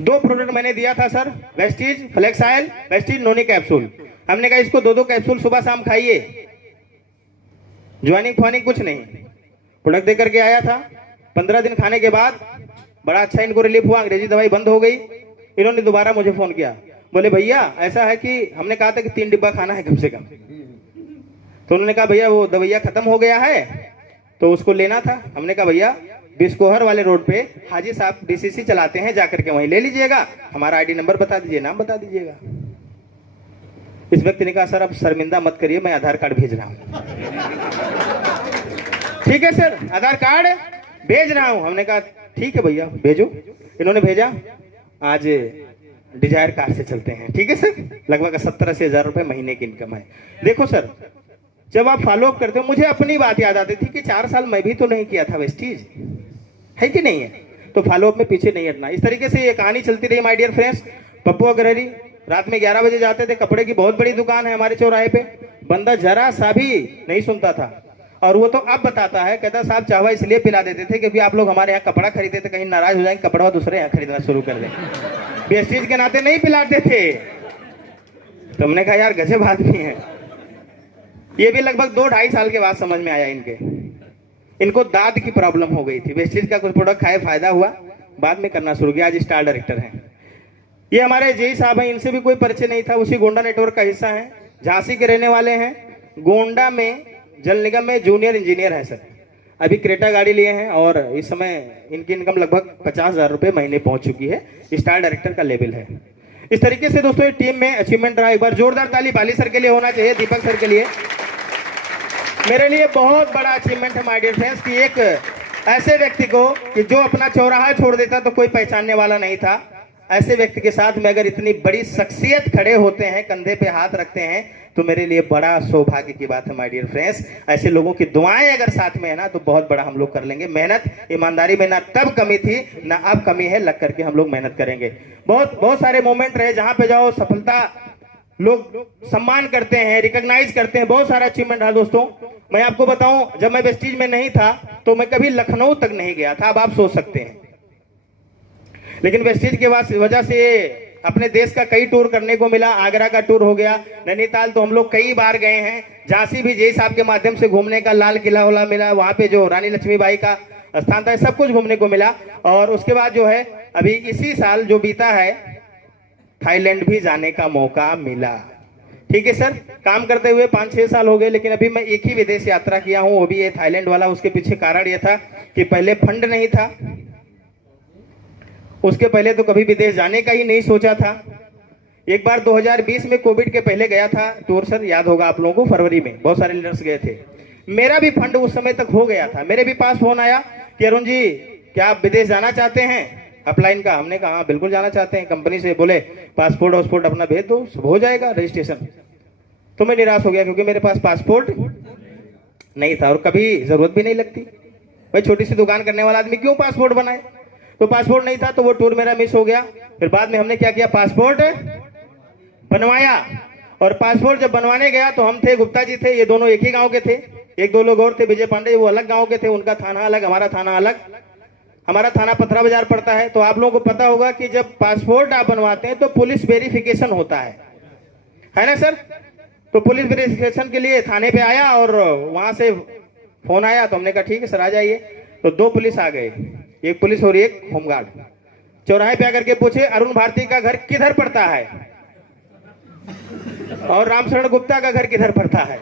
2 प्रोडक्ट मैंने दिया था sir, Vestige flex oil, Vestige noni capsule. हमने कहा इसको 2-2 कैप्सूल सुबह शाम खाइए। ज्वाइनिंग फ्वाइनिंग कुछ नहीं, प्रोडक्ट दे करके आया था। 15 दिन खाने के बाद बड़ा अच्छा इनको रिलीफ हुआ, अंग्रेजी दवाई बंद हो गई। इन्होंने दोबारा मुझे फोन किया, बोले भैया ऐसा है कि हमने कहा था कि 3 डिब्बा खाना है कम से कम, तो उन्होंने कहा भैया वो दवाइया खत्म हो गया है तो उसको लेना था। हमने कहा भैया बिस्कोहर वाले रोड पे हाजी साहब डीसीसी चलाते हैं, जाकर के वहीं ले लीजिएगा, हमारा आईडी नंबर बता दीजिए, नाम बता दीजिएगा। इस व्यक्ति ने कहा सर अब शर्मिंदा मत करिए, मैं आधार कार्ड भेज रहा हूं। ठीक है सर, आधार कार्ड भेज रहा हूं। हमने कहा ठीक है भैया भेजो। इन्होंने भेजा। आज डिजायर कार से चलते हैं। ठीक है सर, लगभग 70-80 हजार रुपए महीने की इनकम है। देखो सर, जब आप फॉलो अप करते हो, मुझे अपनी बात याद आती थी कि 4 साल मैं भी तो नहीं किया था वेस्टीज, है कि नहीं है? तो फॉलो अप में पीछे नहीं हटना। इस तरीके से ये कहानी चलती रही my dear friends. Pappu Agrahari रात में 11 बजे जाते थे, कपड़े की बहुत बड़ी दुकान है हमारे चौराहे पे। बंदा जरा सा भी नहीं सुनता था, और वो तो अब बताता है, कहता साहब चाहवा इसलिए पिला देते थे क्योंकि आप लोग हमारे यहाँ कपड़ा खरीदते थे, कहीं नाराज हो जाएंगे, कपड़ा दूसरे यहाँ खरीदना शुरू कर दें। वेस्टीज के नाते नहीं पिलाते थे। तो हमने कहा यार गजब आदमी है। ये भी लगभग 2-2.5 साल के बाद समझ में आया इनको दांत की प्रॉब्लम हो गई थी। वेस्टीज का कुछ प्रोडक्ट खाए, फायदा हुआ, बाद में करना शुरू किया। आज स्टार डायरेक्टर हैं। ये हमारे जेई साहब हैं, इनसे भी कोई परिचय नहीं था, उसी गोंडा नेटवर्क का हिस्सा है, झांसी के रहने वाले हैं। गोंडा में जल निगम में जूनियर इंजीनियर है सर। अभी क्रेटा गाड़ी लिए हैं और इस समय इनकी इनकम लगभग 50,000 रुपए महीने पहुंच चुकी है। स्टार डायरेक्टर का लेवल है। इस तरीके से दोस्तों टीम में अचीवमेंट रहा। एक बार जोरदार ताली बाली सर के लिए होना चाहिए, दीपक सर के लिए। मेरे लिए बहुत बड़ा अचीवमेंट है माय डियर फ्रेंड्स कि एक ऐसे व्यक्ति को कि जो अपना चौराहा छोड़ देता तो कोई पहचानने वाला नहीं था, ऐसे व्यक्ति के साथ में अगर इतनी बड़ी शख्सियत खड़े होते हैं, कंधे पे हाथ रखते हैं, तो मेरे लिए बड़ा सौभाग्य की बात है माय डियर फ्रेंड्स। ऐसे लोगों की दुआएं अगर साथ में है ना तो बहुत बड़ा हम लोग कर लेंगे। मेहनत ईमानदारी में ना तब कमी थी ना अब कमी है, लग करके हम लोग मेहनत करेंगे। बहुत सारे मोमेंट रहे, जहां पे जाओ सफलता लोग सम्मान करते हैं, रिकॉग्नाइज करते हैं, बहुत सारा अचीवमेंट रहा दोस्तों। मैं आपको बताऊं, जब मैं वेस्टीज में नहीं था तो मैं कभी लखनऊ तक नहीं गया था। अब आप सोच सकते हैं, लेकिन वेस्टीज के वजह से अपने देश का कई टूर करने को मिला। आगरा का टूर हो गया, नैनीताल तो हम लोग कई बार गए हैं, झांसी भी जेई साहब के माध्यम से घूमने का, लाल किला वाला मिला, वहां पे जो रानी लक्ष्मीबाई का स्थान था, सब कुछ घूमने को मिला। और उसके बाद जो है अभी इसी साल जो बीता है, थाईलैंड भी जाने का मौका मिला। ठीक है सर, काम करते हुए 5-6 साल हो गए, लेकिन अभी मैं एक ही विदेश यात्रा किया हूं, वो भी ये थाईलैंड वाला। उसके पीछे कारण यह था कि पहले फंड नहीं था, उसके पहले तो कभी विदेश जाने का ही नहीं सोचा था। एक बार 2020 में कोविड के पहले गया था टूर सर, याद होगा आप लोगों को, फरवरी में बहुत सारे लीडर्स गए थे। मेरा भी फंड उस समय तक हो गया था। मेरे भी पास फोन आया कि अरुण जी क्या आप विदेश जाना चाहते हैं, अपलाइन का। हमने कहा हाँ बिल्कुल जाना चाहते हैं। कंपनी से बोले पासपोर्ट वासपोर्ट अपना भेज दो, सब हो जाएगा रजिस्ट्रेशन। तो मैं निराश हो गया क्योंकि मेरे पास पासपोर्ट नहीं था और कभी जरूरत भी नहीं लगती। भाई छोटी सी दुकान करने वाला आदमी क्यों पासपोर्ट बनाए। तो पासपोर्ट नहीं था तो वो टूर मेरा मिस हो गया। फिर बाद में हमने क्या किया, पासपोर्ट बनवाया। और पासपोर्ट जब बनवाने गया तो हम थे, गुप्ता जी थे, ये दोनों एक ही गांव के थे। 1-2 लोग और थे, विजय पांडे, वो अलग गांव के थे, उनका थाना अलग, हमारा थाना अलग। हमारा थाना पथरा बाजार पड़ता है। तो आप लोगों को पता होगा कि जब पासपोर्ट आप बनवाते हैं तो पुलिस वेरिफिकेशन होता है ना सर। तो पुलिस वेरिफिकेशन के लिए थाने पे आया और वहां से फोन आया, तो हमने कहा ठीक है सर आ जाइए। तो 2 पुलिस आ गए, एक पुलिस और एक होमगार्ड। चौराहे पे आकर के पूछे अरुण भारती का घर किधर पड़ता है और रामशरण गुप्ता का घर किधर पड़ता है।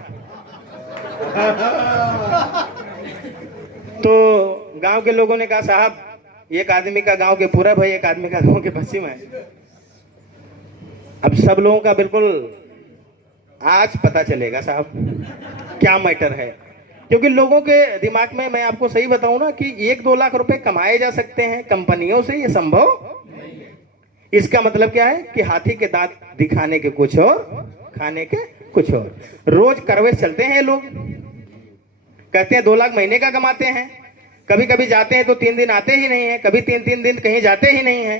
तो गांव के लोगों ने कहा साहब एक आदमी का गांव के पूरब है, एक आदमी का गांव के पश्चिम है। अब सब लोगों का बिल्कुल आज पता चलेगा साहब क्या मैटर है, क्योंकि लोगों के दिमाग में मैं आपको सही बताऊं ना कि 1-2 लाख रुपए कमाए जा सकते हैं कंपनियों से, ये संभव। इसका मतलब क्या है कि हाथी के दांत दिखाने के कुछ और, खाने के कुछ और। रोज करवेश चलते हैं लोग, कहते हैं 2 लाख महीने का कमाते हैं, कभी कभी जाते हैं तो 3 दिन आते ही नहीं है, कभी 3-3 दिन कहीं जाते ही नहीं है,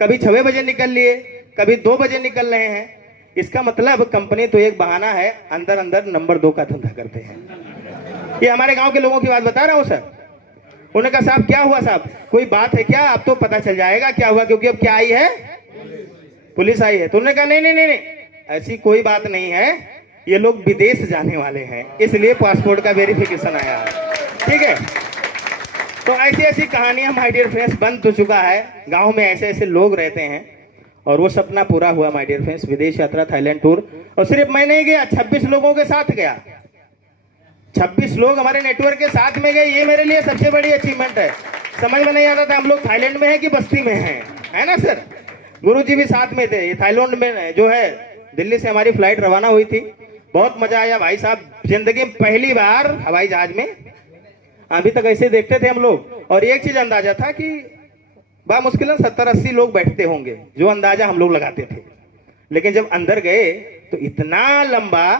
कभी 6 बजे निकल लिए, कभी 2 बजे निकल रहे हैं। इसका मतलब कंपनी तो एक बहाना है, अंदर अंदर नंबर 2 का धंधा करते हैं। ये हमारे गांव के लोगों की बात बता रहा हूं सर। उन्होंने कहा साहब क्या हुआ साहब, कोई बात है क्या? अब तो पता चल जाएगा क्या हुआ, क्योंकि अब क्या आई है, पुलिस आई है। तो उन्होंने कहा नहीं नहीं नहीं, ऐसी कोई बात नहीं है, ये लोग विदेश जाने वाले हैं, इसलिए पासपोर्ट का वेरिफिकेशन आया है। ठीक है, तो ऐसी ऐसी कहानियां माय डियर फ्रेंड्स बन तो चुका है। गांव में ऐसे ऐसे लोग रहते हैं और वो सपना पूरा हुआ माय डियर फ्रेंड्स, विदेश यात्रा थाईलैंड टूर। और सिर्फ मैं नहीं गया, 26 लोगों के साथ गया, 26 लोग हमारे नेटवर्क के साथ में गए। ये मेरे लिए सबसे बड़ी अचीवमेंट है। समझ में नहीं आता था हम लोग थाईलैंड में हैं कि बस्ती में हैं, है ना सर। गुरुजी भी साथ में थे। ये थाईलैंड में जो है दिल्ली से हमारी फ्लाइट रवाना हुई थी, बहुत मजा आया भाई साहब। जिंदगी में पहली बार हवाई जहाज में, अभी तक ऐसे देखते थे हम लोग। और एक चीज अंदाजा था कि बामुश्किल 70-80 लोग बैठते होंगे, जो अंदाजा हम लोग लगाते थे। लेकिन जब अंदर गए तो इतना लंबा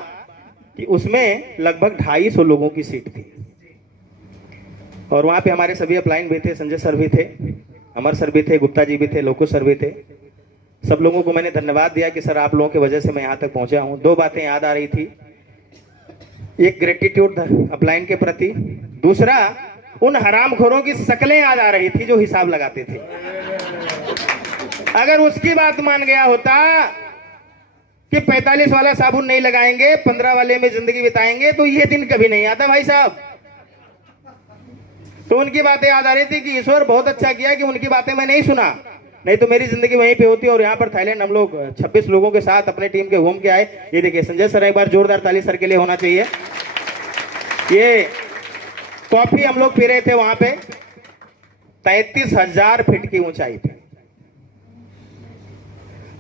कि उसमें लगभग 250 लोगों की सीट थी। और वहां पे हमारे सभी अपलाइन भी थे, संजय सर भी थे, अमर सर भी थे, गुप्ता जी भी थे, लोको सर भी थे। सब लोगों को मैंने धन्यवाद दिया कि सर आप लोगों की वजह से मैं यहाँ तक पहुंचा हूँ। 2 बातें याद आ रही थी, एक ग्रेटिट्यूड अपलाइन के प्रति, दूसरा उन हरामखोरों की शक्लें याद आ रही थी जो हिसाब लगाते थे। अगर उसकी बात मान गया होता कि 45 वाला साबुन नहीं लगाएंगे, 15 वाले में जिंदगी बिताएंगे, तो ये दिन कभी नहीं आता भाई साहब। तो उनकी बातें याद आ रही थी कि ईश्वर बहुत अच्छा किया कि उनकी बातें मैं नहीं सुना, नहीं तो मेरी जिंदगी वहीं पे होती। और यहाँ पर थाईलैंड हम लोग 26 लोगों के साथ अपने टीम के घूम के आए। ये देखिए संजय सर, एक बार जोरदार ताली सर के लिए होना चाहिए। ये कॉफी हम लोग पी रहे थे वहां पे, 33,000 फीट की ऊंचाई पे।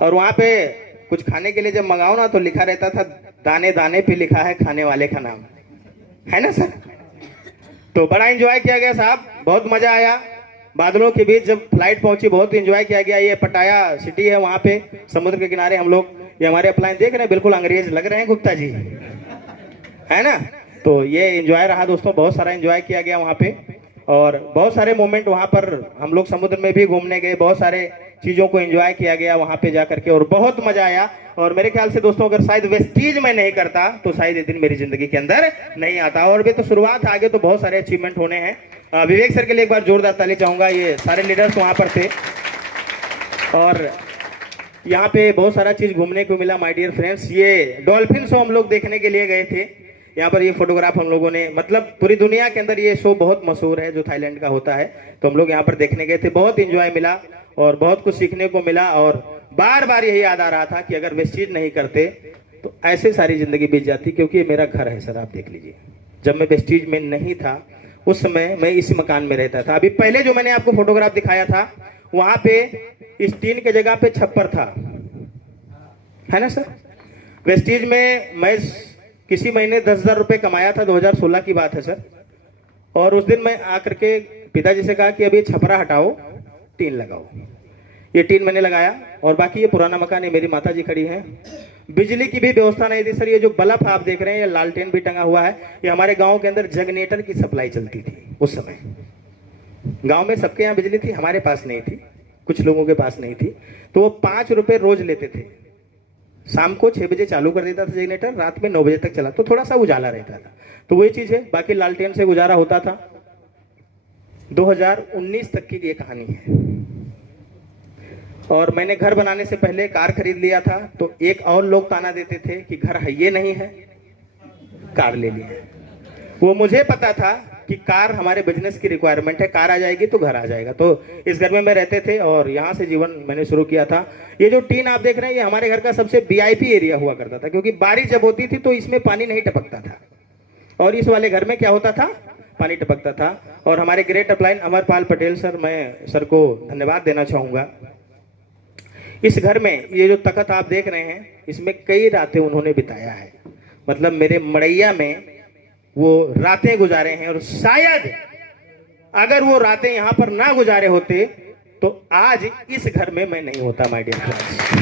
और वहां पे कुछ खाने के लिए जब मंगाओ ना तो लिखा रहता था, दाने दाने पे लिखा है खाने वाले का नाम, है ना सर। तो बड़ा एंजॉय किया गया साहब, बहुत मजा आया। बादलों के बीच जब फ्लाइट पहुंची बहुत एंजॉय किया गया। ये पटाया सिटी है, वहां पे समुद्र के किनारे हम लोग, ये हमारे अपलाइन देख रहे हैं, बिल्कुल अंग्रेज लग रहे हैं गुप्ता जी, है ना। तो ये एंजॉय रहा दोस्तों, बहुत सारा एंजॉय किया गया वहां पे। और बहुत सारे मोमेंट वहां पर हम लोग समुद्र में भी घूमने गए, बहुत सारे चीजों को एंजॉय किया गया वहां पे जाकर के, और बहुत मजा आया। और मेरे ख्याल से दोस्तों अगर शायद वेस्टीज में नहीं करता तो शायद ये दिन मेरी जिंदगी के अंदर नहीं आता। और भी तो शुरुआत, आगे तो बहुत सारे अचीवमेंट होने हैं। विवेक सर के लिए एक बार जोरदार ताली चाहूंगा, ये सारे लीडर्स वहां पर थे। और यहाँ पे बहुत सारा चीज घूमने को मिला माय डियर फ्रेंड्स। ये डॉल्फिन शो हम लोग देखने के लिए गए थे। यहाँ पर ये फोटोग्राफ हम लोगों ने, मतलब पूरी दुनिया के अंदर ये शो बहुत मशहूर है जो थाईलैंड का होता है, तो हम लोग यहाँ पर देखने गए थे। बहुत एंजॉय मिला और बहुत कुछ सीखने को मिला। और बार बार यही याद आ रहा था कि अगर वेस्टीज नहीं करते तो ऐसे सारी जिंदगी बीत जाती, क्योंकि ये मेरा घर है सर, आप देख लीजिए। जब मैं वेस्टीज में नहीं था उस समय मैं इस मकान में रहता था। अभी पहले जो मैंने आपको फोटोग्राफ दिखाया था वहां पे इस टीन के जगह पे छप्पर था, है ना सर। वेस्टीज में मैं किसी महीने 10,000 रुपए कमाया था, 2016 की बात है सर। और उस दिन मैं आकर के पिताजी से कहा कि अभी छपरा हटाओ, टीन लगाओ। ये टीन मैंने लगाया और बाकी ये पुराना मकान है, मेरी माता जी खड़ी है। बिजली की भी व्यवस्था नहीं थी सर। ये जो बल्ब आप देख रहे हैं, ये लालटेन भी टंगा हुआ है। ये हमारे गांव के अंदर जनरेटर की सप्लाई चलती थी उस समय। गांव में सबके यहाँ बिजली थी, हमारे पास नहीं थी, कुछ लोगों के पास नहीं थी। तो वो 5 रुपए रोज लेते थे। शाम को 6 बजे चालू कर देता था जनरेटर, रात में 9 बजे तक चला, तो थोड़ा सा उजाला रहता था। तो वही चीज है, बाकी लालटेन से गुजारा होता था। 2019 तक की ये कहानी है। और मैंने घर बनाने से पहले कार खरीद लिया था, तो एक और लोग ताना देते थे कि घर है ये नहीं है, कार ले ली है। वो मुझे पता था कि कार हमारे बिजनेस की रिक्वायरमेंट है, कार आ जाएगी तो घर आ जाएगा। तो इस घर में मैं रहते थे और यहाँ से जीवन मैंने शुरू किया था। ये जो टीन आप देख रहे हैं, ये हमारे घर का सबसे वीआईपी एरिया हुआ करता था, क्योंकि बारिश जब होती थी तो इसमें पानी नहीं टपकता था, और इस वाले घर में क्या होता था, पानी टपकता था। और हमारे great upline Amarpal Patel sir, मैं सर को धन्यवाद देना चाहूंगा। इस घर में ये जो तख्त आप देख रहे हैं, इसमें कई रातें उन्होंने बिताया है। मतलब मेरे मड़ैया में वो रातें गुजारे हैं, और शायद अगर वो रातें यहां पर ना गुजारे होते तो आज इस घर में मैं नहीं होता माय डियर फ्रेंड्स।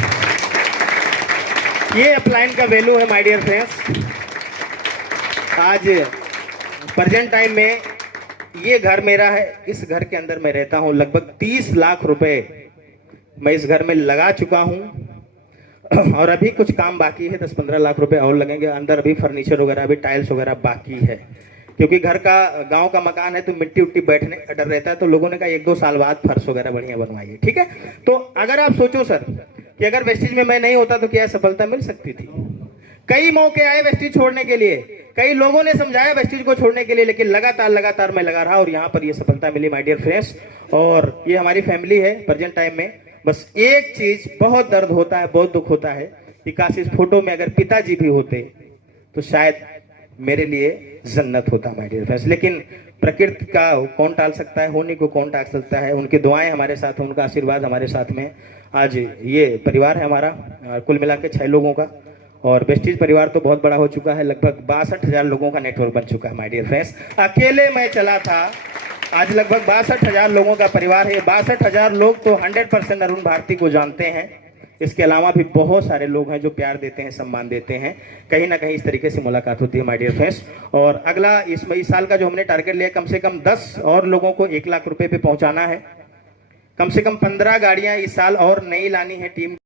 ये अपलाइन का वैल्यू है माय डियर फ्रेंड्स। आज प्रेजेंट टाइम में ये घर मेरा है, इस घर के अंदर मैं रहता हूं। लगभग 30 लाख रुपए मैं इस घर में लगा चुका हूं, और अभी कुछ काम बाकी है, 10-15 लाख रुपए और लगेंगे। अंदर अभी फर्नीचर वगैरह, अभी टाइल्स वगैरह बाकी है, क्योंकि घर का गांव का मकान है तो मिट्टी उट्टी बैठने का डर रहता है। तो लोगों ने कहा 1-2 साल बाद फर्श वगैरह बढ़िया बनवाइए, ठीक है। तो अगर आप सोचो सर कि अगर वेस्टिज में मैं नहीं होता तो क्या सफलता मिल सकती थी? कई मौके आए वेस्टिज छोड़ने के लिए, कई लोगों ने समझाया वेस्टिज को छोड़ने के लिए, लेकिन लगातार मैं लगा रहा और यहाँ पर ये सफलता मिली माय डियर फ्रेंड्स। और ये हमारी फैमिली है प्रेजेंट टाइम में। बस एक चीज बहुत दर्द होता है, बहुत दुख होता है कि काश इस फोटो में अगर पिताजी भी होते तो शायद मेरे लिए जन्नत होता माय डियर फ्रेंड्स। लेकिन प्रकृति का कौन टाल सकता है, होने को कौन टाल सकता है। उनकी दुआएं हमारे साथ हैं, उनका आशीर्वाद हमारे साथ में। आज ये परिवार है हमारा, कुल मिला के 6 लोगों का। और वेस्टिज परिवार तो बहुत बड़ा हो चुका है, लगभग 62,000 लोगों का नेटवर्क बन चुका है माय डियर फ्रेंड्स। अकेले मैं चला था, आज लगभग 62,000 लोगों का परिवार है। 62,000 लोग तो 100% अरुण भारती को जानते हैं। इसके अलावा भी बहुत सारे लोग हैं जो प्यार देते हैं, सम्मान देते हैं। कहीं ना कहीं इस तरीके से मुलाकात होती है माय डियर फ्रेंड्स। और अगला इस साल का जो हमने टारगेट लिया, कम से कम 10 और लोगों को 1 लाख रुपए पे पहुंचाना है। कम से कम 15 गाड़ियां इस साल और नई लानी है टीम